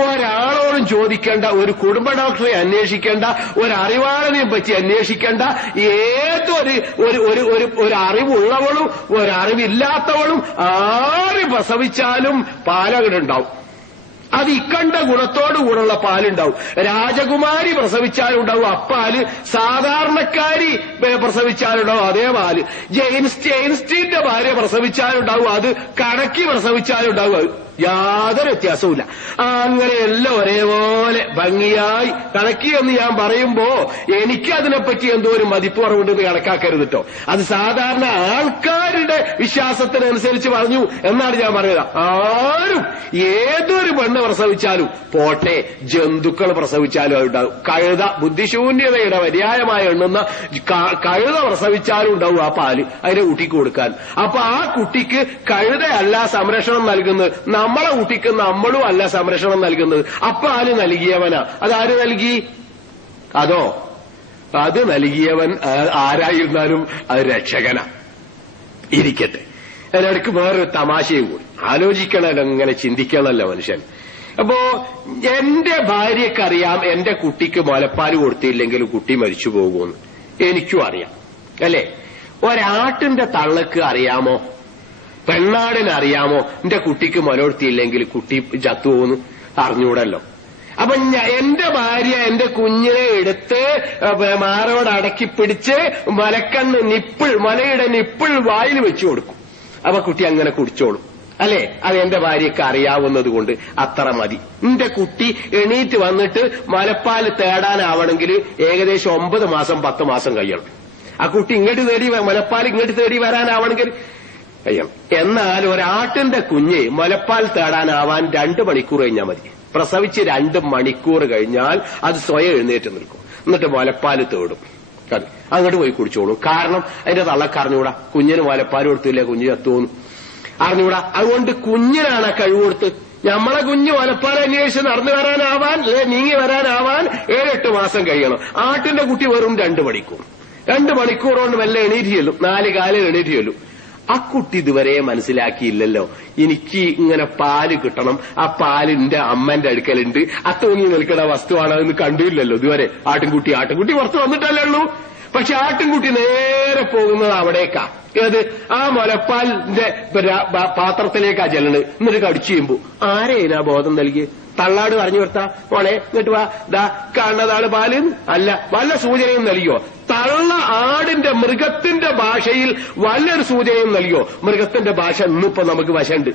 ഒരാളോടും ചോദിക്കേണ്ട, ഒരു കുടുംബ ഡോക്ടറെ അന്വേഷിക്കേണ്ട, ഒരു അറിവാളനെയും പറ്റി അന്വേഷിക്കേണ്ട. ഏതൊരു ഒരു അറിവുള്ളവളും ഒരറിവില്ലാത്തവളും ആര് പ്രസവിച്ചാലും പാലകടുണ്ടാവും. അത് ഇക്കണ്ട ഗുണത്തോടുകൂടുള്ള പാലുണ്ടാവും. രാജകുമാരി പ്രസവിച്ചാലുണ്ടാവും അപ്പാല്, സാധാരണക്കാരി പ്രസവിച്ചാലുണ്ടാവും അതേ പാല്. ജെയിൻസ്റ്റീന്റെ ഭാര്യ പ്രസവിച്ചാലുണ്ടാവും അത്, കണക്കി പ്രസവിച്ചാലുണ്ടാവും അത്. യാതൊരു വ്യത്യാസവുമില്ല. അങ്ങനെയെല്ലാം ഒരേപോലെ ഭംഗിയായി കണക്കി എന്ന് ഞാൻ പറയുമ്പോ എനിക്ക് അതിനെപ്പറ്റി എന്തോ ഒരു മതിപ്പ് കുറവുണ്ടെന്ന് കണക്കാക്കരുത് കേട്ടോ. അത് സാധാരണ ആൾക്കാരുടെ വിശ്വാസത്തിനനുസരിച്ച് പറഞ്ഞു എന്നാണ് ഞാൻ പറയുന്നത്. ആരും ഏതൊരു പെണ്ണ് പ്രസവിച്ചാലും പോട്ടെ, ജന്തുക്കൾ പ്രസവിച്ചാലും ഉണ്ടാവും. കഴുത, ബുദ്ധിശൂന്യതയുടെ പര്യായമായി എണ്ണുന്ന കഴുത പ്രസവിച്ചാലും ഉണ്ടാവും ആ പാല് അതിന്റെ കുട്ടിക്ക് കൊടുക്കാൻ. അപ്പൊ ആ കുട്ടിക്ക് കഴുതയല്ല സംരക്ഷണം നൽകുന്നത്, നമ്മളെ കുട്ടിക്ക് നമ്മളും അല്ല സംരക്ഷണം നൽകുന്നത്. അപ്പൊ ആര് നൽകിയവനാ? അതാര് നൽകി? അതോ അത് നൽകിയവൻ ആരായിരുന്നാലും അത് രക്ഷകനാ. ഇരിക്കട്ടെ. അതിനിടയ്ക്ക് വേറൊരു തമാശയും കൂടി ആലോചിക്കണമല്ലോ, ഇങ്ങനെ ചിന്തിക്കണമല്ലോ മനുഷ്യൻ. അപ്പോ എന്റെ ഭാര്യക്കറിയാം എന്റെ കുട്ടിക്ക് മുലപ്പാൽ കൊടുത്തില്ലെങ്കിൽ കുട്ടി മരിച്ചു പോകുമെന്ന്. എനിക്കും അറിയാം, അല്ലേ? ഒരാട്ടിന്റെ തള്ളക്ക് അറിയാമോ? പെണ്ണാടിനറിയാമോ എന്റെ കുട്ടിക്ക് മുല കൊടുത്തില്ലെങ്കിൽ കുട്ടി ചത്തുപോകുന്നു? അറിഞ്ഞൂടല്ലോ. അപ്പൊ എന്റെ ഭാര്യ എന്റെ കുഞ്ഞിനെ എടുത്ത് മാറോട് അടക്കി പിടിച്ച് മലയുടെ നിപ്പിൾ വായിൽ വെച്ചു കൊടുക്കും. അപ്പൊ കുട്ടി അങ്ങനെ കുടിച്ചോളും, അല്ലേ? അത് എന്റെ ഭാര്യയ്ക്ക് അറിയാവുന്നത് കൊണ്ട് അത്ര മതി. എന്റെ കുട്ടി എണീറ്റ് വന്നിട്ട് മുലപ്പാൽ തേടാനാവണമെങ്കിൽ ഏകദേശം 9 മാസം 10 മാസം കഴിയണം. ആ കുട്ടി ഇങ്ങോട്ട് തേടി മുലപ്പാൽ ഇങ്ങോട്ട് തേടി വരാനാവണമെങ്കിൽ കഴിയണം. എന്നാൽ ഒരാട്ടിന്റെ കുഞ്ഞ് മുലപ്പാൽ തേടാനാവാൻ 2 മണിക്കൂർ കഴിഞ്ഞാൽ മതി. പ്രസവിച്ച് 2 മണിക്കൂർ കഴിഞ്ഞാൽ അത് സ്വയം എഴുന്നേറ്റ് നിൽക്കും. എന്നിട്ട് മുലപ്പാൽ തേടും, അങ്ങോട്ട് പോയി കുടിച്ചോളും. കാരണം അതിന്റെ തള്ളക്ക് അറിഞ്ഞൂടാ കുഞ്ഞിന് മുലപ്പാൽ കൊടുത്തില്ലേ കുഞ്ഞ് ചത്തുപോകുന്നു, അറിഞ്ഞൂടാ. അതുകൊണ്ട് കുഞ്ഞിനാണ് കഴിവ് കൊടുത്ത്. നമ്മളെ കുഞ്ഞ് മുലപ്പാൽ അന്വേഷിച്ച് നടന്നു വരാനാവാൻ നീങ്ങി വരാനാവാൻ 7-8 മാസം കഴിയണം. ആട്ടിന്റെ കുട്ടി വെറും 2 മണിക്കൂർ. 2 മണിക്കൂർ കൊണ്ട് വല്ല എണീറ്റ് ചെല്ലും, 4 കാലം എണീറ്റ് ചെല്ലും. ആ കുട്ടി ഇതുവരെ മനസ്സിലാക്കിയില്ലല്ലോ എനിക്ക് ഇങ്ങനെ പാല് കിട്ടണം, ആ പാലിന്റെ അമ്മന്റെ അടുക്കലുണ്ട്, ആ തൂങ്ങി നിൽക്കുന്ന വസ്തുവാണ് അതെന്ന് കണ്ടില്ലല്ലോ ഇതുവരെ. ആട്ടിൻകുട്ടി പുറത്ത് വന്നിട്ടല്ലേ ഉള്ളൂ. പക്ഷെ ആട്ടിൻകുട്ടി നേരെ പോകുന്നത് അവിടേക്കാ. ഏത്? ആ മുലപ്പാലിന്റെ പാത്രത്തിലേക്കാ ചെല്ലണത്. എന്നിട്ട് കടിച്ചു ചെയ്യുമ്പോ ആരെയാ ബോധം നൽകി? തള്ളാട് പറഞ്ഞു കൊടുത്താ മോളെ ഇങ്ങോട്ട് വാ, ദാ കാണുന്നതാണ് പാല് അല്ല, വല്ല സൂചനയും നൽകിയോ? തള്ള ആടിന്റെ മൃഗത്തിന്റെ ഭാഷയിൽ വല്ലൊരു സൂചനയും നൽകിയോ? മൃഗത്തിന്റെ ഭാഷ ഇന്നിപ്പോ നമുക്ക് വശമുണ്ട്,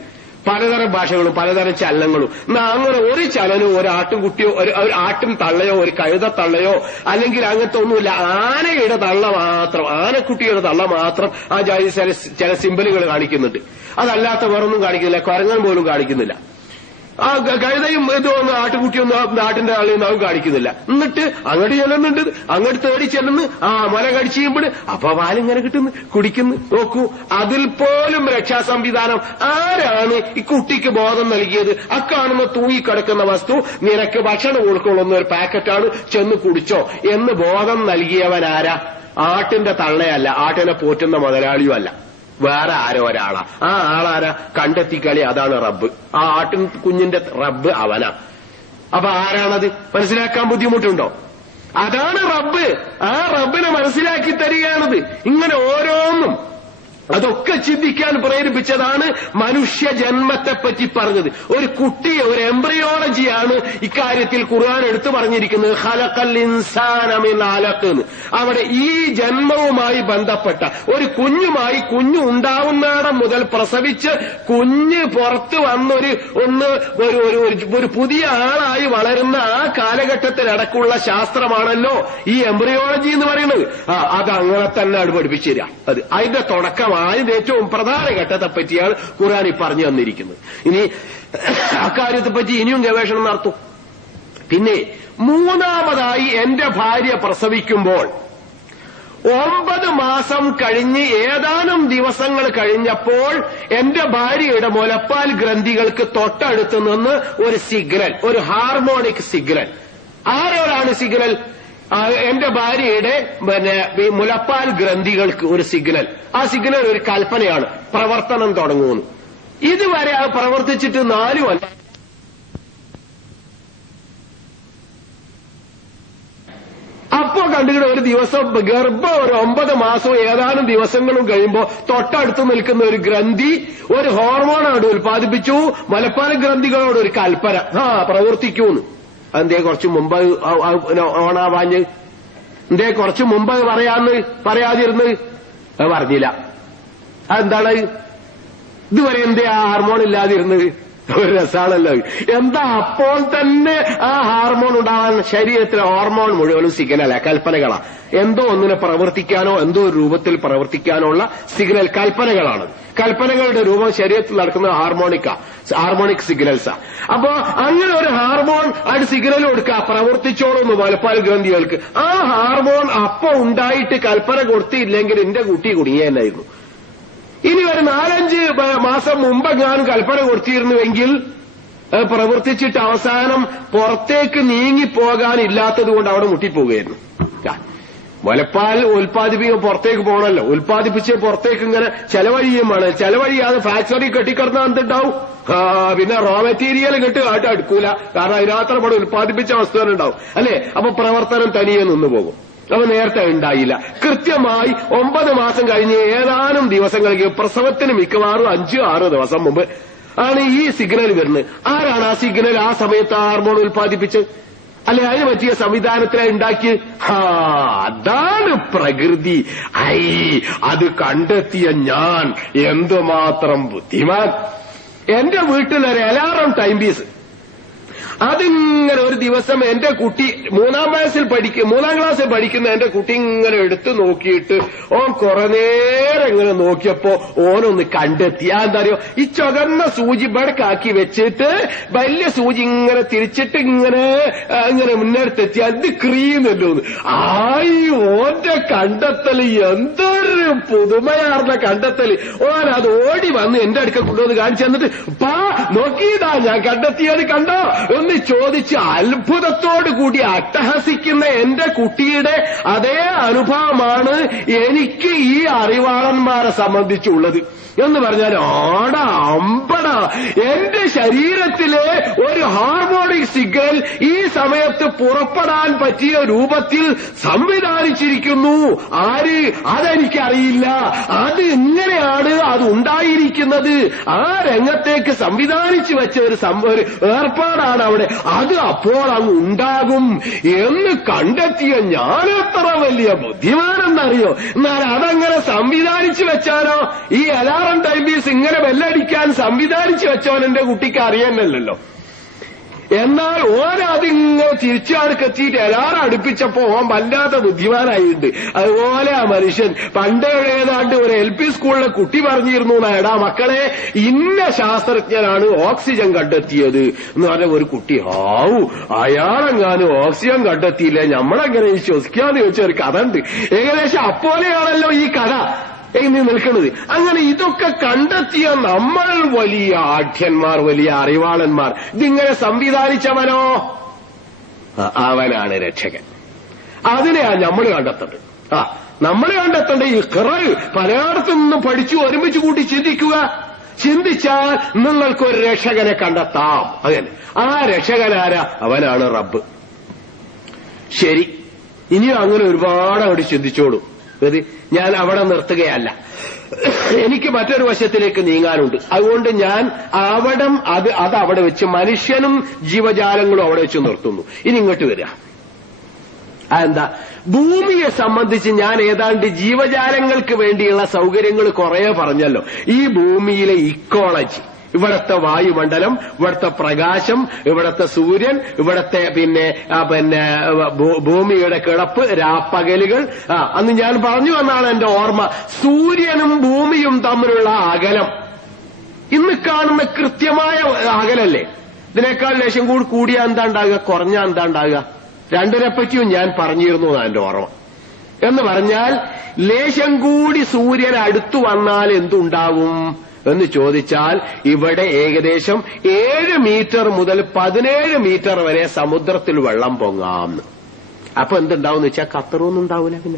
പലതരം ഭാഷകളും പലതരം ചലനങ്ങളും. എന്നാ അങ്ങനെ ഒരു ചലനവും ഒരു ആട്ടിൻകുട്ടിയോ ഒരു ആട്ടിൻ തള്ളയോ ഒരു കഴുത തള്ളയോ അല്ലെങ്കിൽ അങ്ങനത്തെ ഒന്നുമില്ല. ആനയുടെ തള്ള മാത്രം, ആനക്കുട്ടിയുടെ തള്ള മാത്രം ആ ജാതി ചില സിമ്പലുകൾ കാണിക്കുന്നുണ്ട്. അതല്ലാത്ത വേറൊന്നും കാണിക്കുന്നില്ല, കുരങ്ങൻ പോലും കാണിക്കുന്നില്ല. ആ കഴുതയും ഇതൊന്നും ആട്ടുകുട്ടിയൊന്നും നാട്ടിന്റെ ആളെയൊന്നും കാണിക്കുന്നില്ല. എന്നിട്ട് അങ്ങോട്ട് ചെല്ലുന്നുണ്ട്, അങ്ങോട്ട് തേടി ചെല്ലുന്നു, ആ മുല കടിച്ചു ചെയ്യുമ്പോൾ അപ്പൊ പാലിങ്ങനെ കിട്ടുന്നു, കുടിക്കുന്നു. നോക്കൂ, അതിൽ പോലും രക്ഷാ സംവിധാനം ആരാണ് ഈ കുട്ടിക്ക് ബോധം നൽകിയത്? അക്കാണുന്ന തൂങ്ങിക്കിടക്കുന്ന വസ്തു നിനക്ക് ഭക്ഷണം കൊടുക്കൊള്ളുന്ന ഒരു പാക്കറ്റാണ്, ചെന്ന് കുടിച്ചോ എന്ന് ബോധം നൽകിയവനാരാ? ആട്ടിന്റെ തള്ളയല്ല, ആട്ടിനെ പോറ്റുന്ന മുതലാളിയും അല്ല, വേറെ ആരോ ഒരാളാ. ആ ആളാരാ? കണ്ടെത്തിക്കളി, അതാണ് റബ്ബ്. ആ ആട്ടിൻ കുഞ്ഞിന്റെ റബ്ബ് അവനാ. അപ്പൊ ആരാണത്? മനസ്സിലാക്കാൻ ബുദ്ധിമുട്ടുണ്ടോ? അതാണ് റബ്ബ്. ആ റബ്ബിനെ മനസ്സിലാക്കി തരികയാണത്. ഇങ്ങനെ ഓരോന്നും അതൊക്കെ ചിന്തിക്കാൻ പ്രേരിപ്പിച്ചതാണ് മനുഷ്യ ജന്മത്തെപ്പറ്റി പറഞ്ഞത്. ഒരു കുട്ടിയെ, ഒരു എംബ്രിയോളജിയാണ് ഇക്കാര്യത്തിൽ ഖുർആൻ എടുത്തു പറഞ്ഞിരിക്കുന്നത്. ഖലഖൽ ഇൻസാന മിൻ അലഖ് എന്ന്. അവിടെ ഈ ജന്മവുമായി ബന്ധപ്പെട്ട ഒരു കുഞ്ഞുമായി, കുഞ്ഞു ഉണ്ടാവുന്നിടം മുതൽ പ്രസവിച്ച് കുഞ്ഞ് പുറത്ത് വന്നൊരു ഒരു പുതിയ ആളായി വളരുന്ന ആ കാലഘട്ടത്തിലടക്കമുള്ള ശാസ്ത്രമാണല്ലോ ഈ എംബ്രിയോളജി എന്ന് പറയുന്നത്. അത് അങ്ങനെ തന്നെ അത് പഠിപ്പിച്ചു തരാം. അത് അതിന്റെ തുടക്കം, അതിന്റെ ഏറ്റവും പ്രധാന ഘട്ടത്തെ പറ്റിയാണ് ഖുർആൻ പറഞ്ഞു തന്നിരിക്കുന്നത്. ഇനി അക്കാര്യത്തെപ്പറ്റി ഇനിയും ഗവേഷണം നടത്തും. പിന്നെ 3ാമതായി എന്റെ ഭാര്യ പ്രസവിക്കുമ്പോൾ 9 മാസം കഴിഞ്ഞ് ഏതാനും ദിവസങ്ങൾ കഴിഞ്ഞപ്പോൾ എന്റെ ഭാര്യയുടെ മുലപ്പാൽ ഗ്രന്ഥികൾക്ക് തൊട്ടടുത്ത് നിന്ന് ഒരു സിഗ്നൽ, ഒരു ഹാർമോണിക് സിഗ്നൽ. ആരോടാണ് സിഗ്നൽ? എന്റെ ഭാര്യയുടെ മുലപ്പാൽ ഗ്രന്ഥികൾക്ക് ഒരു സിഗ്നൽ. ആ സിഗ്നൽ ഒരു കൽപ്പനയാണ്, പ്രവർത്തനം തുടങ്ങുമെന്ന്. ഇതുവരെ അത് പ്രവർത്തിച്ചിട്ട് 4 കൊല്ലം. അപ്പോ കണ്ടുകിട്ട് ഒരു ദിവസം ഗർഭം ഒരു 9 മാസവും ഏതാനും ദിവസങ്ങളും കഴിയുമ്പോ തൊട്ടടുത്ത് നിൽക്കുന്ന ഒരു ഗ്രന്ഥി ഒരു ഹോർമോണാണ് ഉൽപ്പാദിപ്പിച്ചു. മുലപ്പാൽ ഗ്രന്ഥികളോട് ഒരു കൽപ്പന, പ്രവർത്തിക്കൂന്ന്. അതെന്തേ കുറച്ചു മുമ്പ് ഓണാവാഞ്ഞ്? എന്തേ കുറച്ചു മുമ്പ് പറയാതിരുന്ന്? പറഞ്ഞില്ല. അതെന്താണ്? ഇതുവരെ എന്തേ ആ ഹാർമോൺ ഇല്ലാതിരുന്നത്? ഒരു രസാണല്ലോ. എന്താ അപ്പോൾ തന്നെ ആ ഹാർമോൺ ഉണ്ടാവാൻ ശരീരത്തിലെ ഹോർമോൺ മുഴുവനും സിഗ്നല, കൽപ്പനകളാ. എന്തോ ഒന്നിനെ പ്രവർത്തിക്കാനോ എന്തോ ഒരു രൂപത്തിൽ പ്രവർത്തിക്കാനോ ഉള്ള സിഗ്നൽ കൽപ്പനകളാണ്. കൽപ്പനകളുടെ രൂപം ശരീരത്തിൽ നടക്കുന്ന ഹാർമോണിക് സിഗ്നൽസാ. അപ്പോ അങ്ങനെ ഒരു ഹാർമോൺ അത് സിഗ്നൽ കൊടുക്കുക, പ്രവർത്തിച്ചോളൂന്ന് മുലപ്പാൽ ഗ്രന്ഥികൾക്ക്. ആ ഹാർമോൺ അപ്പൊ ഉണ്ടായിട്ട് കൽപ്പന കൊടുത്തില്ലെങ്കിൽ എന്റെ കുട്ടി കുടുങ്ങിയെന്നായിരുന്നു. ഇനി ഒരു 4-5 മാസം മുമ്പെങ്ങാനും കൽപ്പന കൊടുത്തിരുന്നുവെങ്കിൽ പ്രവർത്തിച്ചിട്ട് അവസാനം പുറത്തേക്ക് നീങ്ങിപ്പോകാനില്ലാത്തത് കൊണ്ട് അവിടെ മുട്ടിപ്പോവുകയായിരുന്നു. മുലപ്പാൽ ഉൽപ്പാദിപ്പിക്കാൻ പുറത്തേക്ക് പോകണമല്ലോ, ഉൽപ്പാദിപ്പിച്ച് പുറത്തേക്ക് ഇങ്ങനെ ചെലവഴിയും വേണം. ചെലവഴിയാതെ ഫാക്ടറി കെട്ടിക്കിടന്നാൽ എന്തുണ്ടാവും? പിന്നെ റോ മെറ്റീരിയൽ അടുക്കൂല, കാരണം അതിനകത്ത് ഇവിടെ ഉൽപ്പാദിപ്പിച്ച വസ്തുക്കൾ ഉണ്ടാവും അല്ലെ. അപ്പൊ പ്രവർത്തനം തനിയെ നിന്നു പോകും. അപ്പൊ നേരത്തെ ഉണ്ടായില്ല. കൃത്യമായി 9 മാസം കഴിഞ്ഞ് ഏതാനും ദിവസങ്ങൾക്ക് പ്രസവത്തിന് മിക്കവാറും 5-6 ദിവസം മുമ്പ് ആണ് ഈ സിഗ്നൽ വരുന്നത്. ആരാണ് ആ സിഗ്നൽ ആ സമയത്ത് ഹാർമോൺ ഉൽപ്പാദിപ്പിച്ചത്? അല്ലെ അതിന് പറ്റിയ സംവിധാനത്തിലെ ഉണ്ടാക്കി? അതാണ് പ്രകൃതി. അത് കണ്ടെത്തിയ ഞാൻ എന്തുമാത്രം ബുദ്ധിമാൻ. എന്റെ വീട്ടിലൊരു അലാറം ടൈം പീസ്, അതിങ്ങനെ ഒരു ദിവസം എന്റെ കുട്ടി 3-ാം ക്ലാസ്സിൽ പഠിക്കുന്ന എന്റെ കുട്ടി ഇങ്ങനെ എടുത്തു നോക്കിയിട്ട് ഓൻ കുറെ നേരം ഇങ്ങനെ നോക്കിയപ്പോ ഓനൊന്ന് കണ്ടെത്തി. എന്താ അറിയോ? ഈ ചുവന്ന സൂചി ബടക്കാക്കി വെച്ചിട്ട് വലിയ സൂചി ഇങ്ങനെ തിരിച്ചിട്ട് ഇങ്ങനെ മുന്നേർത്തെത്തി അത് ക്രീന്നല്ലോ. ഓന്റെ കണ്ടെത്തൽ എന്തൊരു പുതുമയാർന്ന കണ്ടെത്തൽ. ഓൻ അത് ഓടി വന്ന് എന്റെ അടുക്ക കൊണ്ടുവന്ന് കാണിച്ചു തന്നിട്ട് നോക്കിയതാ ഞാൻ കണ്ടെത്തിയത് കണ്ടോ എന്ന് ചോദിച്ച് അത്ഭുതത്തോടു കൂടി അട്ടഹസിക്കുന്ന എന്റെ കുട്ടിയുടെ അതേ അനുഭവമാണ് എനിക്ക് ഈ അറിവാളന്മാരെ സംബന്ധിച്ചുള്ളത്. എന്ന് പറഞ്ഞാൽ അമ്പട എന്റെ ശരീരത്തിലെ ഒരു ഹാർമോണിക് സിഗ്നൽ ഈ സമയത്ത് പുറപ്പെടാൻ പറ്റിയ രൂപത്തിൽ സംവിധാനിച്ചിരിക്കുന്നു. ആര്? അതെനിക്കറിയില്ല. അത് ഇങ്ങനെയാണ് അത് ഉണ്ടായിരിക്കുന്നത്. ആ രംഗത്തേക്ക് സംവിധാനിച്ചു വെച്ച ഒരു ഏർപ്പാടാണ് അവിടെ. അത് അപ്പോൾ അങ്ങ് ഉണ്ടാകും എന്ന് കണ്ടെത്തിയ ഞാനെത്ര വലിയ ബുദ്ധിമാനെന്നറിയോ. എന്നാൽ അതങ്ങനെ സംവിധാനിച്ചു വെച്ചാലോ? ഈ അലാറം ടൈം പീസ് ഇങ്ങനെ ബെല്ലടിക്കാൻ സംവിധാനിച്ചു വെച്ചവൻ എന്റെ കുട്ടിക്ക് അറിയാനല്ലോ. എന്നാൽ ഓരതിങ്ങനെ തിരിച്ചാടുക്കെത്തിയിട്ട് അലാറം അടുപ്പിച്ചപ്പോ ഓൻ വല്ലാത്ത ബുദ്ധിമാനായിട്ടുണ്ട്. അതുപോലെ ആ മനുഷ്യൻ പണ്ട് ഏതാണ്ട് ഒരു LP സ്കൂളിലെ കുട്ടി പറഞ്ഞിരുന്നു, എടാ മക്കളെ ഇന്ന ശാസ്ത്രജ്ഞനാണ് ഓക്സിജൻ കണ്ടെത്തിയത് എന്ന് പറഞ്ഞ ഒരു കുട്ടി. അയാളെങ്ങാനും ഓക്സിജൻ കണ്ടെത്തിയില്ല, നമ്മളെങ്ങനെ ശ്വസിക്കാന്ന് ചോദിച്ച ഒരു കഥ ഉണ്ട്. ഏകദേശം അപ്പോലെയാണല്ലോ ഈ കഥ നിൽക്കുന്നത്. അങ്ങനെ ഇതൊക്കെ കണ്ടെത്തിയ നമ്മൾ വലിയ ആഢ്യന്മാർ, വലിയ അറിവാളന്മാർ. ഇതിങ്ങനെ സംവിധാനിച്ചവനോ? അവനാണ് രക്ഷകൻ. അതിനെയാണ് നമ്മൾ കണ്ടെത്തേണ്ടത്. നമ്മൾ കണ്ടെത്തേണ്ട ഈ ഖിറൽ പലയിടത്തു നിന്നും പഠിച്ചു ഒരുമിച്ച് കൂട്ടി ചിന്തിച്ചാൽ നിങ്ങൾക്കൊരു രക്ഷകനെ കണ്ടെത്താം. അങ്ങനെ ആ രക്ഷകനാരാ? അവനാണ് റബ്ബ്. ശരി, ഇനിയും അങ്ങനെ ഒരുപാട് അവിടെ ചിന്തിച്ചോളൂ. ഞാൻ അവിടെ നിർത്തുകയല്ല, എനിക്ക് മറ്റൊരു വശത്തിലേക്ക് നീങ്ങാനുണ്ട്. അതുകൊണ്ട് ഞാൻ അത് അവിടെ വെച്ച് മനുഷ്യനും ജീവജാലങ്ങളും അവിടെ വെച്ച് നിർത്തുന്നു. ഇനി ഇങ്ങോട്ട് വരിക. അതെന്താ? ഭൂമിയെ സംബന്ധിച്ച് ഞാൻ ഏതാണ്ട് ജീവജാലങ്ങൾക്ക് വേണ്ടിയുള്ള സൗകര്യങ്ങൾ കുറെ പറഞ്ഞല്ലോ. ഈ ഭൂമിയിലെ ഇക്കോളജി, ഇവിടത്തെ വായുമണ്ഡലം, ഇവിടത്തെ പ്രകാശം, ഇവിടത്തെ സൂര്യൻ, ഇവിടത്തെ പിന്നെ ഭൂമിയുടെ കിടപ്പ്, രാപ്പകലുകൾ. അന്ന് ഞാൻ പറഞ്ഞു എന്നാണ് എന്റെ ഓർമ്മ. സൂര്യനും ഭൂമിയും തമ്മിലുള്ള അകലം ഇന്ന് കാണുന്ന കൃത്യമായ അകലല്ലേ? ഇതിനേക്കാൾ ലേശം കൂടിയാ എന്താ ഉണ്ടാകുക, കുറഞ്ഞാ എന്താ ഉണ്ടാകുക? രണ്ടിനെപ്പറ്റിയും ഞാൻ പറഞ്ഞിരുന്നു എന്റെ ഓർമ്മ. എന്ന് പറഞ്ഞാൽ ലേശം കൂടി സൂര്യൻ അടുത്തു വന്നാൽ എന്തുണ്ടാവും എന്ന് ചോദിച്ചാൽ ഇവിടെ ഏകദേശം 7 മീറ്റർ മുതൽ 17 മീറ്റർ വരെ സമുദ്രത്തിൽ വെള്ളം പൊങ്ങാം. അപ്പൊ എന്തുണ്ടാവും എന്ന് വെച്ചാൽ ഖത്തറൊന്നും ഉണ്ടാവില്ല.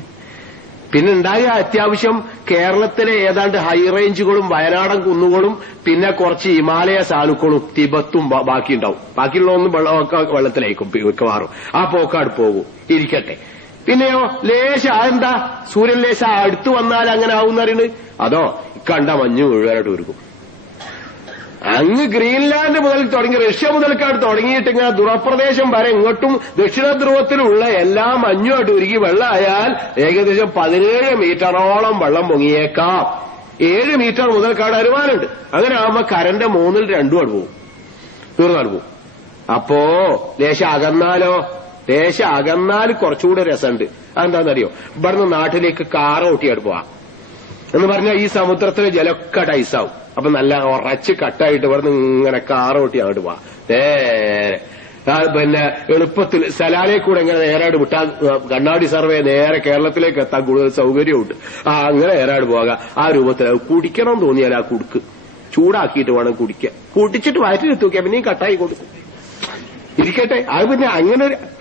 പിന്നെ ഉണ്ടായ അത്യാവശ്യം കേരളത്തിലെ ഏതാണ്ട് ഹൈ റേഞ്ചുകളും വയനാടൻ കുന്നുകളും പിന്നെ കുറച്ച് ഹിമാലയ സാനുക്കളും തിബത്തും ബാക്കിയുണ്ടാവും. ബാക്കിയുള്ളതൊന്നും വെള്ളത്തിലേക്കും മിക്കവാറും. ആ പോക്കാട് പോകും. ഇരിക്കട്ടെ. പിന്നെയോ അതെന്താ സൂര്യൻ ലേശ അടുത്ത് വന്നാൽ അങ്ങനെ ആവുന്നറിയുന്നത്? അതോ കണ്ട മഞ്ഞ് മുഴുവനായിട്ട് ഒരുക്കും. അങ്ങ് ഗ്രീൻലാൻഡ് മുതൽ തുടങ്ങി റഷ്യ മുതൽക്കാട് തുടങ്ങിയിട്ട് ഇങ്ങനെ ദുരപ്രദേശം വരെ ഇങ്ങോട്ടും ദക്ഷിണ ധ്രുവത്തിലുള്ള എല്ലാ മഞ്ഞുമായിട്ട് ഒരുക്കി വെള്ളമായാൽ ഏകദേശം 17 മീറ്ററോളം വെള്ളം പൊങ്ങിയേക്കാം. 7 മീറ്റർ മുതൽക്കാട് അനുമാനുണ്ട്. അങ്ങനെ ആവുമ്പോ കരന്റെ 2/3 പോകും. തീർന്നാണ് പോകും. അപ്പോ ലേശം അകന്നാൽ കുറച്ചുകൂടെ രസമുണ്ട്. അതെന്താണെന്നറിയോ? ഇവിടുന്ന് നാട്ടിലേക്ക് കാറ് ഓട്ടിയായിട്ട് പോവാം എന്ന് പറഞ്ഞാൽ ഈ സമുദ്രത്തിലെ ജലമൊക്കെ ടൈസാവും. അപ്പൊ നല്ല ഉറച്ച് കട്ടായിട്ട് ഇവിടുന്ന് ഇങ്ങനെ കാറ് ഓട്ടി അങ്ങോട്ട് പോവാം. നേരെ പിന്നെ എളുപ്പത്തിൽ സലാലയിൽ കൂടെ എങ്ങനെ നേരാട് വിട്ടാൽ കണ്ണാടി സർവേ നേരെ കേരളത്തിലേക്ക് എത്താൻ കൂടുതൽ സൗകര്യമുണ്ട്. അങ്ങനെ നേരാട് പോകാം. ആ രൂപത്തിൽ കുടിക്കണം തോന്നിയാൽ ആ കുടുക്ക് ചൂടാക്കിയിട്ട് വേണം കുടിക്കാൻ. കുടിച്ചിട്ട് വയറ്റിൽ തൂക്കിയാൽ പിന്നെയും കട്ടായി കൊടുക്കും. ഇരിക്കട്ടെ, അത് പിന്നെ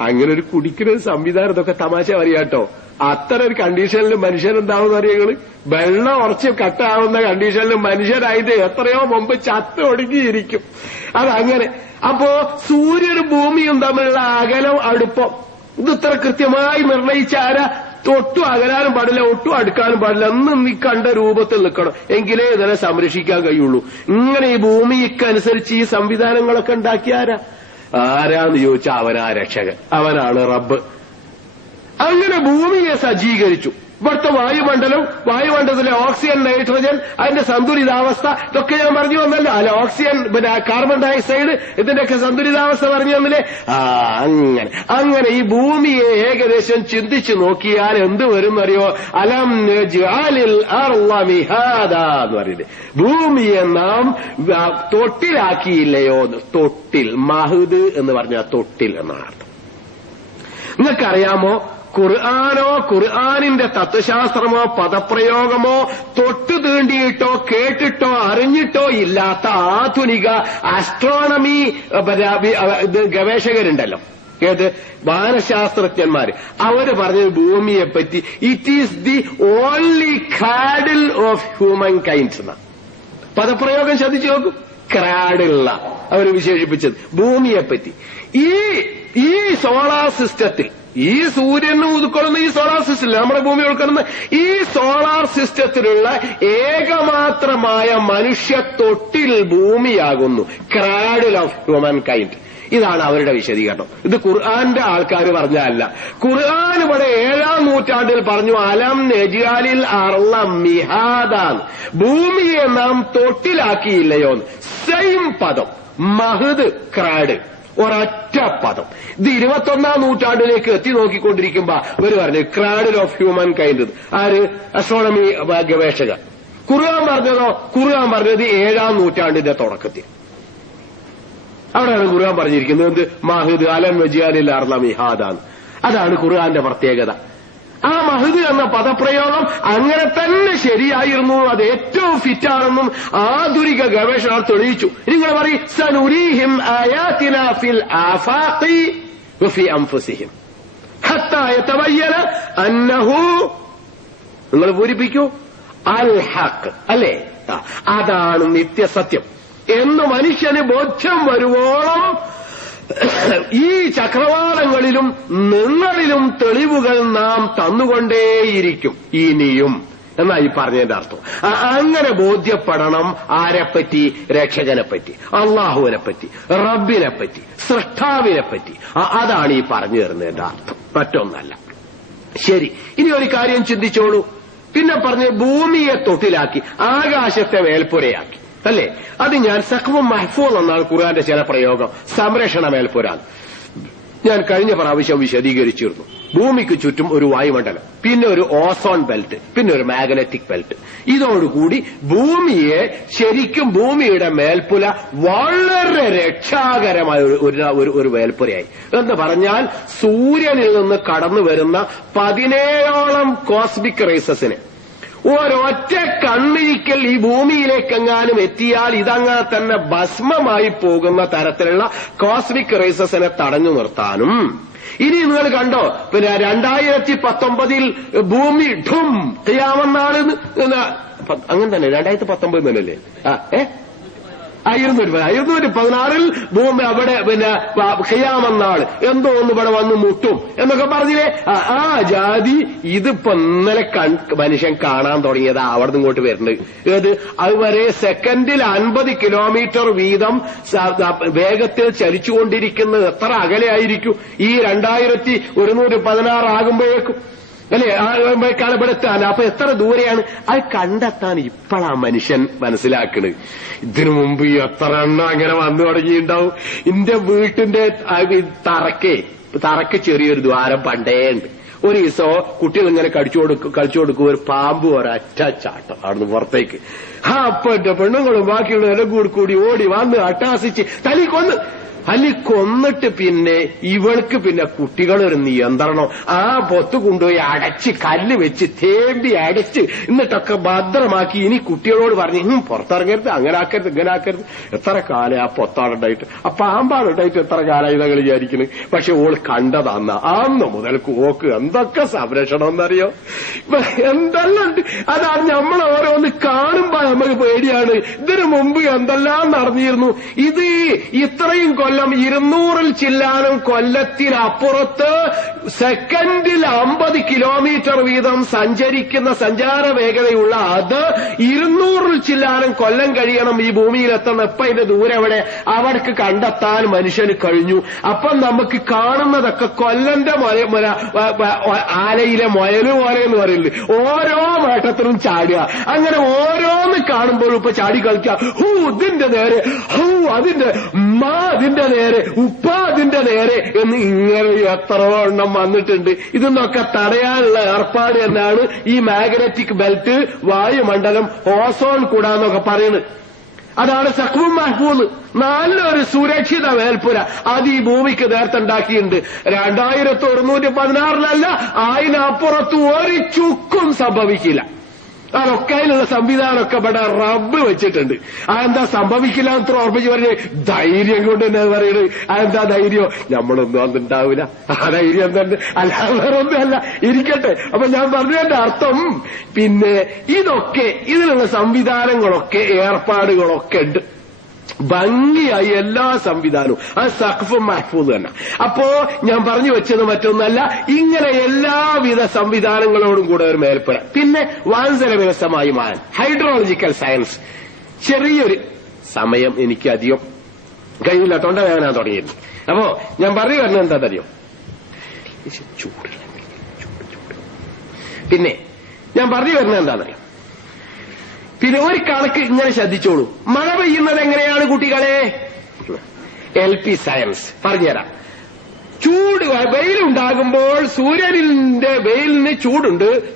അങ്ങനെ ഒരു കുടിക്കുന്ന ഒരു സംവിധാനം ഇതൊക്കെ തമാശ പറയാട്ടോ. അത്തരം ഒരു കണ്ടീഷനിൽ മനുഷ്യനെന്താവുന്ന അറിയങ്ങള് വെള്ളം ഉറച്ച് കട്ടാവുന്ന കണ്ടീഷനിൽ മനുഷ്യരായിട്ട് എത്രയോ മുമ്പ് ചത്ത് ഒടുങ്ങിയിരിക്കും. അതങ്ങനെ. അപ്പോ സൂര്യനും ഭൂമിയും തമ്മിലുള്ള അകലം അടുപ്പം ഇത് ഇത്ര കൃത്യമായി നിർണയിച്ചാരാ? ഒട്ടും അകലാനും പാടില്ല, ഒട്ടും അടുക്കാനും പാടില്ല. എന്നും നീ കണ്ട രൂപത്തിൽ നിൽക്കണം. എങ്കിലേ ഇതിനെ സംരക്ഷിക്കാൻ കഴിയുള്ളൂ. ഇങ്ങനെ ഈ ഭൂമിക്കനുസരിച്ച് ഈ സംവിധാനങ്ങളൊക്കെ ഉണ്ടാക്കിയാരാ? ആരാന്ന് ചോദിച്ചാൽ അവനാ രക്ഷകൻ, അവനാണ് റബ്ബ്. അങ്ങനെ ഭൂമിയെ സജ്ജീകരിച്ചു. ഇവിടുത്തെ വായുമണ്ഡലത്തിലെ ഓക്സിജൻ, നൈട്രജൻ, അതിന്റെ സന്തുലിതാവസ്ഥ ഇതൊക്കെ ഞാൻ പറഞ്ഞു വന്നല്ലോ. അല്ല, ഓക്സിജൻ പിന്നെ കാർബൺ ഡയോക്സൈഡ് ഇതിന്റെയൊക്കെ സന്തുലിതാവസ്ഥ പറഞ്ഞു തന്നില്ലേ? അങ്ങനെ ഈ ഭൂമിയെ ഏകദേശം ചിന്തിച്ചു നോക്കിയാൽ എന്ത് വരുന്നറിയോ? അലം നജ്അലിൽ അർള മിഹാദാ എന്ന് പറയുന്നത്. ഭൂമിയെ നാം തൊട്ടിലാക്കിയില്ലയോ? തൊട്ടിൽ, മഹദ് എന്ന് പറഞ്ഞാൽ തൊട്ടിൽ എന്നാണ് അർത്ഥം. നിങ്ങൾക്കറിയാമോ, ഖുർആാനിന്റെ തത്വശാസ്ത്രമോ പദപ്രയോഗമോ തൊട്ടു തീണ്ടിയിട്ടോ കേട്ടിട്ടോ അറിഞ്ഞിട്ടോ ഇല്ലാത്ത ആധുനിക ആസ്ട്രോണമി ഗവേഷകരുണ്ടല്ലോ, ഏത് വാനശാസ്ത്രജ്ഞന്മാര്, അവര് പറഞ്ഞത് ഭൂമിയെപ്പറ്റി it is the only cradle of human kinds എന്ന പദപ്രയോഗം ശ്രദ്ധിച്ചു നോക്കും. ക്രാഡിലുള്ള അവര് വിശേഷിപ്പിച്ചത് ഭൂമിയെപ്പറ്റി. ഈ സോളാർ സിസ്റ്റത്തിൽ, ഈ സൂര്യന് ഉൾക്കൊള്ളുന്ന ഈ സോളാർ സിസ്റ്റം, നമ്മുടെ ഭൂമി ഉൾക്കൊള്ളുന്ന ഈ സോളാർ സിസ്റ്റത്തിലുള്ള ഏകമാത്രമായ മനുഷ്യ തൊട്ടിൽ ഭൂമിയാകുന്നു. Cradle of human kind. ഇതാണ് അവരുടെ വിശദീകരണം. ഇത് ഖുർആന്റെ ആൾക്കാർ പറഞ്ഞല്ല. ഖുർആൻ ഇവിടെ 7-ാം നൂറ്റാണ്ടിൽ പറഞ്ഞു അലം നജ്അലിൽ അർള മിഹാദാൻ, ഭൂമിയെ നാം തൊട്ടിലാക്കിയില്ലയോ. സെയിം പദം, മഹദ്, ക്രാഡ്, ഒരൊറ്റ പദം. ഇത് 21-ാം നൂറ്റാണ്ടിലേക്ക് എത്തി നോക്കിക്കൊണ്ടിരിക്കുമ്പോ ഇവര് പറഞ്ഞു ക്രാഡിൽ ഓഫ് ഹ്യൂമൻ കൈൻഡ്. ആര്? അസ്ട്രോണമി ഗവേഷകർ. ഖുർആൻ പറഞ്ഞതോ? ഖുർആൻ പറഞ്ഞത് 7-ാം നൂറ്റാണ്ടിന്റെ തുടക്കത്തിൽ. അവിടെയാണ് ഖുർആൻ പറഞ്ഞിരിക്കുന്നത് എന്ത്? മഹദ് അലം നജ്അലിൽ അർള മിഹാദാൻ. അതാണ് ഖുർആന്റെ പ്രത്യേകത. ആ മഹദ് എന്ന പദപ്രയോഗം അങ്ങനെ തന്നെ ശരിയായിരുന്നു, അത് ഏറ്റവും ഫിറ്റാണെന്നും ആധുനിക ഗവേഷകർ തെളിയിച്ചു. നിങ്ങൾ പറയും സനുരീഹിം ആയാതിനാ ഫിൽ ആഫാഖി വഫി അൻഫുസിഹിം ഹത്താ യതബയ്യന അന്നഹു, നിങ്ങൾ പൂരിപ്പിക്കൂ, അൽ ഹഖ്, അല്ലേ? അതാണ് നിത്യസത്യം എന്ന് മനുഷ്യന് ബോധ്യം വരുവോളം ഈ ചക്രവാളങ്ങളിലും നിങ്ങളിലും തെളിവുകൾ നാം തന്നുകൊണ്ടേയിരിക്കും ഇനിയും എന്നായി പറഞ്ഞതിന്റെ അർത്ഥം. അങ്ങനെ ബോധ്യപ്പെടണം. ആരെപ്പറ്റി? രക്ഷകനെപ്പറ്റി, അള്ളാഹുവിനെപ്പറ്റി, റബ്ബിനെപ്പറ്റി, സൃഷ്ടാവിനെപ്പറ്റി. അതാണ് ഈ പറഞ്ഞു തരുന്നതിന്റെ അർത്ഥം, മറ്റൊന്നല്ല. ശരി, ഇനി ഒരു കാര്യം ചിന്തിച്ചോളൂ. പിന്നെ പറഞ്ഞ് ഭൂമിയെ തൊട്ടിലാക്കി, ആകാശത്തെ മേൽപ്പുരയാക്കി, അല്ലേ? അത് ഞാൻ സഖ്വും മഹ്ഫൂൾ എന്നാണ് ഖുർആന്റെ ചില പ്രയോഗം. സംരക്ഷണ മേൽപ്പുരാൻ ഞാൻ കഴിഞ്ഞ പ്രാവശ്യം വിശദീകരിച്ചിരുന്നു. ഭൂമിക്ക് ചുറ്റും ഒരു വായുമണ്ഡലം, പിന്നെ ഒരു ഓസോൺ ബെൽറ്റ്, പിന്നെ ഒരു മാഗ്നറ്റിക് ബെൽറ്റ്. ഇതോടുകൂടി ഭൂമിയെ ശരിക്കും ഭൂമിയുടെ മേൽപ്പുല വളരെ രക്ഷാകരമായ ഒരു മേൽപ്പുരയായി. എന്ന് പറഞ്ഞാൽ സൂര്യനിൽ നിന്ന് കടന്നു വരുന്ന 17ഓളം കോസ്മിക് റേസസിനെ ഒരൊറ്റ കണ്ണിരിക്കൽ ഈ ഭൂമിയിലേക്കെങ്ങാനും എത്തിയാൽ ഇതങ്ങനെ തന്നെ ഭസ്മമായി പോകുന്ന തരത്തിലുള്ള കോസ്മിക് റേസസിനെ തടഞ്ഞു നിർത്താനും. ഇനി നിങ്ങൾ കണ്ടോ, പിന്നെ 2019 ഭൂമി ഠും ഖിയാമന്നാള്, അങ്ങനെ തന്നെ 2019 തന്നെയല്ലേ? 216 ഭൂമി അവിടെ പിന്നെ ഖിയാമന്നാൾ എന്തോ ഒന്ന് ഇവിടെ വന്ന് മുട്ടും എന്നൊക്കെ പറഞ്ഞില്ലേ? ആ ജാതി ഇതിപ്പോ ഇന്നലെ മനുഷ്യൻ കാണാൻ തുടങ്ങിയത് അവിടെ നിന്ന് ഇങ്ങോട്ട് വരുന്നത്. ഏത്? അതുവരെ സെക്കൻഡിൽ 50 കിലോമീറ്റർ വീതം വേഗത്തിൽ ചലിച്ചുകൊണ്ടിരിക്കുന്നത് എത്ര അകലെയായിരിക്കും ഈ 2116 ആകുമ്പോഴേക്കും? അല്ലെ? ഇവിടെ അപ്പൊ എത്ര ദൂരെയാണ് അത് കണ്ടെത്താൻ ഇപ്പോഴാ മനുഷ്യൻ മനസ്സിലാക്കണ്. ഇതിനു മുമ്പ് എത്ര എണ്ണം അങ്ങനെ വന്നു തുടങ്ങിയിട്ടുണ്ടാവും. എന്റെ വീട്ടിന്റെ തറക്ക് ചെറിയൊരു ദ്വാരം പണ്ടേ ഉണ്ട്. ഒരു ദിവസം കുട്ടികൾ ഇങ്ങനെ കളിച്ചു കൊടുക്കും, ഒരു പാമ്പ് ഒരൊറ്റ ചാട്ടം അവിടുന്ന് പുറത്തേക്ക്. അപ്പൊ എന്റെ പെണ്ണുങ്ങളും ബാക്കിയുള്ള എല്ലാം കൂടി ഓടി വന്ന് അട്ടാസിച്ച് തല്ലി കൊന്നിട്ട് പിന്നെ ഇവൾക്ക് പിന്നെ കുട്ടികളൊരു നിയന്ത്രണം. ആ പൊത്ത് കൊണ്ടുപോയി അടച്ച് കല്ല് വെച്ച് തേമ്പി അടച്ച് എന്നിട്ടൊക്കെ ഭദ്രമാക്കി. ഇനി കുട്ടികളോട് പറഞ്ഞ് പുറത്തിറങ്ങരുത്, അങ്ങനെ ആക്കരുത്, ഇങ്ങനെ ആക്കരുത്. എത്ര കാലം ആ പൊത്താടുണ്ടായിട്ട്, ആ പാമ്പാടുണ്ടായിട്ട് എത്ര കാലമായി ഞങ്ങൾ വിചാരിക്കുന്നത്. പക്ഷെ ഓൾ കണ്ടതന്ന അന്ന് മുതൽക്ക് ഓക്ക് എന്തൊക്കെ സംരക്ഷണം എന്നറിയോ, എന്തെല്ലാം ഉണ്ട്. അതാണ് നമ്മൾ ഓരോന്ന് കാണുമ്പോ നമുക്ക് പേടിയാണ്. ഇതിനു മുമ്പ് എന്തെല്ലാം നടന്നിരുന്നു. ഇത് ഇത്രയും കൊല്ലം 200 ചില്ലാനും കൊല്ലത്തിനപ്പുറത്ത് സെക്കൻഡിൽ 50 കിലോമീറ്റർ വീതം സഞ്ചരിക്കുന്ന സഞ്ചാര വേഗതയുള്ള അത് 200 ചില്ലാനും കൊല്ലം കഴിയണം ഈ ഭൂമിയിലെത്തണം. ഇപ്പൊ ഇതിന്റെ ദൂരം എവിടെ അവിടേക്ക് കണ്ടെത്താൻ മനുഷ്യന് കഴിഞ്ഞു. അപ്പം നമുക്ക് കാണുന്നതൊക്കെ കൊല്ലന്റെ ആലയിലെ മുയല് പോലെ എന്ന് പറയുന്നത്. ഓരോ മാറ്റത്തിലും ചാടുക. അങ്ങനെ ഓരോന്ന് കാണുമ്പോഴും ഇപ്പൊ ചാടി കളിക്കുക. ഇതിന്റെ നേരെ, അതിന്റെ അതിന്റെ നേരെ, ഉപ്പ അതിന്റെ നേരെ എന്ന് ഇങ്ങനെ എത്ര എണ്ണം വന്നിട്ടുണ്ട്. ഇതൊന്നൊക്കെ തടയാനുള്ള ഏർപ്പാട് തന്നെയാണ് ഈ മാഗ്നറ്റിക് ബെൽറ്റ്, വായുമണ്ഡലം, ഓസോൺ കൂടാന്നൊക്കെ പറയുന്നത്. അതാണ് സഖ്ഫുൽ മഹ്ഫൂദ്. നല്ലൊരു സുരക്ഷിത മേൽപ്പുര അത് ഈ ഭൂമിക്ക് നേരത്തെ ഉണ്ടാക്കിയിട്ടുണ്ട്. 2116 അതിനപ്പുറത്ത് ഒരു ചുക്കും സംഭവിക്കില്ല. അതൊക്കെ അതിലുള്ള സംവിധാനമൊക്കെ ഇവിടെ റബ്ബ് വെച്ചിട്ടുണ്ട്. അതെന്താ സംഭവിക്കില്ല എത്ര ഓർമ്മിച്ച് പറഞ്ഞ് ധൈര്യം കൊണ്ട് തന്നെ പറയുന്നത്. അതെന്താ ധൈര്യം? നമ്മളൊന്നും അതുണ്ടാവില്ല. ആ ധൈര്യം തന്നെ, അല്ലാതെ വേറൊന്നും അല്ല. ഇരിക്കട്ടെ. അപ്പൊ ഞാൻ പറഞ്ഞതിന്റെ അർത്ഥം പിന്നെ ഇതൊക്കെ ഇതിലുള്ള സംവിധാനങ്ങളൊക്കെ ഏർപ്പാടുകളൊക്കെ ഉണ്ട്. ഭംഗിയായി എല്ലാ സംവിധാനവും അത് സഖ്ഫ് മഹ്ഫൂദ് തന്നെ. അപ്പോ ഞാൻ പറഞ്ഞു വെച്ചത് മറ്റൊന്നല്ല, ഇങ്ങനെ എല്ലാവിധ സംവിധാനങ്ങളോടും കൂടെ ഒരു മേൽപ്പുര. പിന്നെ വാൻസര വ്യവസ്ഥമായി മാൻ ഹൈഡ്രോളജിക്കൽ സയൻസ്. ചെറിയൊരു സമയം എനിക്ക് അധികം കഴിയില്ല, തൊണ്ട വേദന തുടങ്ങിയിരുന്നു. അപ്പോ ഞാൻ പറഞ്ഞു വരുന്നത് എന്താണെന്നറിയോ, ചൂട്. പിന്നെ ഞാൻ പറഞ്ഞു വരുന്നത് എന്താണെന്നറിയോ, പിന്നെ ഒരു കണക്ക് ഇങ്ങനെ ശ്രദ്ധിച്ചോളൂ. മഴ പെയ്യുന്നത് എങ്ങനെയാണ് കുട്ടികളെ? LP സയൻസ് പറഞ്ഞുതരാം. വെയിലുണ്ടാകുമ്പോൾ സൂര്യനിന്റെ വെയിലിന്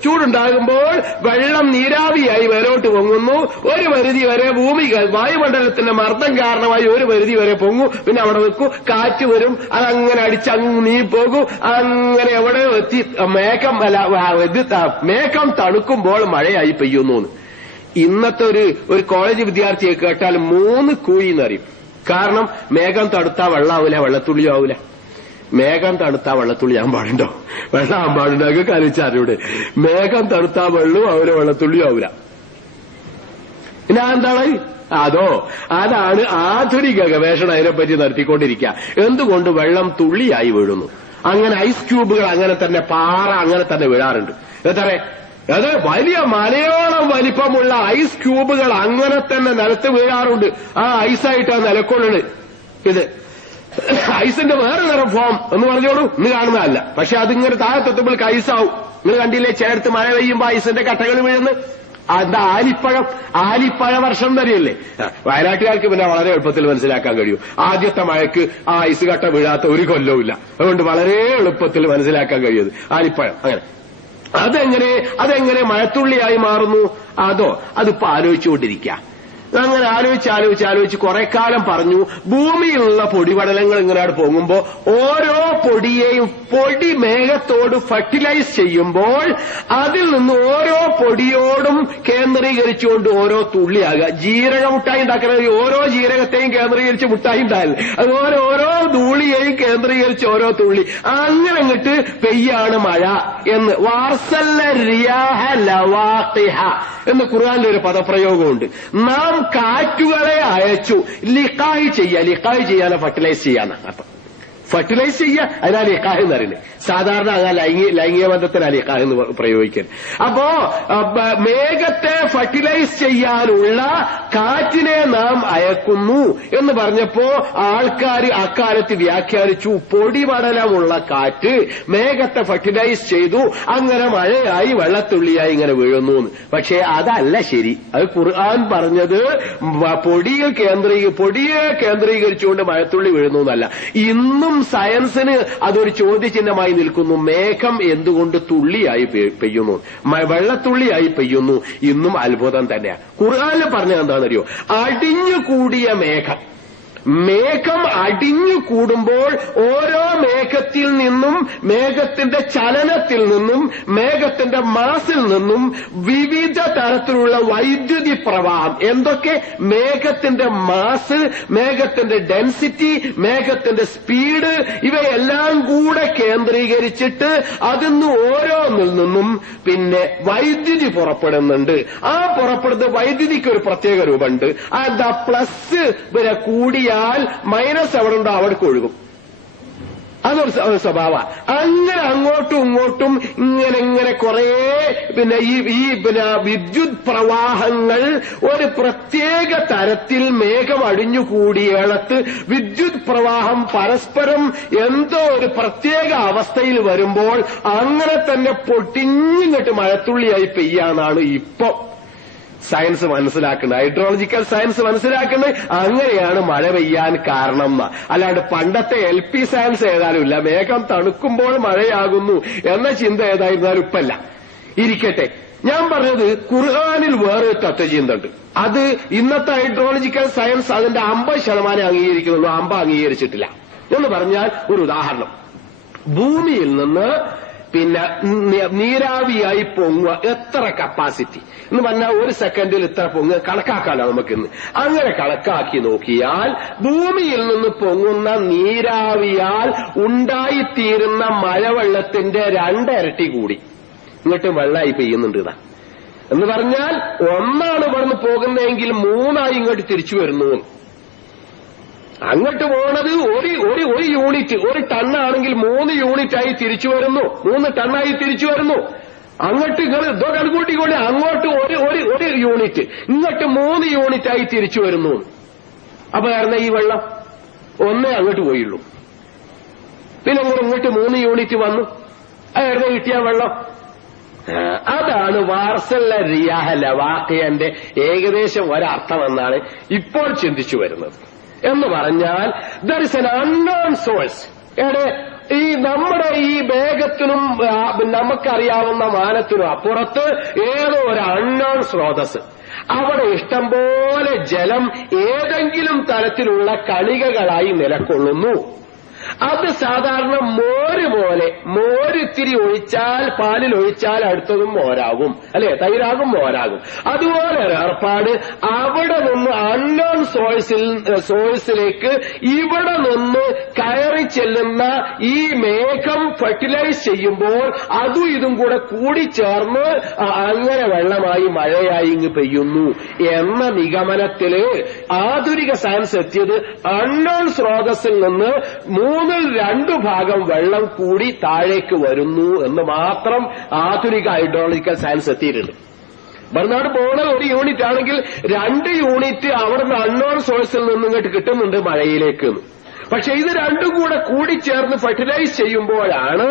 ചൂടുണ്ടാകുമ്പോൾ വെള്ളം നീരാവിയായി മേലോട്ട് പൊങ്ങുന്നു. ഒരു പരിധി വരെ ഭൂമി വായുമണ്ഡലത്തിന്റെ മർദ്ദം കാരണമായി ഒരു പരിധി വരെ പൊങ്ങും. പിന്നെ അവിടെ വെക്കും, കാറ്റ് വരും, അതങ്ങനെ അടിച്ചങ്ങ് നീങ്ങിപ്പോകും. അങ്ങനെ എവിടെ എത്തി മേഘം തണുക്കുമ്പോൾ മഴയായി പെയ്യുന്നു. ഇന്നത്തെ ഒരു കോളേജ് വിദ്യാർത്ഥിയെ കേട്ടാൽ 3 കൂയി എന്നറിയും. കാരണം മേഘം തടുത്താ വെള്ളാവൂല, വെള്ളത്തുള്ളി ആവൂല. മേഘം തടുത്താ വെള്ളത്തുള്ളി ആവാൻ പാടുണ്ടോ? വെള്ളം ആവാൻ പാടുണ്ടോ? ഒക്കെ അറിയിച്ചാറിവിടെ. മേഘം തടുത്താ വെള്ളവും ആവൂല, വെള്ളത്തുള്ളിയും ആവൂല. പിന്നെ എന്താണ്? അതാണ് ആധുനിക ഗവേഷണം അതിനെപ്പറ്റി നടത്തിക്കൊണ്ടിരിക്കുക. എന്തുകൊണ്ട് വെള്ളം തുള്ളിയായി വീഴുന്നു? അങ്ങനെ ഐസ് ക്യൂബുകൾ അങ്ങനെ തന്നെ, പാറ അങ്ങനെ തന്നെ വീഴാറുണ്ട്. അത് വലിയ മലയോളം വലിപ്പമുള്ള ഐസ് ക്യൂബുകൾ അങ്ങനെ തന്നെ നിലത്ത് വീഴാറുണ്ട്. ആ ഐസായിട്ടാണ് നിലക്കൊള്ളുന്നത്. ഇത് ഐസിന്റെ വേറെ തരം ഫോം എന്ന് പറഞ്ഞോളൂ, ഇന്ന് കാണുന്നതല്ല. പക്ഷെ അതിങ്ങനെ താഴത്തെത്തുമ്പോഴേക്ക് ഐസാവും. നിങ്ങൾ കണ്ടില്ലേ ചേർത്ത് മഴ പെയ്യുമ്പോ ഐസിന്റെ കട്ടകൾ വീഴുന്നു. എന്താ ആലിപ്പഴ വർഷം വരെയല്ലേ? വയനാട്ടുകാർക്ക് പിന്നെ വളരെ എളുപ്പത്തിൽ മനസ്സിലാക്കാൻ കഴിയും. ആദ്യത്തെ മഴയ്ക്ക് ആ ഐസ് കട്ട വീഴാത്ത ഒരു കൊല്ലവുമില്ല. അതുകൊണ്ട് വളരെ എളുപ്പത്തിൽ മനസ്സിലാക്കാൻ കഴിയും ആലിപ്പഴം. അതെങ്ങനെ മഴത്തുള്ളിയായി മാറുന്നു? അതിപ്പോ ആലോചിച്ചുകൊണ്ടിരിക്കുക. അങ്ങനെ ആലോചിച്ച് കുറെ കാലം പറഞ്ഞു. ഭൂമിയിലുള്ള പൊടിപടലങ്ങൾ ഇങ്ങനെ പോകുമ്പോ ഓരോ പൊടിയെയും പൊടി മേഘത്തോട് ഫെർട്ടിലൈസ് ചെയ്യുമ്പോൾ അതിൽ നിന്ന് ഓരോ പൊടിയോടും കേന്ദ്രീകരിച്ചുകൊണ്ട് ഓരോ തുള്ളിയാകുക. ജീരക മുട്ടായി ഉണ്ടാക്കുന്നത് ഓരോ ജീരകത്തെയും കേന്ദ്രീകരിച്ച് മുട്ടായി ഉണ്ടായാലും അതുപോലെ ഓരോ ധൂളിയെയും കേന്ദ്രീകരിച്ച് ഓരോ തുള്ളി അങ്ങനെ അങ്ങോട്ട് പെയ്യാണ് മഴ എന്ന്. വാർസല്ല റിയാഹ ലവാഖിഹ എന്ന് ഖുർആനിലെ ഒരു പദപ്രയോഗമുണ്ട്. നാം കാറ്റുകളെ അയച്ചു ലിഖായി ചെയ്യാനോ ഫെർട്ടിലൈസ് ചെയ്യാനാണ് അർത്ഥം. ഫെർട്ടിലൈസ് ചെയ്യുക, അതിനാണ് നിക്കാഹ് എന്ന് പറയുന്നത്. സാധാരണ അങ്ങനെ ലൈംഗിക ബന്ധത്തിനാണ് നിക്കാഹ് എന്ന് പ്രയോഗിക്കുന്നത്. അപ്പോ മേഘത്തെ ഫെർട്ടിലൈസ് ചെയ്യാനുള്ള കാറ്റിനെ നാം അയക്കുന്നു എന്ന് പറഞ്ഞപ്പോ ആൾക്കാർ അക്കാലത്ത് വ്യാഖ്യാനിച്ചു പൊടിപടലമുള്ള കാറ്റ് മേഘത്തെ ഫെർട്ടിലൈസ് ചെയ്തു, അങ്ങനെ മഴയായി വെള്ളത്തുള്ളിയായി ഇങ്ങനെ വീഴുന്നു. പക്ഷേ അതല്ല ശരി. അത് ഖുർആൻ പറഞ്ഞത് പൊടിയെ കേന്ദ്രീകരിച്ചുകൊണ്ട് മഴത്തുള്ളി വീഴുന്നു എന്നല്ല. ഇന്നും സയൻസിന് അതൊരു ചോദ്യചിഹ്നമായി നിൽക്കുന്നു. മേഘം എന്തുകൊണ്ട് തുള്ളിയായി പെയ്യുന്നു, വെള്ളത്തുള്ളിയായി പെയ്യുന്നു? ഇന്നും അത്ഭുതം തന്നെയാണ്. ഖുർആനിൽ പറഞ്ഞത് എന്താണെന്നറിയോ? അടിഞ്ഞുകൂടിയ മേഘം അടിഞ്ഞു കൂടുമ്പോൾ ഓരോ മേഘത്തിൽ നിന്നും, മേഘത്തിന്റെ ചലനത്തിൽ നിന്നും, മേഘത്തിന്റെ മാസിൽ നിന്നും വിവിധ തരത്തിലുള്ള വൈദ്യുതി പ്രവാഹം, എന്തൊക്കെ മേഘത്തിന്റെ മാസ്, മേഘത്തിന്റെ ഡെൻസിറ്റി, മേഘത്തിന്റെ സ്പീഡ്, ഇവയെല്ലാം കൂടെ കേന്ദ്രീകരിച്ചിട്ട് അതിന്ന് ഓരോന്നിൽ നിന്നും പിന്നെ വൈദ്യുതി പുറപ്പെടുന്നുണ്ട്. ആ പുറപ്പെടുന്ന വൈദ്യുതിക്ക് ഒരു പ്രത്യേക രൂപമുണ്ട്. അത് പ്ലസ് കൂടിയ മൈനസ് എവിടെ ഉണ്ടോ അവിടേക്ക് ഒഴുകും. അതൊരു സ്വഭാവമാണ്. അങ്ങനെ അങ്ങോട്ടും ഇങ്ങോട്ടും ഇങ്ങനെ കുറേ ഈ വിദ്യുത് പ്രവാഹങ്ങൾ ഒരു പ്രത്യേക തരത്തിൽ മേഘം അടിഞ്ഞുകൂടിയിടത്ത് വിദ്യുത് പ്രവാഹം പരസ്പരം എന്തോ ഒരു പ്രത്യേക അവസ്ഥയിൽ വരുമ്പോൾ അങ്ങനെ തന്നെ പൊട്ടിഞ്ഞിങ്ങോട്ട് മഴത്തുള്ളിയായി പെയ്യാന്നാണ് ഇപ്പൊ സയൻസ് മനസ്സിലാക്കുന്നത്. ഹൈഡ്രോളജിക്കൽ സയൻസ് മനസ്സിലാക്കുന്നത് അങ്ങനെയാണ് മഴ പെയ്യാൻ കാരണം. അല്ലാണ്ട് പണ്ടത്തെ LP സയൻസ് ഏതായാലുമില്ല. മേഘം തണുക്കുമ്പോൾ മഴയാകുന്നു എന്ന ചിന്ത ഏതായിരുന്നാലും ഇപ്പല്ല. ഇരിക്കട്ടെ, ഞാൻ പറഞ്ഞത് ഖുർആനിൽ വേറൊരു തത്വചിന്തയുണ്ട്. അത് ഇന്നത്തെ ഹൈഡ്രോളജിക്കൽ സയൻസ് അതിന്റെ 50% അംഗീകരിക്കുന്നുള്ളൂ, 50 അംഗീകരിച്ചിട്ടില്ല. എന്ന് പറഞ്ഞാൽ ഒരു ഉദാഹരണം, ഭൂമിയിൽ നിന്ന് പിന്നെ നീരാവിയായി പൊങ്ങുക എത്ര കപ്പാസിറ്റി എന്ന് പറഞ്ഞാൽ ഒരു സെക്കൻഡിൽ ഇത്ര പൊങ്ങുക കണക്കാക്കാലോ നമുക്കിന്ന്. അങ്ങനെ കണക്കാക്കി നോക്കിയാൽ ഭൂമിയിൽ നിന്ന് പൊങ്ങുന്ന നീരാവിയാൽ ഉണ്ടായിത്തീരുന്ന മഴവെള്ളത്തിന്റെ 2 ഇരട്ടി കൂടി ഇങ്ങോട്ട് വെള്ളമായി പെയ്യുന്നുണ്ട്. ഇതാ എന്ന് പറഞ്ഞാൽ 1 ഇവിടുന്ന് പോകുന്നതെങ്കിൽ 3 ഇങ്ങോട്ട് തിരിച്ചു വരുന്നു. അങ്ങോട്ട് പോണത് ഒരു യൂണിറ്റ്, 1 ടണ്ണാണെങ്കിൽ 3 യൂണിറ്റായി തിരിച്ചു വരുന്നു, 3 ടണ്ണായി തിരിച്ചു വരുന്നു. അങ്ങോട്ട് ഇതോ കണക്കൂട്ടിക്കൊണ്ട് അങ്ങോട്ട് ഒരു യൂണിറ്റ്, ഇങ്ങോട്ട് 3 യൂണിറ്റായി തിരിച്ചു വരുന്നു. അപ്പൊ ആയിരുന്ന ഈ വെള്ളം 1 അങ്ങോട്ട് പോയുള്ളൂ. പിന്നെ ഇങ്ങോട്ട് 3 യൂണിറ്റ് വന്നു, ആയിരുന്നു കിട്ടിയ വെള്ളം. അതാണ് വാർസല്ല റിയാഹ ലവാഖിയന്റെ ഏകദേശം ഒരർത്ഥമെന്നാണ് ഇപ്പോൾ ചിന്തിച്ചു വരുന്നത്. എന്ന് പറഞ്ഞാൽ there is an unknown source. ഈ നമ്മുടെ ഈ മേഘത്തിനും നമുക്കറിയാവുന്ന മാനത്തിനും അപ്പുറത്ത് ഏതോ ഒരു അൺനോൺ സ്രോതസ്, അവിടെ ഇഷ്ടംപോലെ ജലം ഏതെങ്കിലും തരത്തിലുള്ള കണികകളായി നിലകൊള്ളുന്നു. അത് സാധാരണ മോര് പോലെ, മോരിത്തിരി ഒഴിച്ചാൽ, പാലിൽ ഒഴിച്ചാൽ അടുത്തതും മോരാകും, അല്ലെ, തൈരാകും, മോരാകും. അതുപോലെ ഒരു ഏർപ്പാട് അവിടെ നിന്ന് അൺനോൺ സോഴ്സിലേക്ക് ഇവിടെ നിന്ന് കയറി ചെല്ലുന്ന ഈ മേഘം ഫെർട്ടിലൈസ് ചെയ്യുമ്പോൾ അതും ഇതും കൂടെ കൂടിച്ചേർന്ന് അങ്ങനെ വെള്ളമായി മഴയായി ഇങ്ങ് പെയ്യുന്നു എന്ന നിഗമനത്തില് ആധുനിക സയൻസ് എത്തിയത് അൺനോൺ സ്രോതസ്സിൽ നിന്ന് 2 ഭാഗം വെള്ളം കൂടി താഴേക്ക് വരുന്നു എന്ന് മാത്രം ആധുനിക ഹൈഡ്രോളജിക്കൽ സയൻസ് എത്തിയിട്ടുണ്ട്. ബർനാട് പോണത് 1 യൂണിറ്റ് ആണെങ്കിൽ 2 യൂണിറ്റ് അവിടുന്ന് അൺനോൺ സോഴ്സിൽ നിന്ന് ഇങ്ങോട്ട് കിട്ടുന്നുണ്ട് മഴയിലേക്ക്. പക്ഷെ ഇത് 2 കൂടെ കൂടിച്ചേർന്ന് ഫെർട്ടിലൈസ് ചെയ്യുമ്പോഴാണ്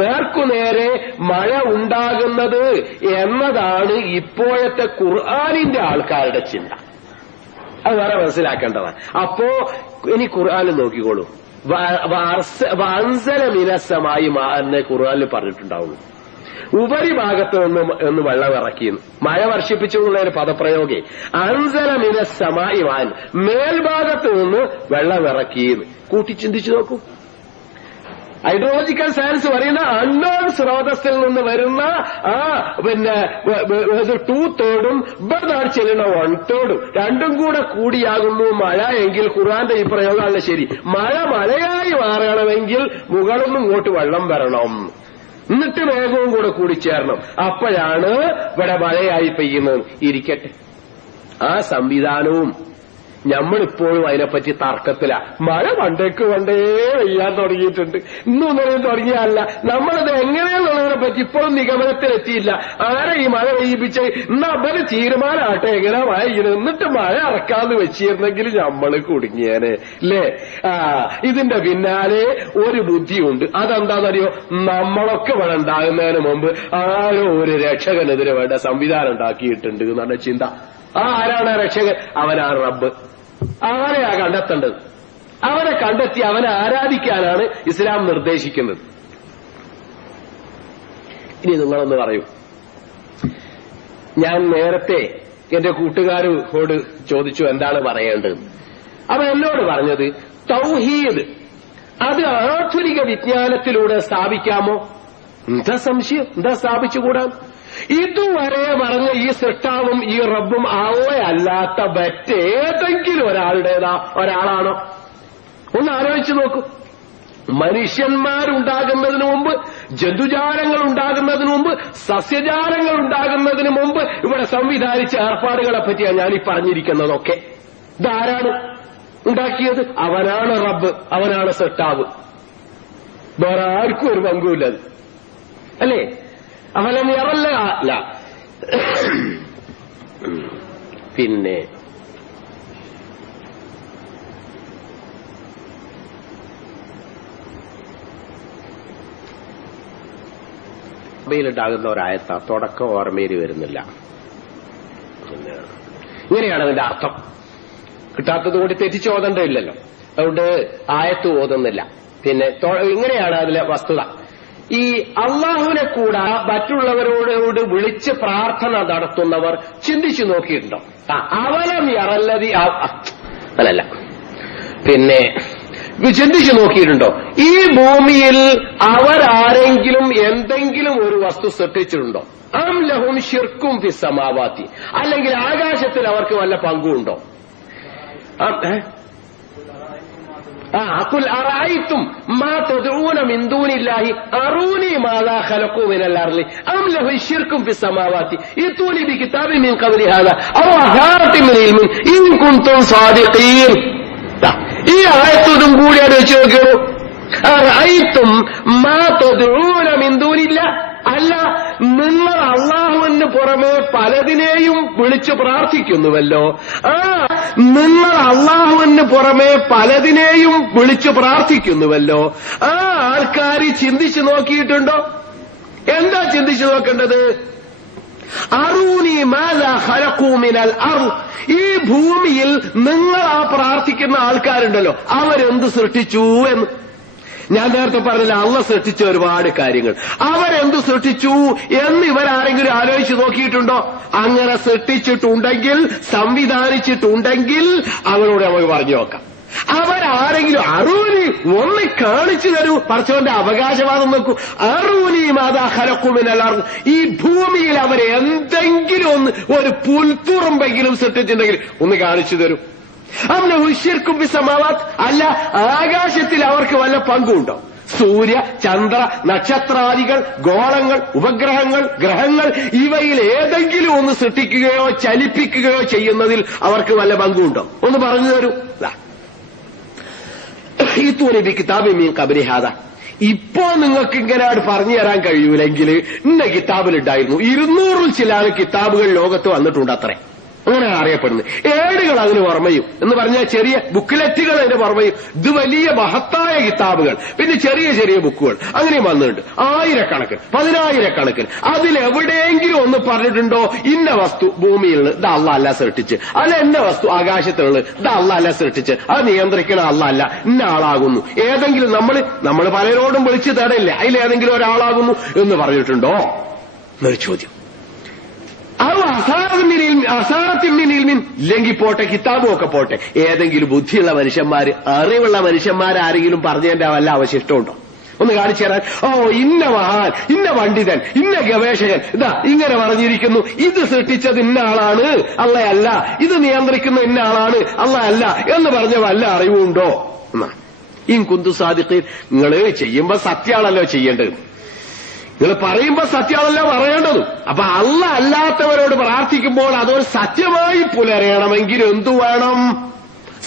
നേർക്കുനേരെ മഴ ഉണ്ടാകുന്നത് എന്നതാണ് ഇപ്പോഴത്തെ ഖുർആനിന്റെ ആൾക്കാരുടെ ചിന്ത. അത് വേറെ മനസ്സിലാക്കേണ്ടതാണ്. അപ്പോ ഇനി ഖുർആനിൽ നോക്കിക്കോളൂ. വഅൻസല മിനസ്സമായി മാഅന്നെ ഖുർആനിൽ പറഞ്ഞിട്ടുണ്ടാവുള്ളൂ. ഉപരിഭാഗത്ത് നിന്ന് വെള്ളം ഇറക്കിയെന്ന്, മഴ വർഷിപ്പിച്ചു എന്നുള്ളൊരു പദപ്രയോഗേ. അൻസല മിനസ്സമായി മാഅൻ, മേൽഭാഗത്ത് നിന്ന് വെള്ളം ഇറക്കിയെന്ന് കൂട്ടി ചിന്തിച്ചു നോക്കൂ. ഹൈഡ്രോളജിക്കൽ സയൻസ് പറയുന്ന അൺനോൺ സ്രോതസ്സിൽ നിന്ന് വരുന്ന 2/3 ഇവിടെ ചെല്ലുന്ന 1/3 രണ്ടും കൂടെ കൂടിയാകുന്നു മഴ എങ്കിൽ ഖുർആന്റെ ഈ പ്രയോഗമാണ് ശരി. മഴയായി മാറണമെങ്കിൽ മുകളിൽ നിന്ന് ഇങ്ങോട്ട് വെള്ളം വരണം, എന്നിട്ട് മേഘവും കൂടെ കൂടിച്ചേരണം, അപ്പോഴാണ് ഇവിടെ മഴയായി പെയ്യുന്നത്. ഇരിക്കട്ടെ, ആ സംവിധാനവും നമ്മളിപ്പോഴും അതിനെപ്പറ്റി തർക്കത്തില. മഴ പണ്ടേ പെയ്യാൻ തുടങ്ങിയിട്ടുണ്ട്. ഇന്നും തുടങ്ങിയല്ല. നമ്മളത് എങ്ങനെയാന്നുള്ളതിനെ പറ്റി ഇപ്പോഴും നിഗമനത്തിലെത്തിയില്ല. ആരെ ഈ മഴ പെയ്യിപ്പിച്ച് എന്നാ അവര് തീരുമാനമാട്ടെ എങ്ങനെ മഴ ചെയ്യണം, എന്നിട്ട് മഴ ഇറക്കാന്ന് വെച്ചിരുന്നെങ്കിൽ നമ്മള് കുടുങ്ങിയേനെ അല്ലേ? ഇതിന്റെ പിന്നാലെ ഒരു ബുദ്ധിയുണ്ട്. അതെന്താണെന്നറിയോ? നമ്മളൊക്കെ ഇവിടെ ഉണ്ടാകുന്നതിന് മുമ്പ് ആരോ ഒരു രക്ഷകനെതിരെ വേണ്ട സംവിധാനം ഉണ്ടാക്കിയിട്ടുണ്ട് എന്നുള്ള ചിന്ത. ആരാണ് രക്ഷകൻ? അവനാണ് റബ്ബ്. അവനെയാ കണ്ടെത്തേണ്ടത്. അവനെ കണ്ടെത്തി അവനെ ആരാധിക്കാനാണ് ഇസ്ലാം നിർദ്ദേശിക്കുന്നത്. ഇനി നിങ്ങളൊന്ന് പറയൂ. ഞാൻ നേരത്തെ എന്റെ കൂട്ടുകാരോട് ചോദിച്ചു എന്താണ് പറയേണ്ടത്. അവ എന്നോട് പറഞ്ഞത് തൗഹീദ് അത് ആധുനിക വിജ്ഞാനത്തിലൂടെ സ്ഥാപിക്കാമോ? എന്താ സംശയം? എന്താ സ്ഥാപിച്ചുകൂടാ? ഇതുവരെ പറഞ്ഞ ഈ സൃഷ്ടാവും ഈ റബ്ബും അല്ലാത്ത മറ്റേതെങ്കിലും ഒരാളാണോ? ഒന്ന് ആലോചിച്ചു നോക്കൂ. മനുഷ്യന്മാരുണ്ടാകുന്നതിന് മുമ്പ്, ജന്തുജാലങ്ങൾ ഉണ്ടാകുന്നതിന് മുമ്പ്, സസ്യജാലങ്ങൾ ഉണ്ടാകുന്നതിന് മുമ്പ് ഇവിടെ സംവിധാനിച്ച ഏർപ്പാടുകളെ പറ്റിയാണ് ഞാനീ പറഞ്ഞിരിക്കുന്നതൊക്കെ. ഇതാരാണ് ഉണ്ടാക്കിയത്? അവനാണ് റബ്ബ്, അവനാണ് സൃഷ്ടാവ്. വേറെ ആർക്കും ഒരു പങ്കുമില്ലത് അല്ലേ? അവലം യറല്ല. പിന്നെ സഭയിലുണ്ടാകുന്ന ഒരായത്ത തുടക്കം ഓർമ്മയിൽ വരുന്നില്ല. ഇങ്ങനെയാണ് അതിന്റെ അർത്ഥം. കിട്ടാത്തത് കൂടി തെറ്റിച്ച് ഓതേണ്ടതില്ലല്ലോ. അതുകൊണ്ട് ആയത്ത് ഓതുന്നില്ല. പിന്നെ ഇങ്ങനെയാണ് അതിലെ വസ്തുത. ഈ അള്ളാഹുവിനെ കൂടെ മറ്റുള്ളവരോട് വിളിച്ച് പ്രാർത്ഥന നടത്തുന്നവർ ചിന്തിച്ചു നോക്കിയിട്ടുണ്ടോ? അവലം യറല്ലതി അല്ലല്ല, പിന്നെ ചിന്തിച്ചു നോക്കിയിട്ടുണ്ടോ? ഈ ഭൂമിയിൽ അവരാരെങ്കിലും എന്തെങ്കിലും ഒരു വസ്തു സൃഷ്ടിച്ചിട്ടുണ്ടോ? അം ലഹും ശിർക്കും ഫിസ് സമാവാതി, അല്ലെങ്കിൽ ആകാശത്തിൽ അവർക്ക് വല്ല പങ്കുണ്ടോ? ഖുൽ അറഅയ്തും മാ തദ്ഊന മിൻ ദൂനില്ലാഹി അറൂനി മാദാ ഖലഖൂ മിനൽ അർളി അം ലഹു ശിർക്കും ഫിസ് സമാവാതി ഇതൂനി ബികിതാബിൻ മിൻ ഖബ്ലി ഹാദാ ഔ അഹാറത്തിൻ മിൻ ഇൽമിൻ ഇൻ കുൻതും സാദിഖീൻ. ഈ ആയത്തും കൂടി വെച്ച് നോക്കിയോ. അറഅയ്തും മാ തദ്ഊന മിൻ ദൂനില്ലാഹ്, അല്ല നിങ്ങൾ അള്ളാഹുവിന് പുറമെ പലതിനെയും വിളിച്ചു പ്രാർത്ഥിക്കുന്നുവല്ലോ. നിങ്ങൾ അള്ളാഹുവിന് പുറമെ പലതിനെയും വിളിച്ചു പ്രാർത്ഥിക്കുന്നുവല്ലോ. ആ ആൾക്കാർ ചിന്തിച്ചു നോക്കിയിട്ടുണ്ടോ? എന്താ ചിന്തിച്ചു നോക്കേണ്ടത്? അറൂനി മാദാ ഖലഖൂ മിനൽ അർള്, ഈ ഭൂമിയിൽ നിങ്ങൾ ആ പ്രാർത്ഥിക്കുന്ന ആൾക്കാരുണ്ടല്ലോ അവരെന്ത് സൃഷ്ടിച്ചു എന്ന്. ഞാൻ നേരത്തെ പറഞ്ഞില്ല, അള്ളാഹ് സൃഷ്ടിച്ച ഒരുപാട് കാര്യങ്ങൾ. അവരെന്ത് സൃഷ്ടിച്ചു എന്ന് ഇവരാരെങ്കിലും ആലോചിച്ച് നോക്കിയിട്ടുണ്ടോ? അങ്ങനെ സൃഷ്ടിച്ചിട്ടുണ്ടെങ്കിൽ, സംവിധാനിച്ചിട്ടുണ്ടെങ്കിൽ അവരോട് നമുക്ക് പറഞ്ഞു നോക്കാം. അവരാരെങ്കിലും അറൂനി ഒന്ന് കാണിച്ചു തരൂ. പറച്ചവന്റെ അവകാശവാദം നോക്കൂ. അറൂനി മാദാ ഖലഖൂ മിനൽ അർള്, ഈ ഭൂമിയിൽ അവരെന്തെങ്കിലും ഒന്ന് ഒരു പുൽത്തുറുമ്പെങ്കിലും സൃഷ്ടിച്ചിട്ടുണ്ടെങ്കിൽ ഒന്ന് കാണിച്ചു തരൂ. അല്ല ആകാശത്തിൽ അവർക്ക് വല്ല പങ്കുണ്ടോ? സൂര്യ, ചന്ദ്ര, നക്ഷത്രാദികൾ, ഗോളങ്ങൾ, ഉപഗ്രഹങ്ങൾ, ഗ്രഹങ്ങൾ ഇവയിൽ ഏതെങ്കിലും ഒന്ന് സൃഷ്ടിക്കുകയോ ചലിപ്പിക്കുകയോ ചെയ്യുന്നതിൽ അവർക്ക് വല്ല പങ്കുണ്ടോ? ഒന്ന് പറഞ്ഞു തരൂ. ഈ തൂനി കിതാബ് മീൻ ഖബ്ലി ഹാദാ, ഇപ്പോ നിങ്ങൾക്ക് ഇങ്ങനെ പറഞ്ഞു തരാൻ കഴിയൂലെങ്കിൽ ഇന്ന കിതാബിലുണ്ടായിരുന്നു. 200-ൽ ചില കിതാബുകൾ ലോകത്ത് വന്നിട്ടുണ്ട്. അത്രേ അങ്ങനെ അറിയപ്പെടുന്നത്. ഏടുകൾ അതിന് പുറമെയും എന്ന് പറഞ്ഞാൽ ചെറിയ ബുക്കിലെറ്റുകൾ അതിന് പുറമെയും. ഇത് വലിയ മഹത്തായ കിതാബുകൾ, പിന്നെ ചെറിയ ചെറിയ ബുക്കുകൾ അങ്ങനെയും വന്നിട്ടുണ്ട്. 1000-കണക്കിന് 10,000-കണക്കിന്. അതിലെവിടെയെങ്കിലും ഒന്ന് പറഞ്ഞിട്ടുണ്ടോ ഇന്ന വസ്തു ഭൂമിയിൽ ഇത് അള്ളാഹ് അല്ല സൃഷ്ടിച്ച്, അല്ല ഇന്ന വസ്തു ആകാശത്തിലുള്ളത് ഇത് അള്ളാഹ് അല്ല സൃഷ്ടിച്ച്, അത് നിയന്ത്രിക്കണ അള്ളാഹ് അല്ല ഇന്ന ആളാകുന്നു? ഏതെങ്കിലും നമ്മൾ പലരോടും വിളിച്ചു തേടയില്ലേ അതിലേതെങ്കിലും ഒരാളാകുന്നു എന്ന് പറഞ്ഞിട്ടുണ്ടോ എന്നൊരു ചോദ്യം. ഇല്ലെങ്കിൽ പോട്ടെ, കിതാബും ഒക്കെ പോട്ടെ, ഏതെങ്കിലും ബുദ്ധിയുള്ള മനുഷ്യന്മാർ, അറിവുള്ള മനുഷ്യന്മാരാരെങ്കിലും പറഞ്ഞതിന്റെ വല്ല അവശിഷ്ടമുണ്ടോ? ഒന്ന് കാണിച്ചു തരാൻ. ഇന്ന മഹാൻ, ഇന്ന പണ്ഡിതൻ, ഇന്ന ഗവേഷകൻ ഇതാ ഇങ്ങനെ പറഞ്ഞിരിക്കുന്നു, ഇത് സൃഷ്ടിച്ചത് ഇന്ന ആളാണ് അള്ളയല്ല, ഇത് നിയന്ത്രിക്കുന്ന ഇന്ന ആളാണ് അള്ളയല്ല എന്ന് പറഞ്ഞ വല്ല അറിവുണ്ടോ? ഇൻ കുന്തു സാദിഖീൻ, നിങ്ങള് ചെയ്യുമ്പോ സത്യമാണല്ലോ ചെയ്യേണ്ടത്. നിങ്ങൾ പറയുമ്പോ സത്യമാണല്ലോ പറയേണ്ടതും. അപ്പൊ അല്ലാത്തവരോട് പ്രാർത്ഥിക്കുമ്പോൾ അതൊരു സത്യമായി പുലരണമെങ്കിൽ എന്തു വേണം?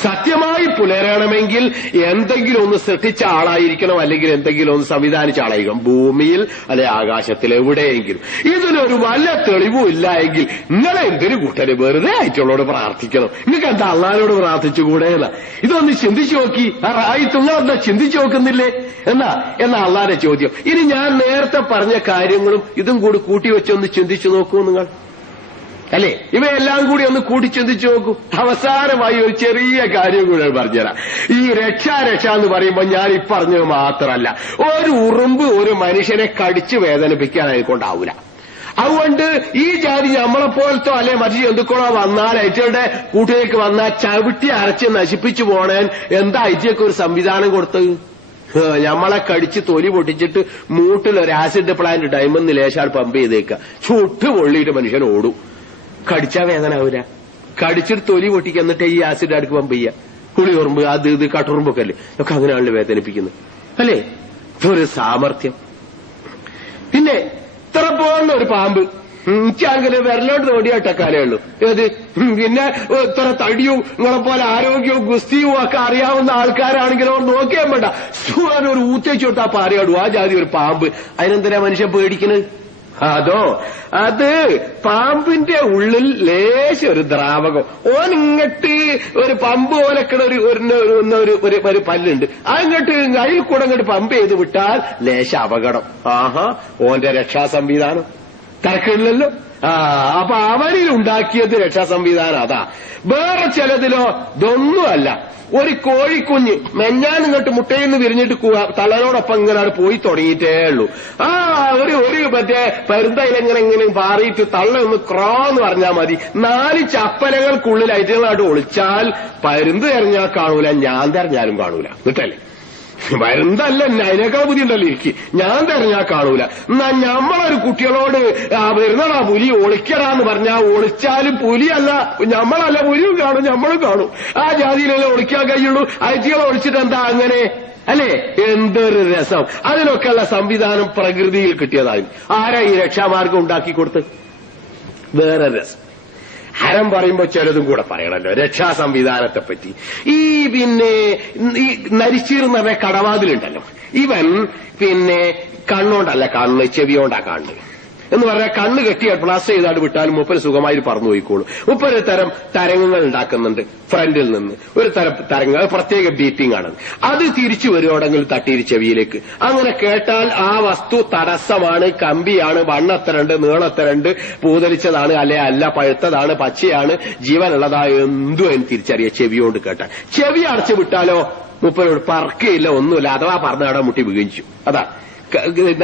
സത്യമായി പുലരണമെങ്കിൽ എന്തെങ്കിലും ഒന്ന് സൃഷ്ടിച്ച ആളായിരിക്കണം, അല്ലെങ്കിൽ എന്തെങ്കിലും ഒന്ന് സംവിധാനിച്ച ആളായിരിക്കണം, ഭൂമിയിൽ അല്ലെ ആകാശത്തിൽ എവിടെയെങ്കിലും. ഇതിനൊരു വല്ല തെളിവും ഇല്ല എങ്കിൽ നിങ്ങളെ എന്തൊരു കൂട്ടര് വെറുതെ ആയിട്ടുള്ളോട് പ്രാർത്ഥിക്കണം. നിങ്ങൾക്ക് എന്താ അള്ളാഹിനോട് പ്രാർത്ഥിച്ചുകൂടെ? ഇതൊന്ന് ചിന്തിച്ചു നോക്കി. ആയിട്ടുള്ളവരുടെ ചിന്തിച്ചു നോക്കുന്നില്ലേ എന്നാ അള്ളാഹിന്റെ ചോദ്യം. ഇനി ഞാൻ നേരത്തെ പറഞ്ഞ കാര്യങ്ങളും ഇതും കൂടി കൂട്ടിവെച്ചൊന്ന് ചിന്തിച്ചു നോക്കൂ നിങ്ങൾ, അല്ലേ? ഇവയെല്ലാം കൂടി ഒന്ന് കൂടി ചിന്തിച്ചു നോക്കൂ. അവസാനമായി ഒരു ചെറിയ കാര്യം കൂടെ പറഞ്ഞുതരാം. ഈ രക്ഷ എന്ന് പറയുമ്പോൾ ഞാൻ ഈ പറഞ്ഞത് മാത്രമല്ല, ഒരു ഉറുമ്പ് ഒരു മനുഷ്യനെ കടിച്ചു വേദനിപ്പിക്കാൻ അതിനെക്കൊണ്ടാവൂല. അതുകൊണ്ട് ഈ ജാതി നമ്മളെപ്പോലത്തോ അല്ലെ മറ്റു ജന്തുക്കളോ വന്നാൽ അയറ്റയുടെ കൂട്ടിലേക്ക് വന്നാൽ ചവിട്ടി അരച്ച് നശിപ്പിച്ചു പോണേൻ എന്താ അയറ്റയ്ക്ക് ഒരു സംവിധാനം കൊടുത്തത്? നമ്മളെ കടിച്ച് തൊലി പൊട്ടിച്ചിട്ട് മൂട്ടിൽ ഒരു ആസിഡ് പ്ലാന്റ് ഡയമണ്ട് ലേശാട് പമ്പ് ചെയ്തേക്കുക, ചുട്ട് പൊള്ളിയിട്ട് മനുഷ്യൻ ഓടും. കടിച്ചാ വേദന ആവൂല. കടിച്ചിട്ട് തൊലി പൊട്ടിക്കുക, എന്നിട്ട് ഈ ആസിഡ് അടുക്ക് പമ്പ് ചെയ്യുക. പുളിയുറുമ്പ് അത് ഇത് കട്ടുറുമ്പൊക്കെ അല്ലേ, ഒക്കെ അങ്ങനെയാണല്ലോ വേദനിപ്പിക്കുന്നത്, അല്ലേ? ഇതൊരു സാമർത്ഥ്യം. പിന്നെ ഇത്ര പോകുന്ന ഒരു പാമ്പ് എനിക്കാണെങ്കിൽ വിരലോട്ട് തോടിയാട്ടക്കാലേ ഉള്ളൂ. ഏത് പിന്നെ ഇത്ര തടിയും നിങ്ങളെപ്പോലെ ആരോഗ്യവും ഗുസ്തിയും ഒക്കെ അറിയാവുന്ന ആൾക്കാരാണെങ്കിലോ നോക്കിയാൻ വേണ്ട, ഒരു ഊത്തേച്ചു കൊടുത്താ പാറിയാടും ആ ജാതി ഒരു പാമ്പ്. അതിനെന്തിനാ മനുഷ്യൻ പേടിക്കുന്നത്? അത് പാമ്പിന്റെ ഉള്ളിൽ ലേശ ഒരു ദ്രാവകം, ഓനിങ്ങട്ട് ഒരു പമ്പ് പോലൊക്കെ ഒരു പല്ലുണ്ട്, അതിങ്ങോട്ട് അതിൽ കൂടെ അങ്ങോട്ട് പമ്പ് ചെയ്ത് വിട്ടാൽ ലേശ അപകടം. ഓന്റെ രക്ഷാ സംവിധാനം തരക്കില്ലല്ലോ. അപ്പൊ അവരിൽ ഉണ്ടാക്കിയത് രക്ഷാ സംവിധാനം അതാ. വേറെ ചിലതിലോ ഇതൊന്നുമല്ല. ഒരു കോഴിക്കുഞ്ഞ് മെഞ്ഞാൻ ഇങ്ങോട്ട് മുട്ടയിൽ നിന്ന് വിരിഞ്ഞിട്ട് തള്ളനോടൊപ്പം ഇങ്ങനെ പോയി തുടങ്ങിയിട്ടേ ഉള്ളൂ. ഒരു മറ്റേ പരുന്തയിലെങ്ങനെ പാറിയിട്ട് തള്ള ഒന്ന് ക്രോന്ന് പറഞ്ഞാൽ മതി, 4 ചപ്പലകൾക്കുള്ളിൽ ഐറ്റങ്ങളായിട്ട് ഒളിച്ചാൽ പരുന്ത് തെരഞ്ഞാൽ കാണൂല, ഞാൻ തെരഞ്ഞാലും കാണൂല. എന്നിട്ടല്ലേ വരുന്നല്ല, അതിനേക്കാൾ ബുദ്ധിയുണ്ടല്ലോ എനിക്ക്, ഞാൻ തെരഞ്ഞാൽ കാണൂല. എന്നാ നമ്മളൊരു കുട്ടികളോട് വരുന്നതാ പുലി ഒളിക്കടാന്ന് പറഞ്ഞാൽ ഒളിച്ചാലും പുലിയല്ല, നമ്മളല്ല പുലിയും കാണും നമ്മളും കാണും. ആ ജാതിയിലല്ലേ ഒളിക്കാൻ കഴിയുള്ളൂ. അയറ്റികളെ ഒളിച്ചിട്ട് എന്താ അങ്ങനെ, അല്ലേ? എന്തൊരു രസം. അതിനൊക്കെയുള്ള സംവിധാനം പ്രകൃതിയിൽ കിട്ടിയതായിരുന്നു. ആരാ ഈ രക്ഷാമാർഗം ഉണ്ടാക്കി കൊടുത്ത്? വേറെ രസം. ഹരം പറയുമ്പോ ചിലതും കൂടെ പറയണല്ലോ രക്ഷാ സംവിധാനത്തെ പറ്റി. പിന്നെ ഈ നരിച്ചീർ എന്ന് പറഞ്ഞ കടവാതിലുണ്ടല്ലോ, ഇവൻ പിന്നെ കണ്ണോണ്ടല്ല കാണുന്നത്, ചെവിയോണ്ടാ കാണുന്നത്. എന്ന് പറഞ്ഞാൽ കണ്ണ് കെട്ടിയാൽ പ്ലാസ്റ്റർ ചെയ്താണ്ട് വിട്ടാലും മൂപ്പര് സുഖമായി പറന്നു പോയിക്കോളൂ. മൂപ്പര് തരം തരംഗങ്ങൾ ഉണ്ടാക്കുന്നുണ്ട് ഫ്രണ്ടിൽ നിന്ന്. ഒരു തരം തരംഗം പ്രത്യേക ബീപ്പിംഗ് ആണ്. അത് തിരിച്ചു വരുവാണെങ്കിൽ തട്ടിയിരി ചെവിയിലേക്ക്. അങ്ങനെ കേട്ടാൽ ആ വസ്തു തടസ്സമാണ്, കമ്പിയാണ്, വണ്ണത്തരണ്ട്, നീളത്തരണ്ട്, പൂതലിച്ചതാണ്, അല്ല പഴുത്തതാണ്, പച്ചയാണ്, ജീവനുള്ളതായ എന്തും അതിന് തിരിച്ചറിയാം ചെവിയോണ്ട് കേട്ടാൽ. ചെവി അടച്ചു വിട്ടാലോ മൂപ്പരോട് പറക്കയില്ല, ഒന്നുമില്ല, അഥവാ പറഞ്ഞാടാൻ മുട്ടി വീഴിച്ചു. അതാ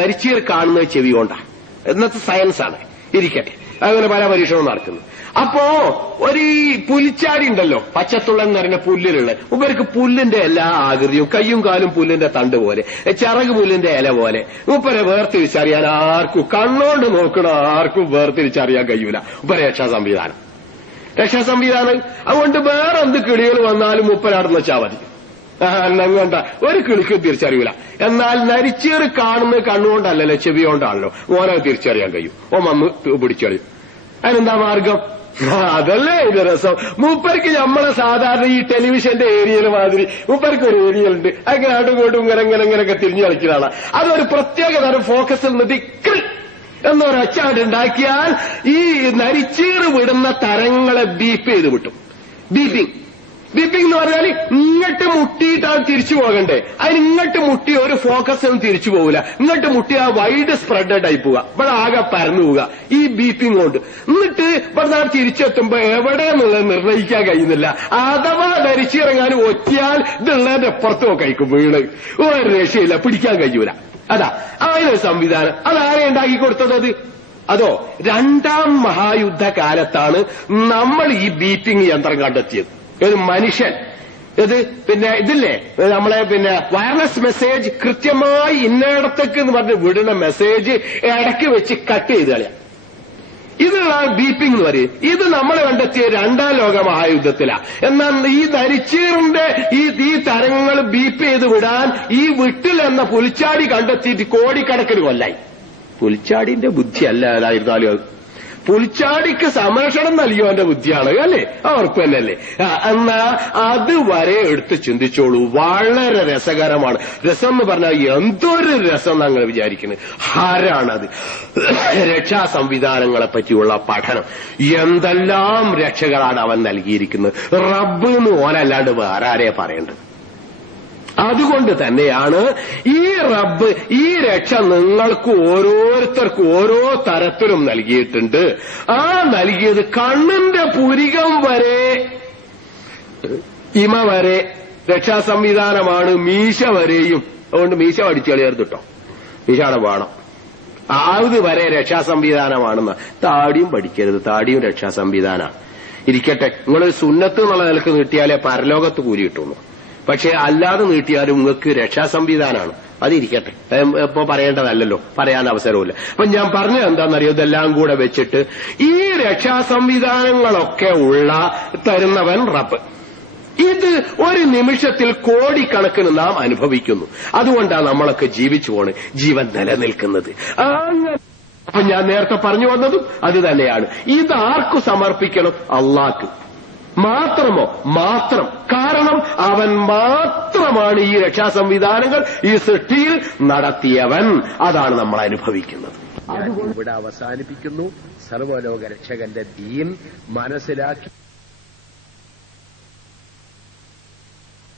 നരിച്ചീർ കാണുന്നത് ചെവി കൊണ്ടാ. ഇന്നത്തെ സയൻസാണ്, ഇരിക്കട്ടെ. അങ്ങനെ പല പരീക്ഷണവും നടക്കുന്നു. അപ്പോ ഒരു പുലിച്ചാടി ഉണ്ടല്ലോ, പച്ചത്തുള്ളൻ എന്ന് പറഞ്ഞ പുല്ലിലുള്ള, ഇവർക്ക് പുല്ലിന്റെ എല്ലാ ആകൃതിയും, കയ്യും കാലും പുല്ലിന്റെ തണ്ട് പോലെ, ചിറക് പുല്ലിന്റെ ഇല പോലെ. മൂപ്പരെ വേർതിരിച്ചറിയാൻ ആർക്കും, കണ്ണോണ്ട് നോക്കണ ആർക്കും വേർതിരിച്ചറിയാൻ കഴിയൂല. മൂപ്പരെ രക്ഷാ സംവിധാനം. അതുകൊണ്ട് വേറെ എന്ത് കിളികൾ വന്നാലും മൂപ്പരാടുന്ന വെച്ചാൽ മതി, കണ്ട ഒരു കിളിക്കും തിരിച്ചറിയൂല. എന്നാൽ നരിച്ചീർ കാണുന്നത് കണ്ണുകൊണ്ടല്ലല്ലോ, ചെവി കൊണ്ടാണല്ലോ. ഓനെ തിരിച്ചറിയാൻ കഴിയും. ഓൻ വന്ന് പിടിച്ചറിയും. അതിനെന്താ മാർഗം? അതല്ലേ ഇത് രസം. മൂപ്പർക്ക് നമ്മളെ സാധാരണ ഈ ടെലിവിഷന്റെ ഏരിയയിൽ മാതിരി മൂപ്പർക്ക് ഒരു ഏരിയ ഉണ്ട്, അങ്ങനെ അങ്ങോട്ടും ഇങ്ങനെയൊക്കെ തിരിഞ്ഞു കളിക്കുന്നതാണ്. അതൊരു പ്രത്യേക തരം ഫോക്കസിൽ നിന്നിട്ട് എന്നൊരച്ചാണ്ടുണ്ടാക്കിയാൽ ഈ നരിച്ചീർ വിടുന്ന തരങ്ങളെ ബീപ്പ് ചെയ്ത് വിട്ടും. ബീപ്പിംഗ് എന്ന് പറഞ്ഞാൽ ഇങ്ങോട്ട് മുട്ടിയിട്ടാണ് തിരിച്ചു പോകണ്ടേ. അതിന് ഇങ്ങോട്ട് മുട്ടി ഒരു ഫോക്കസ് ഒന്നും തിരിച്ചു പോകില്ല. ഇങ്ങോട്ട് മുട്ടി ആ വൈഡ് സ്പ്രെഡഡ് ആയി പോവുക, ഇവിടെ ആകെ പരന്നു പോവുക ഈ ബീപ്പിംഗ് കൊണ്ട്. എന്നിട്ട് ഇവിടെ തിരിച്ചെത്തുമ്പോ എവിടെയെന്നുള്ളത് നിർണ്ണയിക്കാൻ കഴിയുന്നില്ല. അഥവാ ധരിച്ചിറങ്ങാനും ഒറ്റിയാൽ ഇതുള്ളതിന്റെ അപ്പുറത്തും കഴിക്കും വീണ്. ഒരു രക്ഷയില്ല, പിടിക്കാൻ കഴിയൂല. അതാ അതിനൊരു സംവിധാനം. അതാരെ ഉണ്ടാക്കി കൊടുത്തത്? അതോ 2ാം മഹായുദ്ധകാലത്താണ് നമ്മൾ ഈ ബീപ്പിംഗ് യന്ത്രം കണ്ടെത്തിയത്. ഒരു മനുഷ്യൻ പിന്നെ ഇതില്ലേ നമ്മളെ വയർലെസ് മെസ്സേജ് കൃത്യമായി ഇന്നയിടത്തേക്ക് എന്ന് പറഞ്ഞ് വിടുന്ന മെസ്സേജ് ഇടയ്ക്ക് വെച്ച് കട്ട് ചെയ്ത് കളയാം. ഇതിനാണ് ബീപ്പിംഗ് എന്ന് പറയും. ഇത് നമ്മൾ കണ്ടെത്തിയ 2ാം ലോക മഹായുദ്ധത്തിലാണ്. എന്നാൽ ഈ നരിച്ചീറിന്റെ ഈ തരങ്ങൾ ബീപ്പ് ചെയ്ത് വിടാൻ ഈ വിട്ടിൽ എന്ന പുലിച്ചാടി കണ്ടെത്തിയിട്ട് കോടിക്കണക്കിന് കൊല്ലായി. പുലിച്ചാടിന്റെ ബുദ്ധി അല്ലായിരുന്നാലും അത് പുൽച്ചാടിക്ക് സംരക്ഷണം നൽകിയവന്റെ ബുദ്ധിയാണ് അല്ലേ? അവർക്ക് തന്നെയല്ലേ? എന്നാ അതുവരെ എടുത്ത് ചിന്തിച്ചോളൂ. വളരെ രസകരമാണ്. രസം എന്ന് പറഞ്ഞാൽ എന്തൊരു രസം ഞങ്ങൾ വിചാരിക്കുന്നത്. ആരാണത്? രക്ഷാ സംവിധാനങ്ങളെ പറ്റിയുള്ള പഠനം. എന്തെല്ലാം രക്ഷകളാണ് അവൻ നൽകിയിരിക്കുന്നത്. റബ്ബ് എന്ന് ഓനല്ലാണ്ട് വേറെ ആരെയാ പറയേണ്ടത്? അതുകൊണ്ട് തന്നെയാണ് ഈ റബ്ബ് ഈ രക്ഷ നിങ്ങൾക്ക് ഓരോരുത്തർക്കും ഓരോ തരത്തിലും നൽകിയിട്ടുണ്ട്. ആ നൽകിയത് കണ്ണിന്റെ പുരികം വരെ ഇമ വരെ രക്ഷാ സംവിധാനമാണ്. മീശ വരെയും. അതുകൊണ്ട് മീശ പഠിച്ചു കളിയരുത് കേട്ടോ. മീശാടെ വേണം. ആവത് വരെ രക്ഷാ സംവിധാനമാണെന്ന്. താടിയും പഠിക്കരുത്. താടിയും രക്ഷാ സംവിധാനമാണ്. ഇരിക്കട്ടെ, നിങ്ങൾ സുന്നത്ത് എന്നുള്ള നിലക്ക് നീട്ടിയാലേ പരലോകത്ത് കൂലി കിട്ടുന്നു. പക്ഷെ അല്ലാതെ നീട്ടിയാലും നിങ്ങൾക്ക് രക്ഷാ സംവിധാനമാണ്. അതിരിക്കട്ടെ, ഇപ്പൊ പറയേണ്ടതല്ലോ, പറയാൻ അവസരമില്ല. അപ്പൊ ഞാൻ പറഞ്ഞത് എന്താണെന്നറിയോ? ഇതെല്ലാം കൂടെ വെച്ചിട്ട് ഈ രക്ഷാ സംവിധാനങ്ങളൊക്കെ ഉള്ള തരുന്നവൻ റബ്ബ്. ഇത് ഒരു നിമിഷത്തിൽ കോടിക്കണക്കിന് നാം അനുഭവിക്കുന്നു. അതുകൊണ്ടാണ് നമ്മളൊക്കെ ജീവിച്ചു പോണ്, ജീവൻ നിലനിൽക്കുന്നത്. അപ്പൊ ഞാൻ നേരത്തെ പറഞ്ഞു വന്നതും അത് തന്നെയാണ്. ഇത് ആർക്കു സമർപ്പിക്കണം? അള്ളാഹ്ക്ക് മാത്രമോ? മാത്രം. കാരണം അവൻ മാത്രമാണ് ഈ രക്ഷാ സംവിധാനങ്ങൾ ഈ സൃഷ്ടിയിൽ നടത്തിയവൻ. അതാണ് നമ്മൾ അനുഭവിക്കുന്നത്. ഇവിടെ അവസാനിപ്പിക്കുന്നു. സർവ്വലോക രക്ഷകന്റെ ദീൻ മനസ്സിലാക്കി